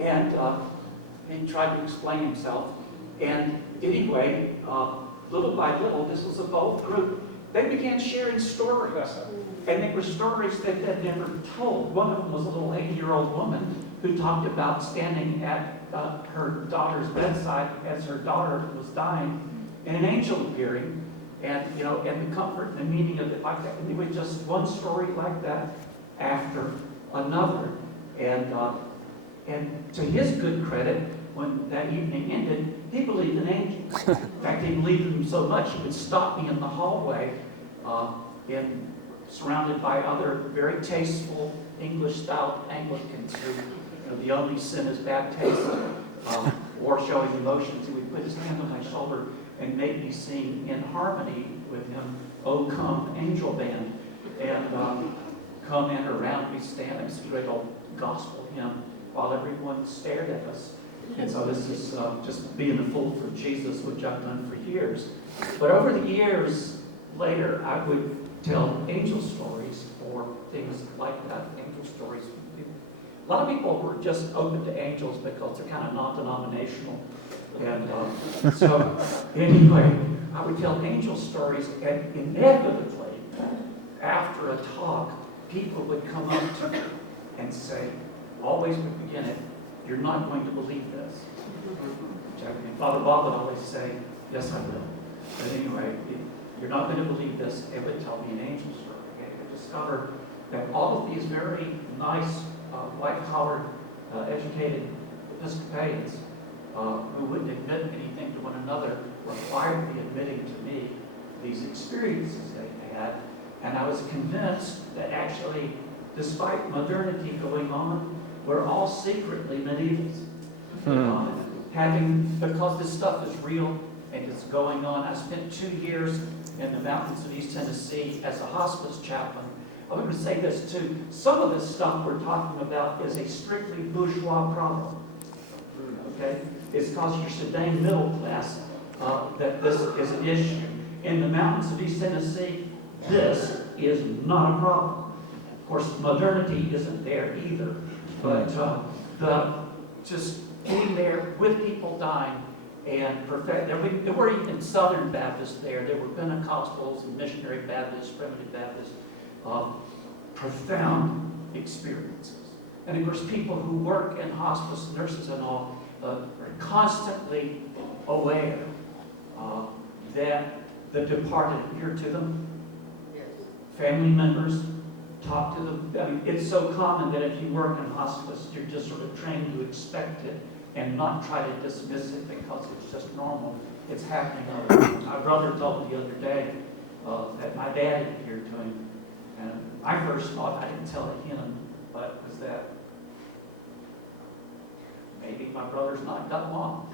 And he tried to explain himself. And anyway, little by little, this was a bold group, they began sharing stories. And they were stories that they'd never told. One of them was a little 80-year-old woman who talked about standing at her daughter's bedside as her daughter was dying, and an angel appearing, and and the comfort and the meaning of it like that. And it was just one story like that after another. And to his good credit, when that evening ended, he believed in angels. In fact, he believed in them so much he would stop me in the hallway, surrounded by other very tasteful English-style Anglicans who, the only sin is bad taste, or showing emotions. He would put his hand on my shoulder and make me sing in harmony with him, "O Come Angel Band," and come in around me stand. It's a great old gospel hymn while everyone stared at us. And so this is just being a fool for Jesus, which I've done for years. But over the years later, I would tell angel stories or things like that, angel stories. A lot of people were just open to angels because they're kind of non-denominational. And so anyway, I would tell angel stories, and inevitably, after a talk, people would come up to me and say, always would begin it, "You're not going to believe this." Father Bob would always say, "Yes, I will." But anyway, "You're not going to believe this," and would tell me an angel story. And I discovered that all of these very nice, white-collared, educated Episcopalians who wouldn't admit anything to one another were quietly admitting to me these experiences they had. And I was convinced that actually, despite modernity going on, we're all secretly medievals. Because this stuff is real and it's going on. I spent 2 years in the mountains of East Tennessee as a hospice chaplain I'm going to say this too. Some of this stuff we're talking about is a strictly bourgeois problem. Okay? It's because you're sedate middle class that this is an issue. In the mountains of East Tennessee, this is not a problem. Of course, modernity isn't there either. But just being there with people dying and perfect. There were even Southern Baptists there. There were Pentecostals and missionary Baptists, primitive Baptists. Profound experiences. And of course, people who work in hospice, nurses and all, are constantly aware that the departed appear to them. Family members talk to them. I mean, it's so common that if you work in hospice, you're just sort of trained to expect it and not try to dismiss it because it's just normal. It's happening. My brother told me the other day that my dad had appeared to him. And I first thought, I didn't tell him, but was that maybe my brother's not got long.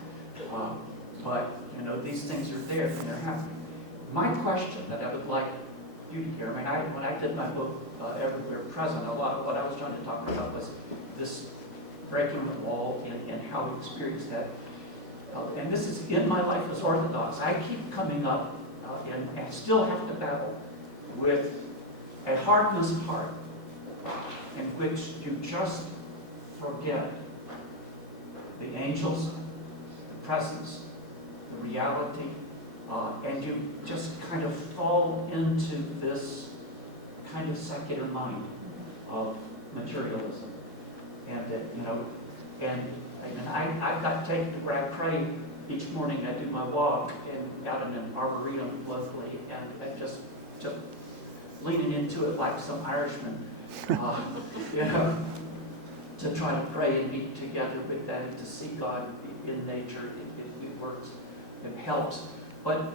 But, you know, these things are there and they're happening. My question that I would like you to hear, when I did my book, Everywhere Present, a lot of what I was trying to talk about was this breaking the wall and how we experience that. And this is in my life as Orthodox. I keep coming up and I still have to battle with a hardness of heart in which you just forget the angels, the presence, the reality, and you just kind of fall into this kind of secular mind of materialism. And that, you know, and I've got taken to where I pray each morning. I do my walk and out in an arboretum locally, and just leaning into it like some Irishman, you know, to try to pray and meet together with that and to see God in nature. It works, it helps. But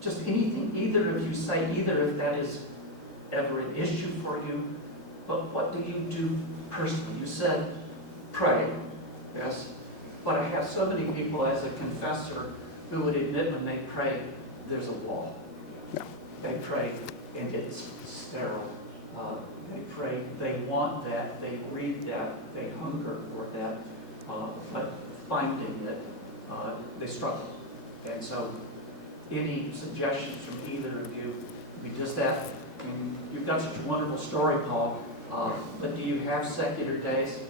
just anything, either of you say, either if that is ever an issue for you, but what do you do personally? You said pray, yes, but I have so many people as a confessor who would admit when they pray, there's a wall. Yeah. They pray and it's sterile. They pray, they want that, they read that, they hunger for that, but finding it, they struggle. And so, any suggestions from either of you? I mean, does that, you've got such a wonderful story, Paul, but do you have secular days?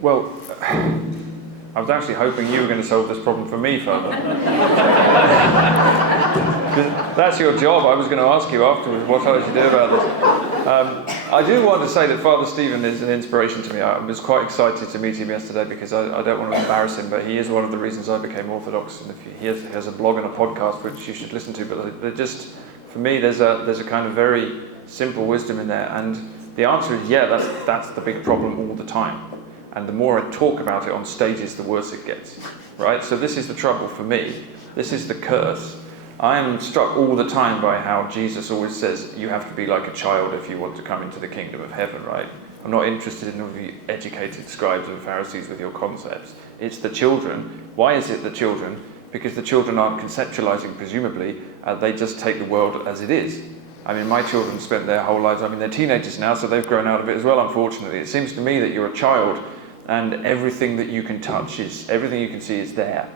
Well, I was actually hoping you were going to solve this problem for me, Father. That's your job. I was going to ask you afterwards what I should do about this. I do want to say that Father Stephen is an inspiration to me. I was quite excited to meet him yesterday because I don't want to embarrass him, but he is one of the reasons I became Orthodox. And he has a blog and a podcast which you should listen to. But they're just, for me, there's a kind of very simple wisdom in there. And the answer is, yeah, that's the big problem all the time. And the more I talk about it on stages, the worse it gets, right? So this is the trouble for me. This is the curse. I am struck all the time by how Jesus always says, you have to be like a child if you want to come into the kingdom of heaven, right? I'm not interested in all the educated scribes and Pharisees with your concepts. It's the children. Why is it the children? Because the children aren't conceptualizing, presumably. They just take the world as it is. I mean, my children spent their whole lives, I mean, they're teenagers now, so they've grown out of it as well, unfortunately. It seems to me that you're a child and everything that you can touch everything you can see is there.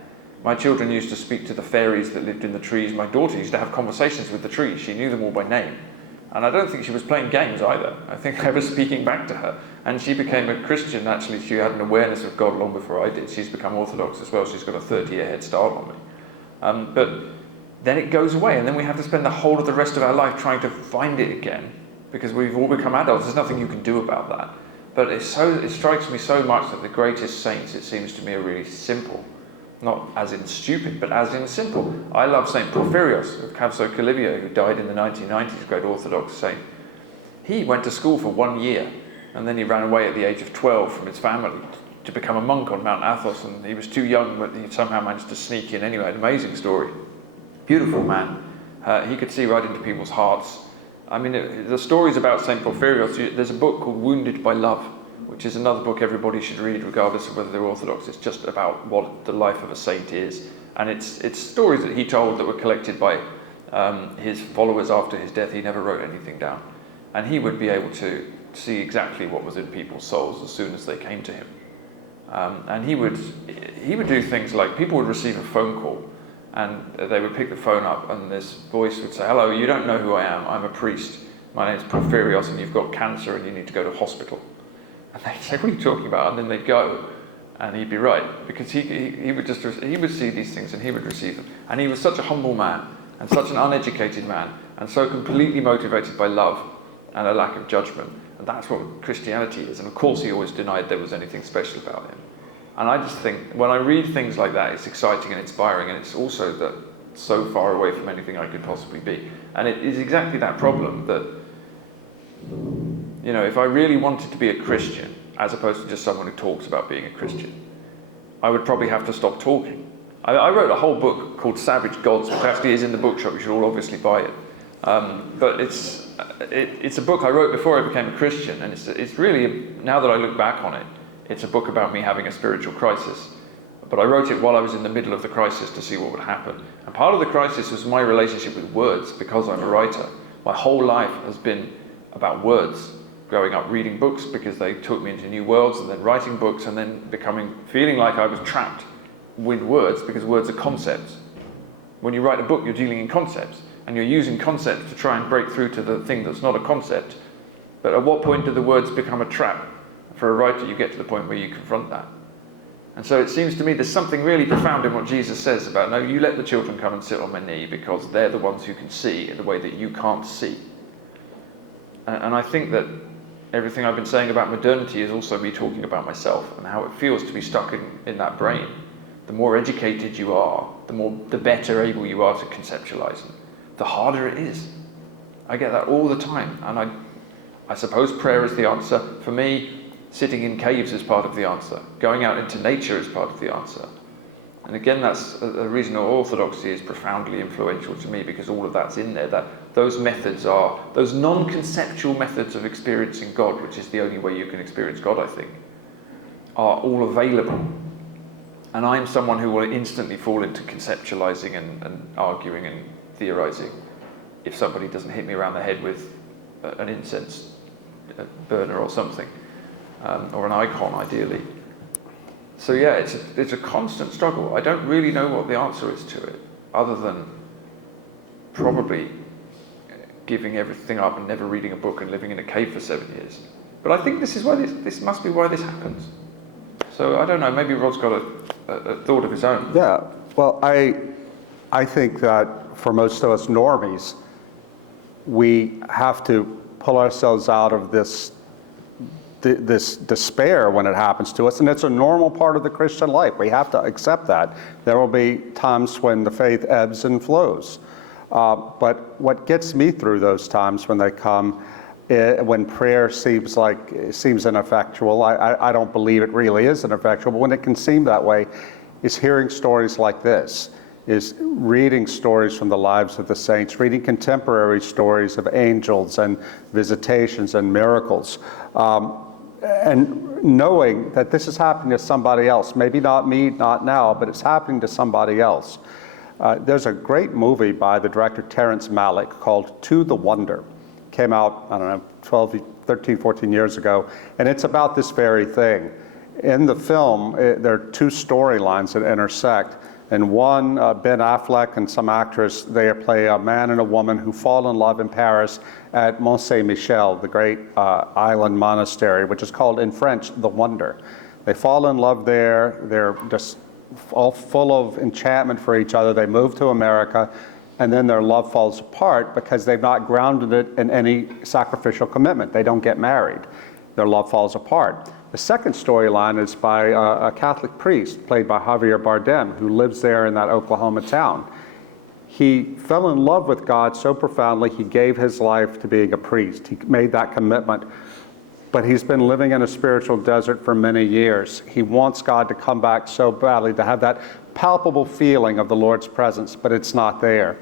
My children used to speak to the fairies that lived in the trees. My daughter used to have conversations with the trees. She knew them all by name. And I don't think she was playing games either. I think I was speaking back to her. And she became a Christian, actually. She had an awareness of God long before I did. She's become Orthodox as well. She's got a 30-year head start on me. But then it goes away, and then we have to spend the whole of the rest of our life trying to find it again because we've all become adults. There's nothing you can do about that. But it strikes me so much that the greatest saints, it seems to me, are really simple. Not as in stupid, but as in simple. I love St. Porphyrios of Cavso-Calibia, who died in the 1990s, great Orthodox saint. He went to school for 1 year, and then he ran away at the age of 12 from his family to become a monk on Mount Athos, and he was too young, but he somehow managed to sneak in anyway. An amazing story. Beautiful man. He could see right into people's hearts. I mean, the stories about St. Porphyrios, there's a book called Wounded by Love, which is another book everybody should read regardless of whether they're Orthodox. It's just about what the life of a saint is. And it's stories that he told that were collected by his followers after his death, he never wrote anything down. And he would be able to see exactly what was in people's souls as soon as they came to him. And he would do things like, people would receive a phone call, and they would pick the phone up, and this voice would say, "Hello, you don't know who I am. I'm a priest. My name's Porphyrios, and you've got cancer, and you need to go to hospital." And they'd say, "What are you talking about?" And then they'd go, and he'd be right, because he would see these things, and he would receive them. And he was such a humble man, and such an uneducated man, and so completely motivated by love and a lack of judgment. And that's what Christianity is. And of course, he always denied there was anything special about him. And I just think, when I read things like that, it's exciting and inspiring, and it's also that so far away from anything I could possibly be. And it is exactly that problem that, you know, if I really wanted to be a Christian, as opposed to just someone who talks about being a Christian, I would probably have to stop talking. I wrote a whole book called Savage Gods, which actually is in the bookshop. You should all obviously buy it. But it's a book I wrote before I became a Christian, and it's really, now that I look back on it, it's a book about me having a spiritual crisis. But I wrote it while I was in the middle of the crisis to see what would happen. And part of the crisis was my relationship with words, because I'm a writer. My whole life has been about words. Growing up reading books because they took me into new worlds, and then writing books, and then feeling like I was trapped with words, because words are concepts. When you write a book, you're dealing in concepts, and you're using concepts to try and break through to the thing that's not a concept. But at what point do the words become a trap? For a writer, you get to the point where you confront that. And so it seems to me there's something really profound in what Jesus says about, no, you let the children come and sit on my knee, because they're the ones who can see in the way that you can't see. And I think that everything I've been saying about modernity is also me talking about myself and how it feels to be stuck in that brain. The more educated you are, the better able you are to conceptualize them, the harder it is. I get that all the time. And I suppose prayer is the answer. For me, sitting in caves is part of the answer. Going out into nature is part of the answer. And again, that's a reason Orthodoxy is profoundly influential to me, because all of that's in there. That those methods are, those non-conceptual methods of experiencing God, which is the only way you can experience God, I think, are all available. And I'm someone who will instantly fall into conceptualizing and arguing and theorizing if somebody doesn't hit me around the head with an incense burner or something, or an icon, ideally. So yeah, it's a constant struggle. I don't really know what the answer is to it, other than probably giving everything up and never reading a book and living in a cave for 7 years. But I think this must be why this happens. So I don't know, maybe Rod's got a thought of his own. Yeah, well, I think that for most of us normies, we have to pull ourselves out of this despair when it happens to us, and it's a normal part of the Christian life. We have to accept that. There will be times when the faith ebbs and flows. But what gets me through those times when they come, when prayer seems ineffectual, I don't believe it really is ineffectual, but when it can seem that way, is hearing stories like this, is reading stories from the lives of the saints, reading contemporary stories of angels and visitations and miracles, and knowing that this is happening to somebody else. Maybe not me, not now, but it's happening to somebody else. There's a great movie by the director Terrence Malick called To the Wonder. Came out, I don't know, 13, 14 years ago, and it's about this very thing. In the film, there are two storylines that intersect. And one, Ben Affleck and some actress, they play a man and a woman who fall in love in Paris at Mont Saint-Michel, the great island monastery, which is called in French, The Wonder. They fall in love there. They're just all full of enchantment for each other. They move to America, and then their love falls apart because they've not grounded it in any sacrificial commitment. They don't get married. Their love falls apart. The second storyline is by a Catholic priest, played by Javier Bardem, who lives there in that Oklahoma town. He fell in love with God so profoundly, he gave his life to being a priest. He made that commitment. But he's been living in a spiritual desert for many years. He wants God to come back so badly, to have that palpable feeling of the Lord's presence, but it's not there.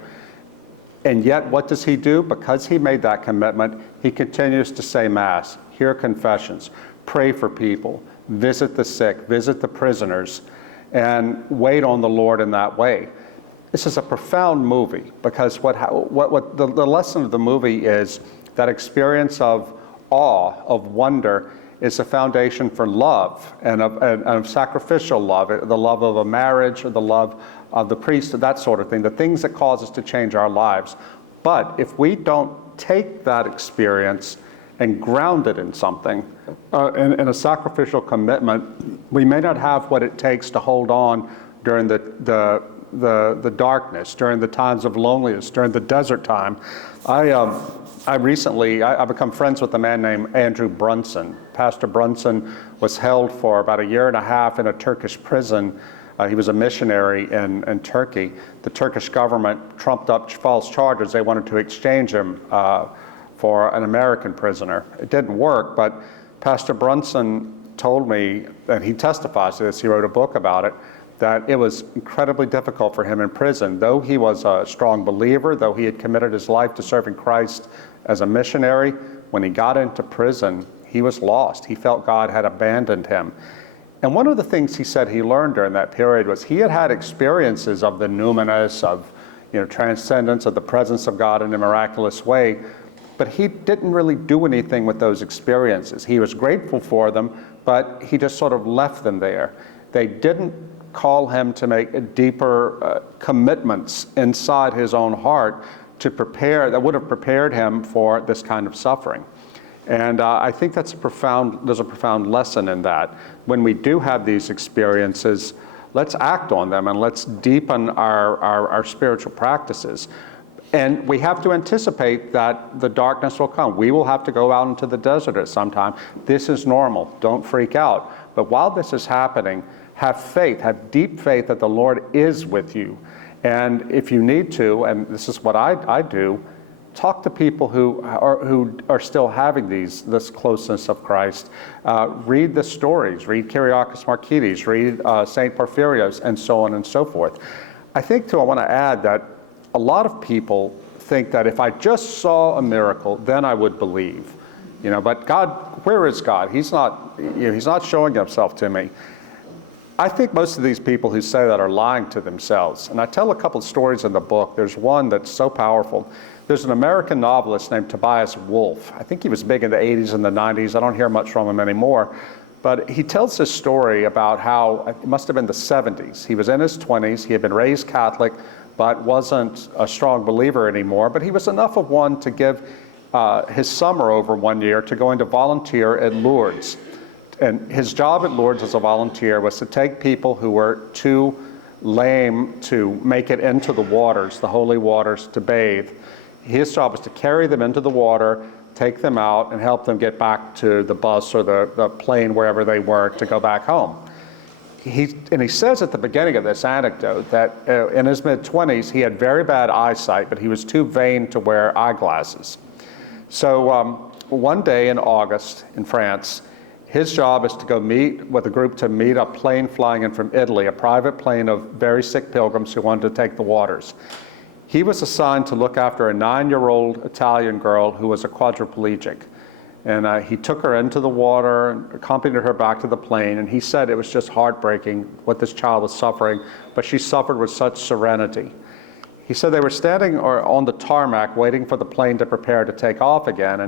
And yet, what does he do? Because he made that commitment, he continues to say Mass, hear confessions, pray for people, visit the sick, visit the prisoners, and wait on the Lord in that way. this is a profound movie, because what the lesson of the movie is that experience of awe, of wonder, is a foundation for love and of sacrificial love, the love of a marriage, or the love of the priest, that sort of thing, the things that cause us to change our lives. But if we don't take that experience and ground it in something, in a sacrificial commitment, we may not have what it takes to hold on during the darkness, during the times of loneliness, during the desert time. I become friends with a man named Andrew Brunson. Pastor Brunson was held for about 1.5 years in a Turkish prison. He was a missionary in Turkey. The Turkish government trumped up false charges. They wanted to exchange him for an American prisoner. It didn't work, but Pastor Brunson told me, and he testifies to this, he wrote a book about it, that it was incredibly difficult for him in prison. Though he was a strong believer, though he had committed his life to serving Christ as a missionary, when he got into prison, he was lost. He felt God had abandoned him. And one of the things he said he learned during that period was he had had experiences of the numinous, of transcendence, of the presence of God in a miraculous way, but he didn't really do anything with those experiences. He was grateful for them, but he just sort of left them there. They didn't call him to make deeper commitments inside his own heart to prepare, that would have prepared him for this kind of suffering. And I think there's a profound lesson in that. When we do have these experiences, let's act on them and let's deepen our spiritual practices. And we have to anticipate that the darkness will come. We will have to go out into the desert at some time. This is normal. Don't freak out. But while this is happening, have faith, have deep faith that the Lord is with you. And if you need to, and this is what I do, talk to people who are still having this closeness of Christ. Read the stories, read Kyriakos Markides, read St. Porphyrios, and so on and so forth. I think, too, I want to add that a lot of people think that if I just saw a miracle, then I would believe. But God, where is God? He's not showing himself to me. I think most of these people who say that are lying to themselves. And I tell a couple of stories in the book. There's one that's so powerful. There's an American novelist named Tobias Wolff. I think he was big in the 80s and the 90s. I don't hear much from him anymore. But he tells this story about how, it must have been the 70s. He was in his 20s. He had been raised Catholic, but wasn't a strong believer anymore. But he was enough of one to give his summer over one year to going to volunteer at Lourdes. And his job at Lourdes as a volunteer was to take people who were too lame to make it into the waters, the holy waters, to bathe. His job was to carry them into the water, take them out, and help them get back to the bus or the plane, wherever they were, to go back home. He says at the beginning of this anecdote that in his mid-20s, he had very bad eyesight, but he was too vain to wear eyeglasses. So one day in August in France, his job is to go meet with a group to meet a plane flying in from Italy, a private plane of very sick pilgrims who wanted to take the waters. He was assigned to look after a 9-year-old Italian girl who was a quadriplegic. And he took her into the water, and accompanied her back to the plane, and he said it was just heartbreaking what this child was suffering, but she suffered with such serenity. He said they were standing on the tarmac waiting for the plane to prepare to take off again,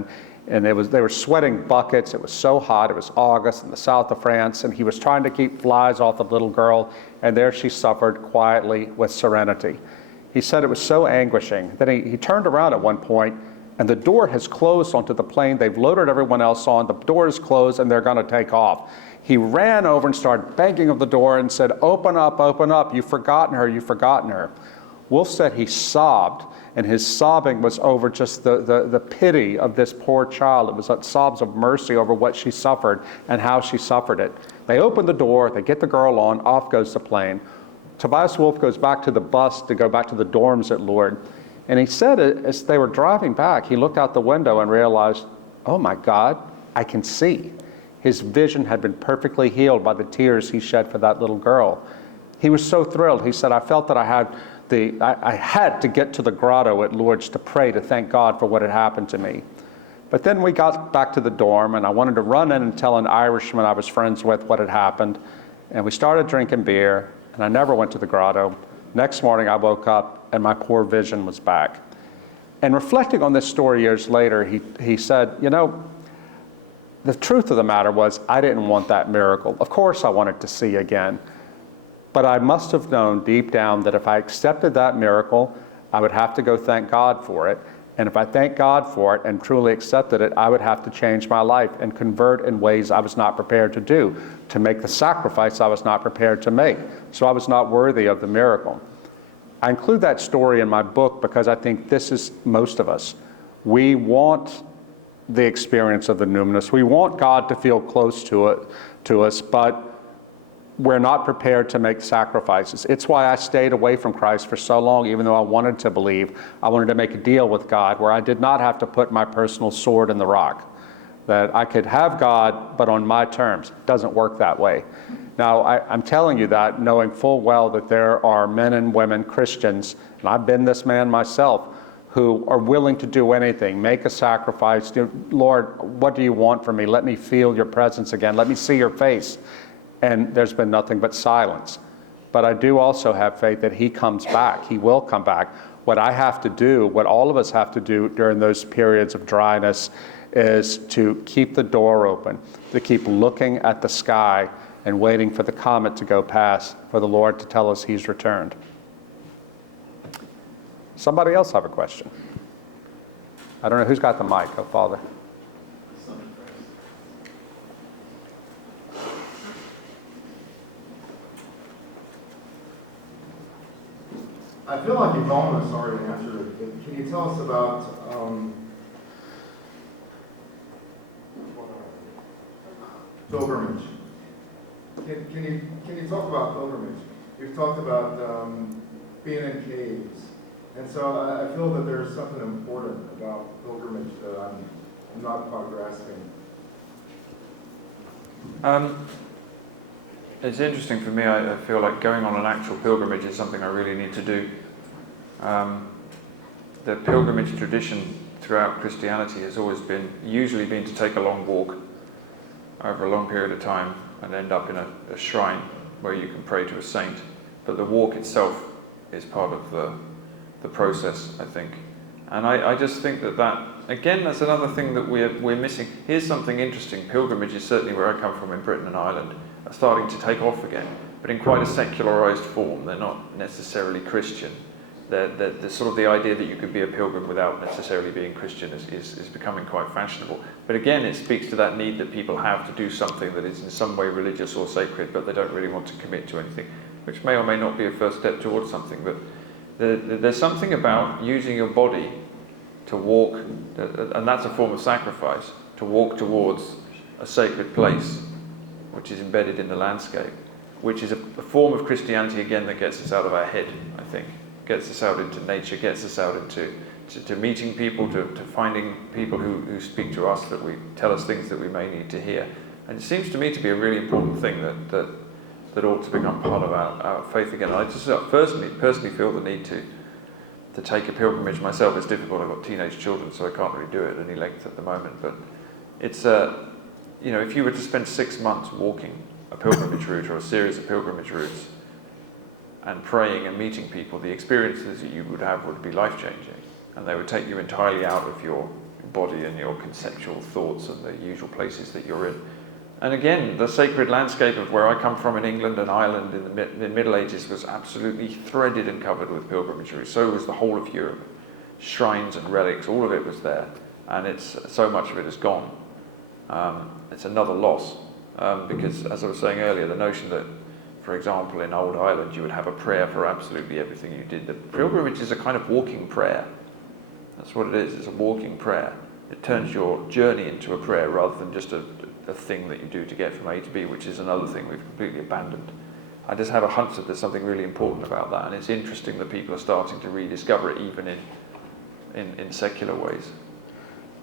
and they were sweating buckets. It was so hot. It was August in the south of France, and he was trying to keep flies off the little girl, and there she suffered quietly with serenity. He said it was so anguishing. Then he turned around at one point, and the door has closed onto the plane. They've loaded everyone else on. The door is closed, and they're going to take off. He ran over and started banging on the door and said, "Open up, you've forgotten her, you've forgotten her." Wolf said he sobbed, and his sobbing was over just the pity of this poor child. It was sobs of mercy over what she suffered and how she suffered it. They open the door, they get the girl on, off goes the plane. Tobias Wolff goes back to the bus to go back to the dorms at Lourdes. And he said, as they were driving back, he looked out the window and realized, oh my God, I can see. His vision had been perfectly healed by the tears he shed for that little girl. He was so thrilled. He said, I felt that I had to get to the grotto at Lourdes to pray, to thank God for what had happened to me. But then we got back to the dorm, and I wanted to run in and tell an Irishman I was friends with what had happened. And we started drinking beer, and I never went to the grotto. Next morning I woke up and my poor vision was back. And reflecting on this story years later, he said, you know, the truth of the matter was I didn't want that miracle. Of course I wanted to see again. But I must have known deep down that if I accepted that miracle, I would have to go thank God for it. And if I thank God for it and truly accepted it, I would have to change my life and convert in ways I was not prepared to do, to make the sacrifice I was not prepared to make. So I was not worthy of the miracle. I include that story in my book because I think this is most of us. We want the experience of the numinous. We want God to feel close to us, but we're not prepared to make sacrifices. It's why I stayed away from Christ for so long, even though I wanted to believe. I wanted to make a deal with God where I did not have to put my personal sword in the rock, that I could have God, but on my terms. It doesn't work that way. Now, I'm telling you that knowing full well that there are men and women, Christians, and I've been this man myself, who are willing to do anything, make a sacrifice. Lord, what do you want from me? Let me feel your presence again. Let me see your face. And there's been nothing but silence. But I do also have faith that he comes back. He will come back. What I have to do, what all of us have to do during those periods of dryness, is to keep the door open, to keep looking at the sky and waiting for the comet to go past, for the Lord to tell us he's returned. Somebody else have a question? I don't know who's got the mic. Oh, Father. I feel like you've almost already answered it, but can you tell us about pilgrimage? Can you talk about pilgrimage? You've talked about being in caves, and so I feel that there's something important about pilgrimage that I'm not quite grasping. It's interesting for me. I feel like going on an actual pilgrimage is something I really need to do. The pilgrimage tradition throughout Christianity has always usually been to take a long walk over a long period of time and end up in a shrine where you can pray to a saint. But the walk itself is part of the process, I think. And I just think that again, that's another thing that we're missing. Here's something interesting. Pilgrimage is certainly where I come from in Britain and Ireland, are starting to take off again, but in quite a secularized form. They're not necessarily Christian. The sort of the idea that you could be a pilgrim without necessarily being Christian is becoming quite fashionable. But again, it speaks to that need that people have to do something that is in some way religious or sacred, but they don't really want to commit to anything, which may or may not be a first step towards something. But there's something about using your body to walk, and that's a form of sacrifice, to walk towards a sacred place, which is embedded in the landscape, which is a form of Christianity, again, that gets us out of our head, I think. Gets us out into nature, gets us out into meeting people, to finding people who speak to us, that we tell us things that we may need to hear. And it seems to me to be a really important thing that ought to become part of our faith again. I just personally feel the need to take a pilgrimage myself. It's difficult. I've got teenage children, so I can't really do it at any length at the moment. But it's if you were to spend 6 months walking a pilgrimage route or a series of pilgrimage routes and praying and meeting people, the experiences that you would have would be life-changing, and they would take you entirely out of your body and your conceptual thoughts and the usual places that you're in. And again, the sacred landscape of where I come from in England and Ireland in the Middle Ages was absolutely threaded and covered with pilgrimage routes. So was the whole of Europe. Shrines and relics, all of it was there, and so much of it is gone. It's another loss, because as I was saying earlier, the notion that, for example, in Old Ireland, you would have a prayer for absolutely everything you did. The pilgrimage is a kind of walking prayer. That's what it is. It's a walking prayer. It turns your journey into a prayer rather than just a thing that you do to get from A to B, which is another thing we've completely abandoned. I just have a hunch that there's something really important about that, and it's interesting that people are starting to rediscover it even in secular ways.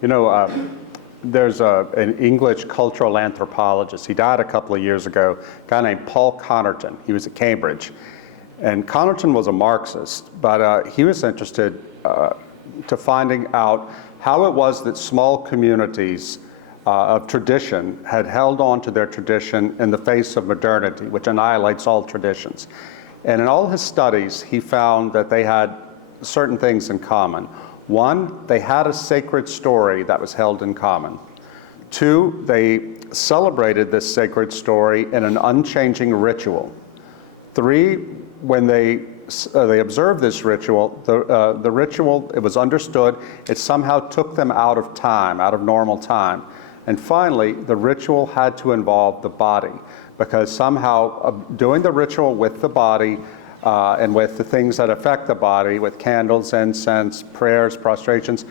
You know, there's an English cultural anthropologist. He died a couple of years ago, a guy named Paul Connerton. He was at Cambridge. And Connerton was a Marxist, but he was interested to finding out how it was that small communities of tradition had held on to their tradition in the face of modernity, which annihilates all traditions. And in all his studies, he found that they had certain things in common. One, they had a sacred story that was held in common. Two, they celebrated this sacred story in an unchanging ritual. Three, when they observed this ritual, the ritual, it was understood, it somehow took them out of time, out of normal time. And finally, the ritual had to involve the body, because somehow doing the ritual with the body and with the things that affect the body, with candles, incense, prayers, prostrations,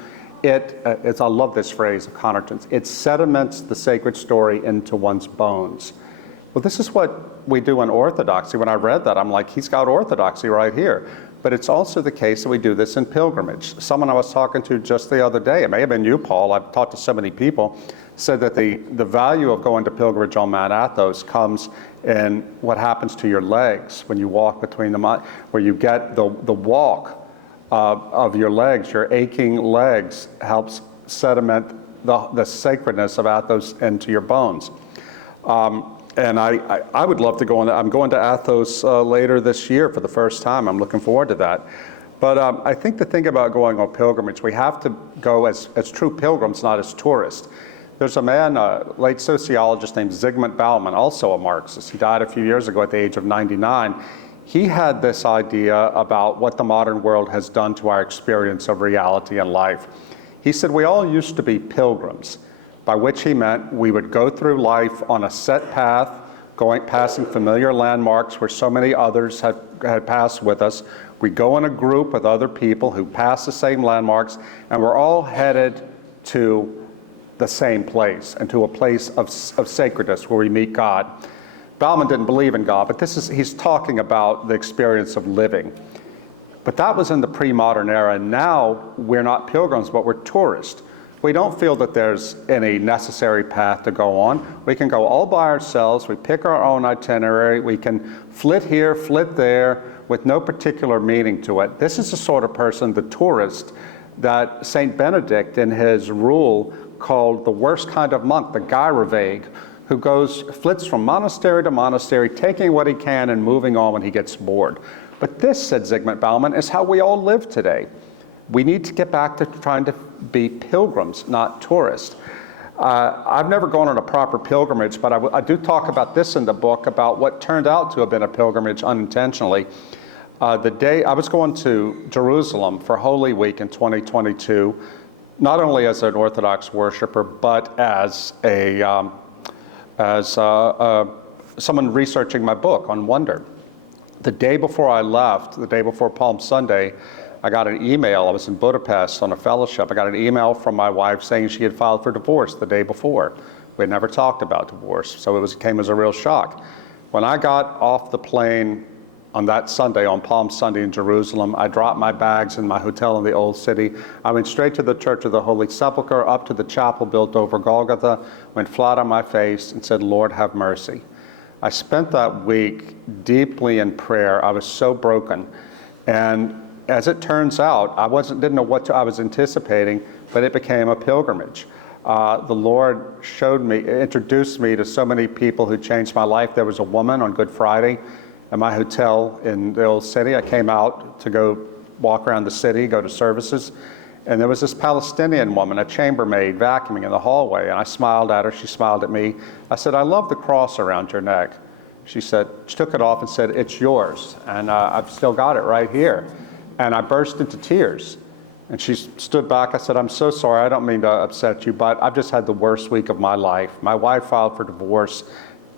I love this phrase of Connerton's, it sediments the sacred story into one's bones. Well, this is what we do in Orthodoxy. When I read that, I'm like, he's got Orthodoxy right here. But it's also the case that we do this in pilgrimage. Someone I was talking to just the other day, it may have been you, Paul, I've talked to so many people, said that the value of going to pilgrimage on Mount Athos comes in what happens to your legs when you walk between the mountains, where you get the walk of your legs, your aching legs helps sediment the sacredness of Athos into your bones. And I would love to go on. I'm going to Athos later this year for the first time. I'm looking forward to that. But I think the thing about going on pilgrimage, we have to go as true pilgrims, not as tourists. There's a man, a late sociologist named Zygmunt Bauman, also a Marxist. He died a few years ago at the age of 99. He had this idea about what the modern world has done to our experience of reality and life. He said we all used to be pilgrims, by which he meant we would go through life on a set path, passing familiar landmarks where so many others had passed with us. We go in a group with other people who pass the same landmarks, and we're all headed to the same place, and to a place of sacredness where we meet God. Bauman didn't believe in God, but he's talking about the experience of living. But that was in the pre-modern era, and now we're not pilgrims, but we're tourists. We don't feel that there's any necessary path to go on. We can go all by ourselves, we pick our own itinerary, we can flit here, flit there, with no particular meaning to it. This is the sort of person, the tourist, that St. Benedict in his rule called the worst kind of monk, the gyrovague, who flits from monastery to monastery, taking what he can and moving on when he gets bored. But this, said Zygmunt Bauman, is how we all live today. We need to get back to trying to be pilgrims, not tourists. I've never gone on a proper pilgrimage, but I do talk about this in the book, about what turned out to have been a pilgrimage unintentionally. The day I was going to Jerusalem for Holy Week in 2022, not only as an Orthodox worshiper, but as someone researching my book on wonder. The day before I left, the day before Palm Sunday, I got an email. I was in Budapest on a fellowship. I got an email from my wife saying she had filed for divorce the day before. We had never talked about divorce, so it came as a real shock. When I got off the plane on that Sunday, on Palm Sunday in Jerusalem, I dropped my bags in my hotel in the Old City. I went straight to the Church of the Holy Sepulchre, up to the chapel built over Golgotha, went flat on my face and said, Lord, have mercy. I spent that week deeply in prayer. I was so broken. And as it turns out, didn't know what I was anticipating, but it became a pilgrimage. The Lord introduced me to so many people who changed my life. There was a woman on Good Friday at my hotel in the Old City. I came out to go walk around the city, go to services, and there was this Palestinian woman, a chambermaid, vacuuming in the hallway, and I smiled at her, she smiled at me. I said, I love the cross around your neck. She took it off and said, it's yours, and I've still got it right here. And I burst into tears. And she stood back. I said, I'm so sorry, I don't mean to upset you, but I've just had the worst week of my life. My wife filed for divorce,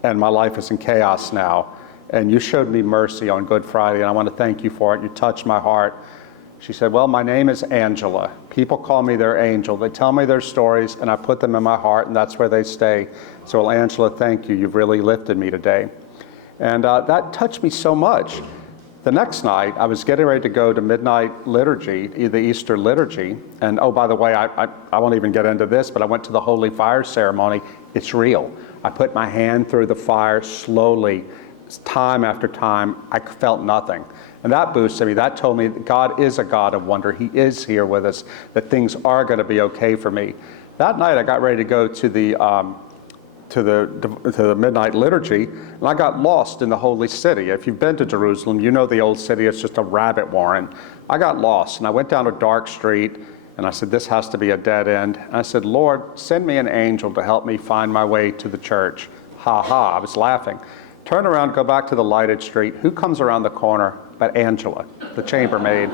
and my life is in chaos now. And you showed me mercy on Good Friday, and I want to thank you for it. You touched my heart. She said, well, my name is Angela. People call me their angel. They tell me their stories, and I put them in my heart, and that's where they stay. So, well, Angela, thank you. You've really lifted me today. And that touched me so much. The next night, I was getting ready to go to midnight liturgy, the Easter liturgy. And oh, by the way, I won't even get into this, but I went to the Holy Fire ceremony. It's real. I put my hand through the fire slowly, time after time. I felt nothing. And that boosted me. That told me that God is a God of wonder. He is here with us, that things are going to be okay for me. That night, I got ready to go to the to the midnight liturgy, and I got lost in the holy city. If you've been to Jerusalem, you know the old city, it's just a rabbit warren. I got lost, and I went down a dark street, and I said, this has to be a dead end. And I said, Lord, send me an angel to help me find my way to the church. Ha ha, I was laughing. Turn around, go back to the lighted street. Who comes around the corner but Angela, the chambermaid,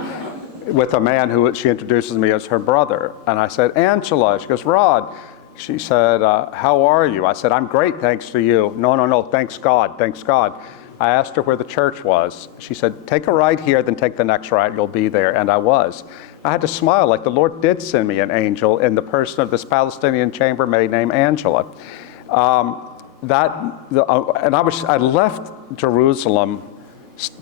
with a man who she introduces me as her brother. And I said, Angela. She goes, Rod. She said, how are you? I said, I'm great, thanks to you. No, thanks God, thanks God. I asked her where the church was. She said, take a right here, then take the next right, you'll be there. And I was. I had to smile, like the Lord did send me an angel in the person of this Palestinian chambermaid named Angela. I left Jerusalem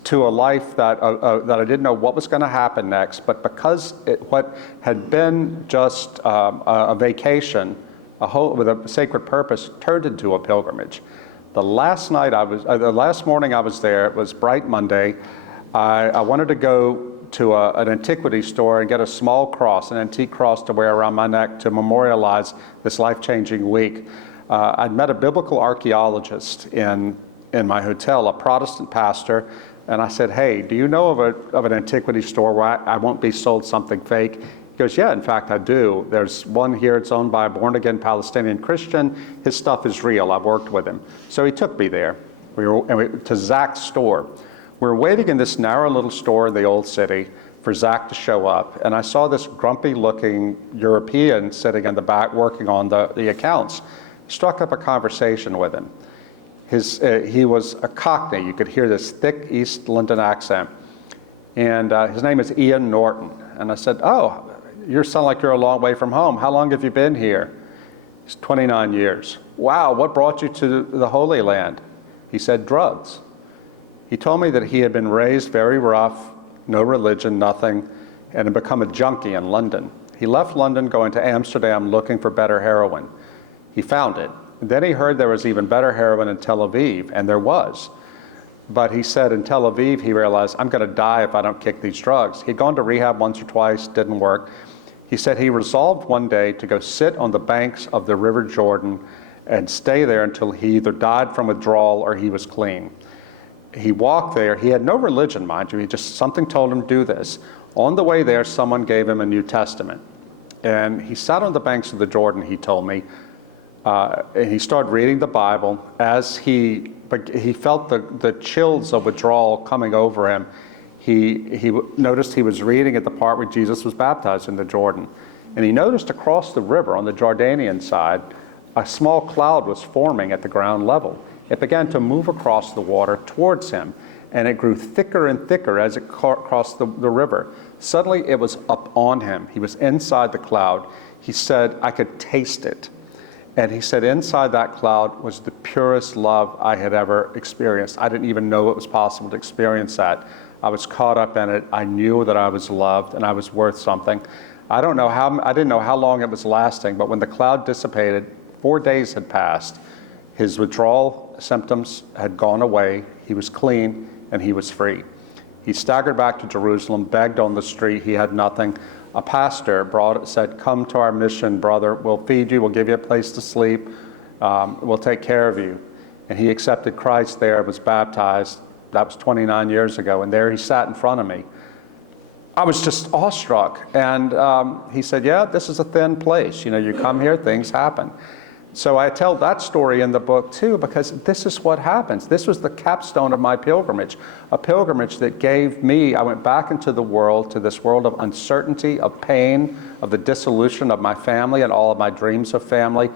to a life that I didn't know what was going to happen next, but because what had been just a vacation, with a sacred purpose, turned into a pilgrimage. The last morning I was there, it was bright Monday. I wanted to go to an antiquity store and get a small cross, an antique cross to wear around my neck to memorialize this life-changing week. I'd met a biblical archaeologist in my hotel, a Protestant pastor, and I said, hey, do you know of an antiquity store where I won't be sold something fake? He goes, yeah, in fact, I do. There's one here, it's owned by a born-again Palestinian Christian. His stuff is real, I've worked with him. So he took me there, to Zach's store. We were waiting in this narrow little store in the old city for Zach to show up, and I saw this grumpy-looking European sitting in the back working on the accounts. Struck up a conversation with him. He was a Cockney. You could hear this thick East London accent. And his name is Ian Norton. And I said, oh, you sound like you're a long way from home. How long have you been here? He's 29 years. Wow, what brought you to the Holy Land? He said, drugs. He told me that he had been raised very rough, no religion, nothing, and had become a junkie in London. He left London going to Amsterdam looking for better heroin. He found it. Then he heard there was even better heroin in Tel Aviv, and there was. But he said in Tel Aviv, he realized, I'm going to die if I don't kick these drugs. He'd gone to rehab once or twice, didn't work. He said he resolved one day to go sit on the banks of the River Jordan and stay there until he either died from withdrawal or he was clean. He walked there. He had no religion, mind you. Something told him to do this. On the way there, someone gave him a New Testament. And he sat on the banks of the Jordan, he told me, and he started reading the Bible. As he felt the chills of withdrawal coming over him, he noticed he was reading at the part where Jesus was baptized in the Jordan. And he noticed across the river on the Jordanian side, a small cloud was forming at the ground level. It began to move across the water towards him, and it grew thicker and thicker as it crossed the river. Suddenly it was up on him. He was inside the cloud. He said, I could taste it. And he said, inside that cloud was the purest love I had ever experienced. I didn't even know it was possible to experience that. I was caught up in it. I knew that I was loved and I was worth something. I didn't know how long it was lasting, but when the cloud dissipated, 4 days had passed. His withdrawal symptoms had gone away. He was clean and he was free. He staggered back to Jerusalem, begged on the street. He had nothing. A pastor said, come to our mission, brother. We'll feed you. We'll give you a place to sleep. We'll take care of you. And he accepted Christ there, was baptized. That was 29 years ago. And there he sat in front of me. I was just awestruck. And he said, yeah, this is a thin place. You come here, things happen. So I tell that story in the book too, because this is what happens. This was the capstone of my pilgrimage, a pilgrimage that gave me, I went back into the world, to this world of uncertainty, of pain, of the dissolution of my family and all of my dreams of family.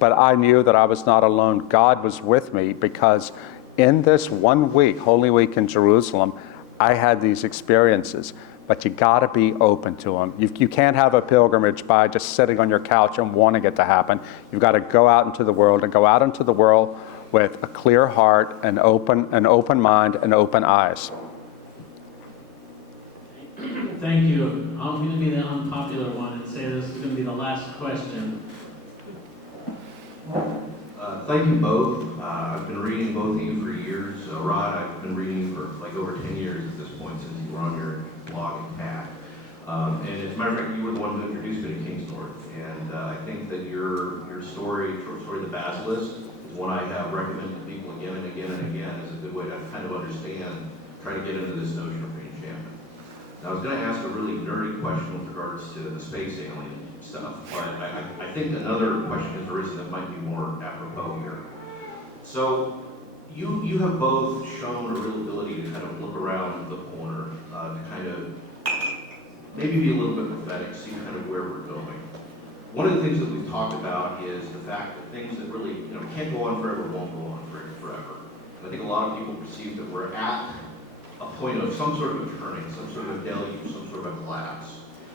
But I knew that I was not alone. God was with me, because in this 1 week, Holy Week in Jerusalem, I had these experiences. But you got to be open to them. You can't have a pilgrimage by just sitting on your couch and wanting it to happen. You've got to go out into the world, and go out into the world with a clear heart, an open mind, and open eyes. Thank you. I'm going to be the unpopular one and say this is going to be the last question. Thank you both. I've been reading both of you for years. Rod, I've been reading you for like over 10 years at this point, since you were on your blogging path. And as a matter of fact, you were the one who introduced me to Kingsnorth. And I think that your story, short story, The Basilisk, one I have recommended to people again and again and again as a good way to kind of understand, try to get into this notion of enchantment. Now, I was going to ask a really nerdy question with regards to the space alien stuff, but I think another question has arisen that might be more apropos here. So, you have both shown a real ability to kind of look around the corner, to kind of maybe be a little bit prophetic, see kind of where we're going. One of the things that we've talked about is the fact that things that really, can't go on forever won't go on forever. And I think a lot of people perceive that we're at a point of some sort of turning, some sort of deluge, some sort of collapse.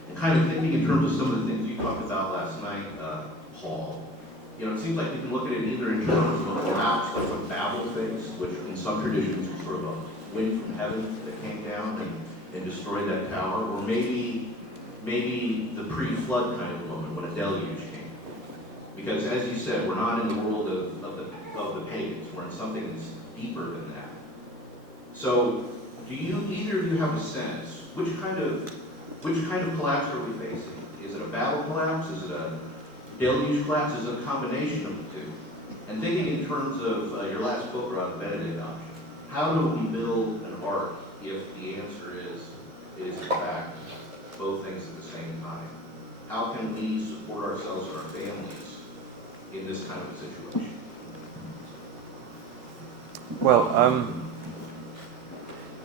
And kind of thinking in terms of some of the things you talked about last night, Paul, it seems like you can look at it either in terms of a collapse, like what Babel faced, which in some traditions was sort of a wind from heaven that came down and destroyed that tower, or maybe the pre-flood kind of moment when a deluge came. Because as you said, we're not in the world of the pagans, we're in something that's deeper than that. So, do either of you have a sense, which kind of collapse are we facing? Is it a Babel collapse? Is it a deluge collapse? Is it a combination of the two? And thinking in terms of your last book around the Benedict option, how do we build an ark if the answer is in fact both things at the same time? How can we support ourselves and our families in this kind of a situation? Well,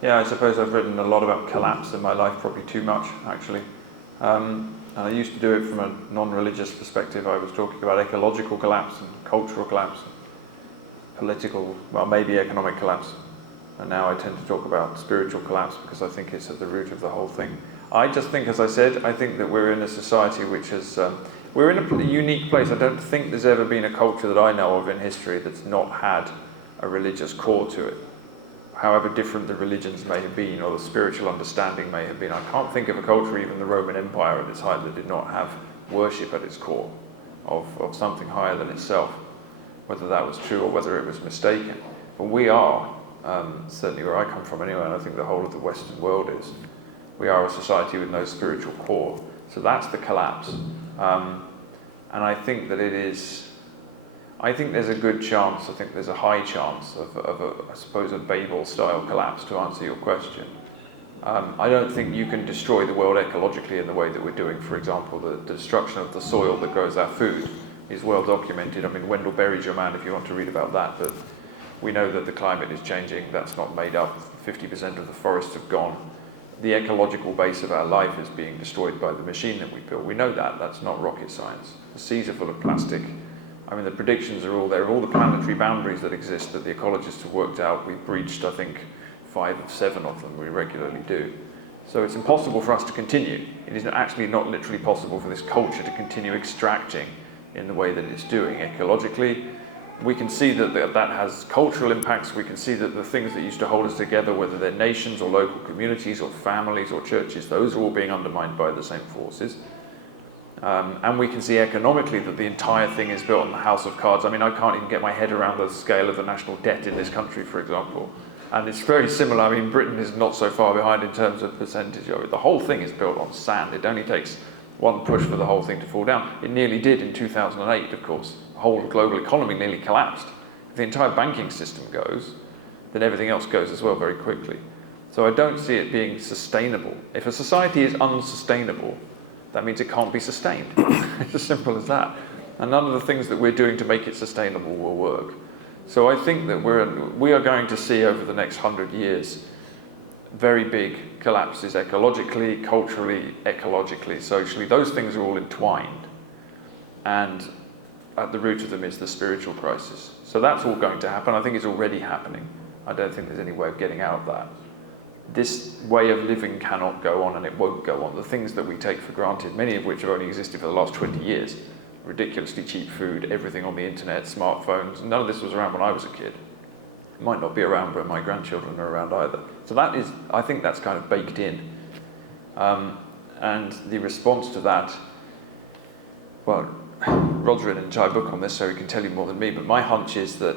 yeah, I suppose I've written a lot about collapse in my life, probably too much, actually. And I used to do it from a non-religious perspective. I was talking about ecological collapse and cultural collapse, and political, well, maybe economic collapse. And now I tend to talk about spiritual collapse because I think it's at the root of the whole thing. I just think, as I said, I think that we're in a society which is, we're in a unique place. I don't think there's ever been a culture that I know of in history that's not had a religious core to it. However different the religions may have been, or the spiritual understanding may have been. I can't think of a culture, even the Roman Empire at its height, that did not have worship at its core of something higher than itself, whether that was true or whether it was mistaken. But we are, certainly where I come from anyway, and I think the whole of the Western world is, we are a society with no spiritual core. So that's the collapse. And I think that it is, I think there's a good chance, I think there's a high chance of I suppose, a Babel-style collapse, to answer your question. I don't think you can destroy the world ecologically in the way that we're doing. For example, the destruction of the soil that grows our food is well documented. I mean, Wendell Berry's your man if you want to read about that, but we know that the climate is changing. That's not made up. 50% of the forests have gone. The ecological base of our life is being destroyed by the machine that we built. We know that. That's not rocket science. The seas are full of plastic. I mean, the predictions are all there. All the planetary boundaries that exist that the ecologists have worked out, we've breached, I think, 5 of 7 of them. We regularly do. So it's impossible for us to continue. It is actually not literally possible for this culture to continue extracting in the way that it's doing ecologically. We can see that that has cultural impacts. We can see that the things that used to hold us together, whether they're nations or local communities or families or churches, those are all being undermined by the same forces. And we can see economically that the entire thing is built on the house of cards. I mean, I can't even get my head around the scale of the national debt in this country, for example. And it's very similar. I mean, Britain is not so far behind in terms of percentage of it. The whole thing is built on sand. It only takes one push for the whole thing to fall down. It nearly did in 2008, of course. The whole global economy nearly collapsed. If the entire banking system goes, then everything else goes as well very quickly. So I don't see it being sustainable. If a society is unsustainable, that means it can't be sustained. It's as simple as that. And none of the things that we're doing to make it sustainable will work. So I think that we are going to see over the next 100 years very big collapses ecologically, culturally, ecologically, socially. Those things are all entwined. And at the root of them is the spiritual crisis. So that's all going to happen. I think it's already happening. I don't think there's any way of getting out of that. This way of living cannot go on, and it won't go on. The things that we take for granted, many of which have only existed for the last 20 years, ridiculously cheap food, everything on the internet, smartphones, none of this was around when I was a kid. It might not be around when my grandchildren are around either. So that is, I think that's kind of baked in. And the response to that, well, Rod's written an entire book on this, so he can tell you more than me, but my hunch is that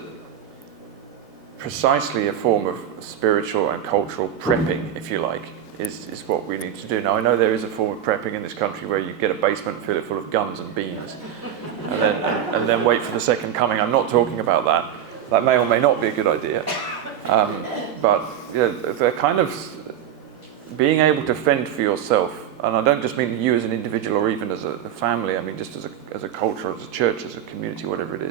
precisely a form of spiritual and cultural prepping, if you like, is what we need to do. Now, I know there is a form of prepping in this country where you get a basement, fill it full of guns and beans, and then wait for the second coming. I'm not talking about that. That may or may not be a good idea. But they're kind of being able to fend for yourself, and I don't just mean you as an individual or even as a family, I mean just as a culture, as a church, as a community, whatever it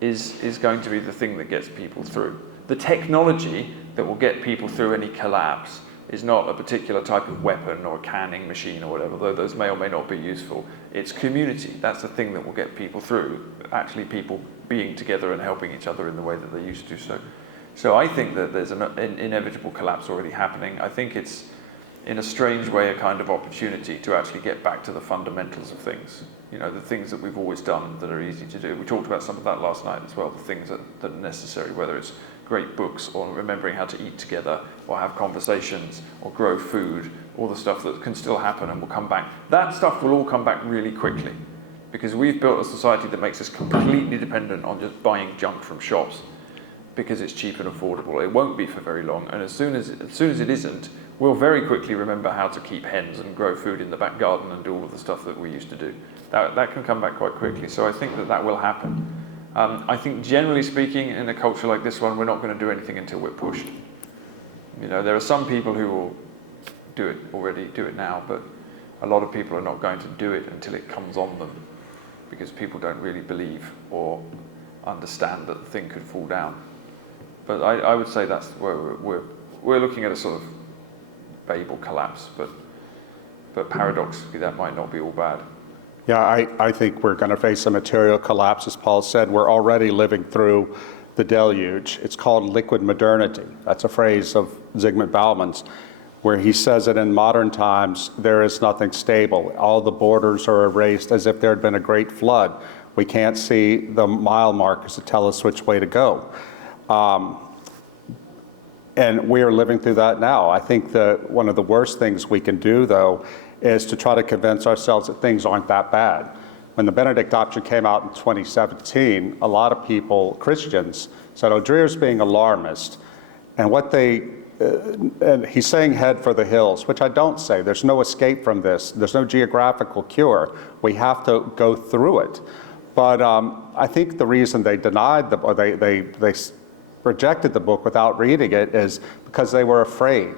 is going to be the thing that gets people through. The technology that will get people through any collapse is not a particular type of weapon or a canning machine or whatever, though those may or may not be useful. It's community. That's the thing that will get people through. Actually, people being together and helping each other in the way that they used to. So I think that there's an inevitable collapse already happening. I think it's, in a strange way, a kind of opportunity to actually get back to the fundamentals of things. You know, the things that we've always done that are easy to do. We talked about some of that last night as well, the things that are necessary, whether it's great books or remembering how to eat together or have conversations or grow food, all the stuff that can still happen and will come back. That stuff will all come back really quickly because we've built a society that makes us completely dependent on just buying junk from shops because it's cheap and affordable. It won't be for very long, and as soon as it isn't, we'll very quickly remember how to keep hens and grow food in the back garden and do all of the stuff that we used to do. That can come back quite quickly, so I think that will happen. I think generally speaking, in a culture like this one, we're not going to do anything until we're pushed. You know, there are some people who will do it now, but a lot of people are not going to do it until it comes on them, because people don't really believe or understand that the thing could fall down. But I would say that's where we're looking at a sort of Babel collapse, but paradoxically that might not be all bad. Yeah, I think we're going to face a material collapse. As Paul said, we're already living through the deluge. It's called liquid modernity. That's a phrase of Zygmunt Bauman's, where he says that in modern times there is nothing stable. All the borders are erased as if there had been a great flood. We can't see the mile markers to tell us which way to go. And we are living through that now. I think that one of the worst things we can do, though, is to try to convince ourselves that things aren't that bad. When the Benedict option came out in 2017, a lot of people, Christians, said, oh, Dreher's being alarmist. And and he's saying head for the hills, which I don't say. There's no escape from this. There's no geographical cure. We have to go through it. But I think the reason they denied or they rejected the book without reading it is because they were afraid.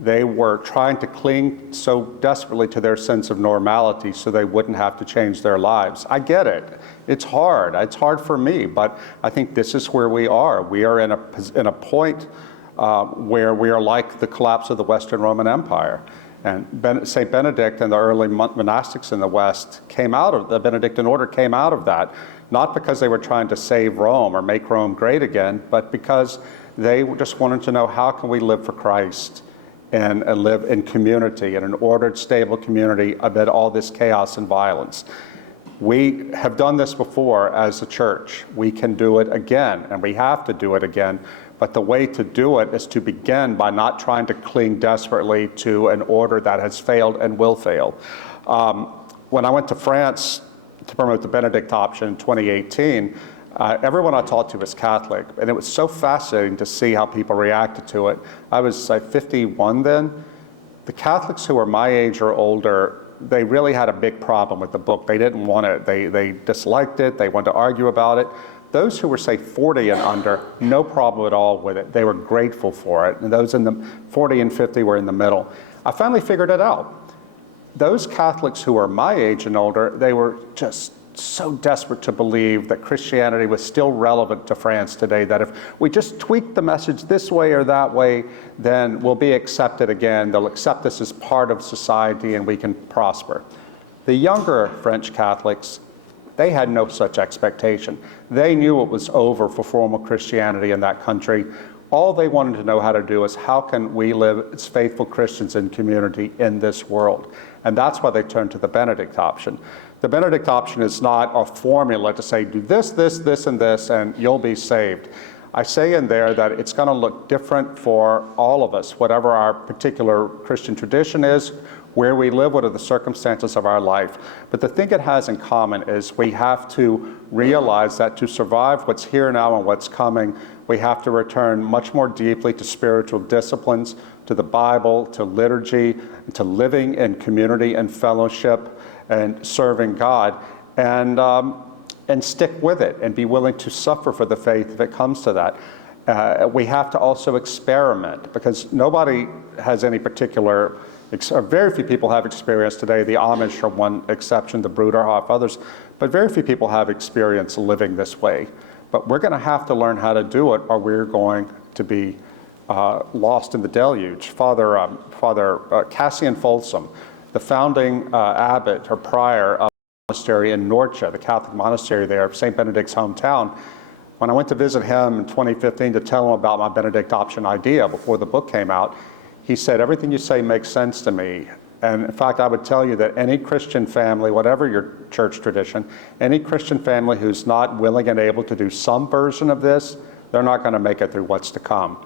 They were trying to cling so desperately to their sense of normality so they wouldn't have to change their lives. I get it. It's hard. It's hard for me, but I think this is where we are. We are in a point where we are like the collapse of the Western Roman Empire. And St. Benedict and the early monastics in the West the Benedictine order came out of that, not because they were trying to save Rome or make Rome great again, but because they just wanted to know, how can we live for Christ and live in community, in an ordered, stable community amid all this chaos and violence. We have done this before as a church. We can do it again, and we have to do it again. But the way to do it is to begin by not trying to cling desperately to an order that has failed and will fail. When I went to France to promote the Benedict option in 2018, everyone I talked to was Catholic, and it was so fascinating to see how people reacted to it. I was 51 then. The Catholics who were my age or older, they really had a big problem with the book. They didn't want it. They disliked it. They wanted to argue about it. Those who were, say, 40 and under, no problem at all with it. They were grateful for it. And those in the 40 and 50 were in the middle. I finally figured it out. Those Catholics who were my age and older, they were just so desperate to believe that Christianity was still relevant to France today, that if we just tweak the message this way or that way, then we'll be accepted again. They'll accept us as part of society and we can prosper. The younger French Catholics, they had no such expectation. They knew it was over for formal Christianity in that country. All they wanted to know how to do is, how can we live as faithful Christians in community in this world? And that's why they turned to the Benedict option. The Benedict option is not a formula to say, do this, this, this, and this, and you'll be saved. I say in there that it's going to look different for all of us, whatever our particular Christian tradition is, where we live, what are the circumstances of our life. But the thing it has in common is we have to realize that to survive what's here now and what's coming, we have to return much more deeply to spiritual disciplines, to the Bible, to liturgy, to living in community and fellowship and serving God, and stick with it and be willing to suffer for the faith if it comes to that. We have to also experiment, because nobody has any particular, very few people have experience today, the Amish are one exception, the Bruderhof, others, but very few people have experience living this way. But we're going to have to learn how to do it, or we're going to be lost in the deluge. Father Cassian Folsom, the founding abbot or prior of the monastery in Norcia, the Catholic monastery there, St. Benedict's hometown, when I went to visit him in 2015 to tell him about my Benedict option idea before the book came out, he said, everything you say makes sense to me. And in fact, I would tell you that any Christian family, whatever your church tradition, any Christian family who's not willing and able to do some version of this, they're not going to make it through what's to come.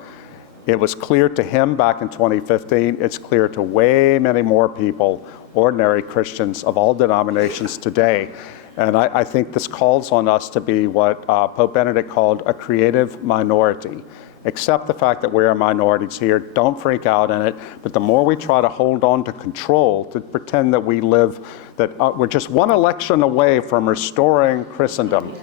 It was clear to him back in 2015. It's clear to way many more people, ordinary Christians of all denominations today. And I think this calls on us to be what Pope Benedict called a creative minority. Accept the fact that we are minorities here. Don't freak out in it. But the more we try to hold on to control, to pretend that we live, that we're just one election away from restoring Christendom,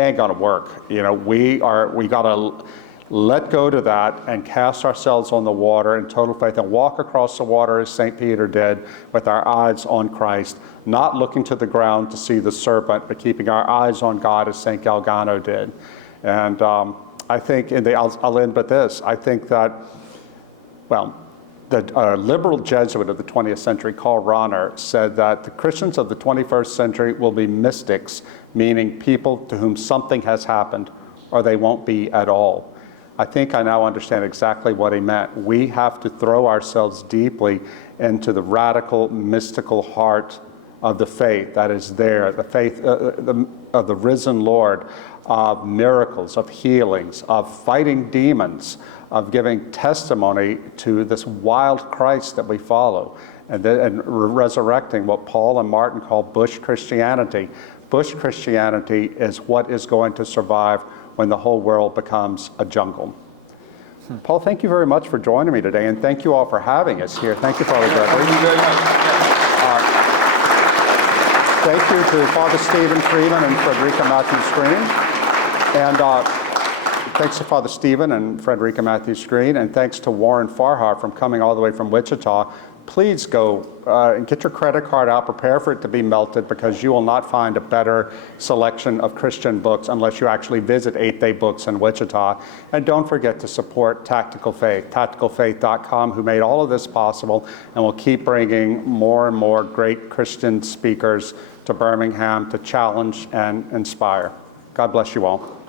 ain't gonna work. You know, we gotta let go to that and cast ourselves on the water in total faith and walk across the water as St. Peter did, with our eyes on Christ, not looking to the ground to see the serpent, but keeping our eyes on God as St. Galgano did. And I think, I'll end with this, I think that, well, the liberal Jesuit of the 20th century, Karl Rahner, said that the Christians of the 21st century will be mystics, meaning people to whom something has happened, or they won't be at all. I think I now understand exactly what he meant. We have to throw ourselves deeply into the radical, mystical heart of the faith that is there, the faith of the risen Lord, of miracles, of healings, of fighting demons, of giving testimony to this wild Christ that we follow, and resurrecting what Paul and Martin call bush Christianity. Bush Christianity is what is going to survive when the whole world becomes a jungle. Paul, thank you very much for joining me today, and thank you all for having us here. Thank you, Father Gregory. Thank you very much. Thank you to Father Stephen Freeman and Frederica Matthews Green. And thanks to Father Stephen and Frederica Matthews Green, and thanks to Warren Farhar from coming all the way from Wichita. Please go and get your credit card out, prepare for it to be melted, because you will not find a better selection of Christian books unless you actually visit 8 Day Books in Wichita. And don't forget to support Tactical Faith, tacticalfaith.com, who made all of this possible and will keep bringing more and more great Christian speakers to Birmingham to challenge and inspire. God bless you all.